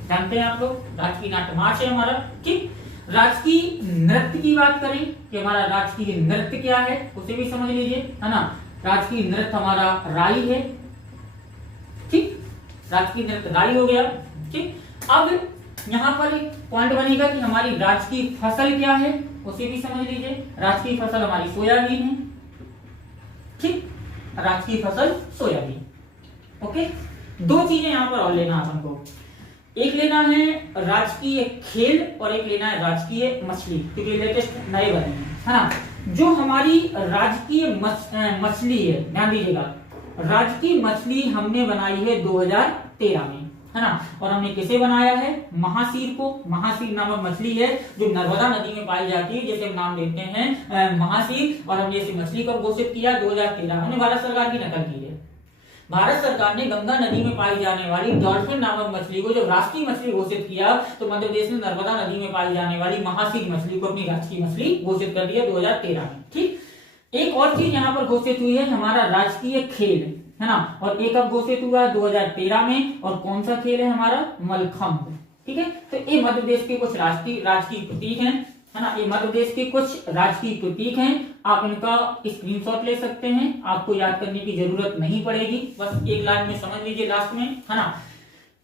जानते हैं आप लोग, राजकीय नाट्य नाच है हमारा। ठीक, राजकीय नृत्य की बात करें कि हमारा राजकीय नृत्य क्या है, उसे भी समझ लीजिए, है ना। राजकीय नृत्य हमारा राई है। ठीक, राजकीय नृत्य राई हो गया। ठीक, अब यहाँ पर एक पॉइंट बनेगा कि हमारी राजकीय फसल क्या है, उसे भी समझ लीजिए। राजकीय फसल हमारी सोयाबीन है। ठीक, राजकीय फसल सोयाबीन। ओके, दो चीजें यहाँ पर और लेना है हमको, एक लेना है राजकीय खेल और एक लेना है राजकीय मछली, क्योंकि लेटेस्ट नए बने हैं, है ना। जो हमारी राजकीय मछली है, ध्यान दीजिएगा, राजकीय मछली हमने बनाई है 2013 में, है ना। और हमने किसे बनाया है, महासीर को। महासीर नामक मछली है जो नर्मदा नदी में पाई जाती है, जैसे हम नाम देते हैं महासीर। और हमने इसे मछली कब घोषित किया, 2013। हमने भारत सरकार की नकल की है। भारत सरकार ने गंगा नदी में पाई जाने वाली डॉल्फिन नामक मछली को जब राष्ट्रीय मछली घोषित किया, तो मध्य प्रदेश ने नर्मदा नदी में पाई जाने वाली महासीर मछली को अपनी राजकीय मछली घोषित कर दिया 2013 में। ठीक, एक और चीज यहाँ पर घोषित हुई है, हमारा राजकीय खेल, है ना। और एक अब घोषित हुआ 2013 में, और कौन सा खेल है हमारा, मलखंभ। ठीक है, तो ये मध्य प्रदेश के कुछ राजकीय प्रतीक हैं, है ना। ये मध्य प्रदेश के कुछ राजकीय प्रतीक हैं। आप इनका स्क्रीनशॉट ले सकते हैं, आपको याद करने की जरूरत नहीं पड़ेगी, बस एक लाइन में समझ लीजिए लास्ट में, है ना।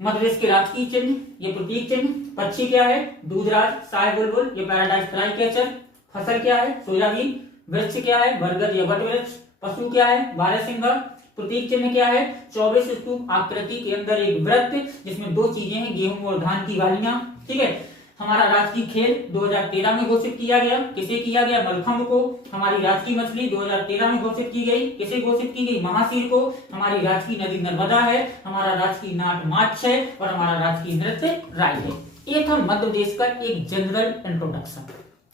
मध्य प्रदेश के राजकीय चिन्ह, ये प्रतीक चिन्ह। पक्षी क्या है, दूधराज, साय बुलबुल, ये पैराडाइज फ्लाई कैचर। फसल क्या है, सोयाबीन। वृक्ष क्या है, बरगद या वट वृक्ष। पशु क्या है, बारहसिंगा। प्रतीक चिन्ह क्या है, 24 स्तूप आकृति के अंदर एक वृत्त जिसमें दो चीजें हैं, गेहूं और धान की बालियां। ठीक है, हमारा राजकीय खेल 2013 में घोषित किया गया, किसे किया गया, मलखंभ को। हमारी राजकीय मछली 2013 में घोषित की गई, किसे घोषित की गई, महासीर को। हमारी राजकीय नदी नर्मदा है, हमारा राजकीय नाट माछ है, और हमारा राजकीय नृत्य राई है। ये था मध्य प्रदेश का एक जनरल इंट्रोडक्शन।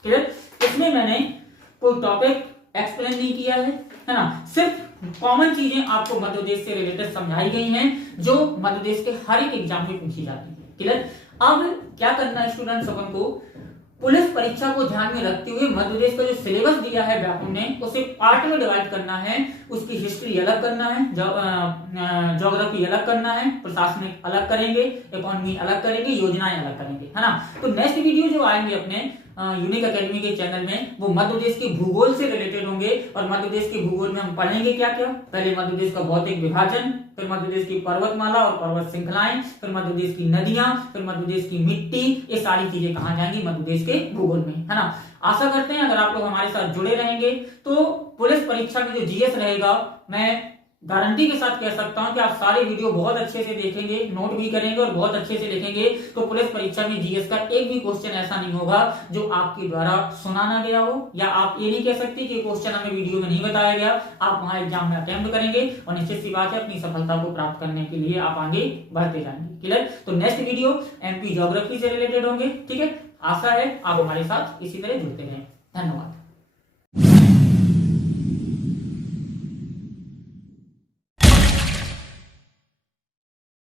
क्लियर, इसमें मैंने कोई टॉपिक एक्सप्लेन नहीं किया है ना, सिर्फ कॉमन चीजें आपको मध्य प्रदेश से रिलेटेड समझाई गई हैं जो मध्य प्रदेश के हर एक एग्जाम में पूछी जाती है। क्लियर, अब क्या करना है स्टूडेंट्स, अपन को पुलिस परीक्षा को ध्यान में रखते हुए मध्य प्रदेश का जो सिलेबस दिया है व्यापम ने, उसे पार्ट में डिवाइड करना है। उसकी हिस्ट्री अलग करना है, ज्योग्राफी अलग करना है, प्रशासनिक अलग करेंगे, इकोनॉमी अलग करेंगे, योजनाएं अलग करेंगे, है ना। तो नेक्स्ट वीडियो जो आएंगे अपने यूनिक एकेडमी के चैनल में, वो मध्य प्रदेश के भूगोल से रिलेटेड होंगे। और मध्य प्रदेश के भूगोल में हम पढ़ेंगे क्या क्या, पहले मध्य प्रदेश का भौतिक विभाजन, फिर मध्य प्रदेश की पर्वतमाला और पर्वत श्रृंखलाएं, फिर मध्य प्रदेश की नदियां, फिर मध्य प्रदेश की मिट्टी। ये सारी चीजें कहाँ जाएंगी, मध्य प्रदेश के भूगोल में, है ना। आशा करते हैं अगर आप लोग हमारे साथ जुड़े रहेंगे तो पुलिस परीक्षा में जो जीएस रहेगा, मैं गारंटी के साथ कह सकता हूं कि आप सारे वीडियो बहुत अच्छे से देखेंगे, नोट भी करेंगे और बहुत अच्छे से लिखेंगे, तो पुलिस परीक्षा में जीएस का एक भी क्वेश्चन ऐसा नहीं होगा जो आपके द्वारा सुना ना गया हो, या आप ये नहीं कह सकते कि क्वेश्चन हमें वीडियो में नहीं बताया गया। आप वहां एग्जाम में अटेम्प्ट करेंगे और निश्चित सी बात है अपनी सफलता को प्राप्त करने के लिए आप आगे बढ़ते जाएंगे। क्लियर, तो नेक्स्ट वीडियो एमपी ज्योग्राफी से रिलेटेड होंगे। ठीक है, आशा है आप हमारे साथ इसी तरह जुड़ते रहें। धन्यवाद।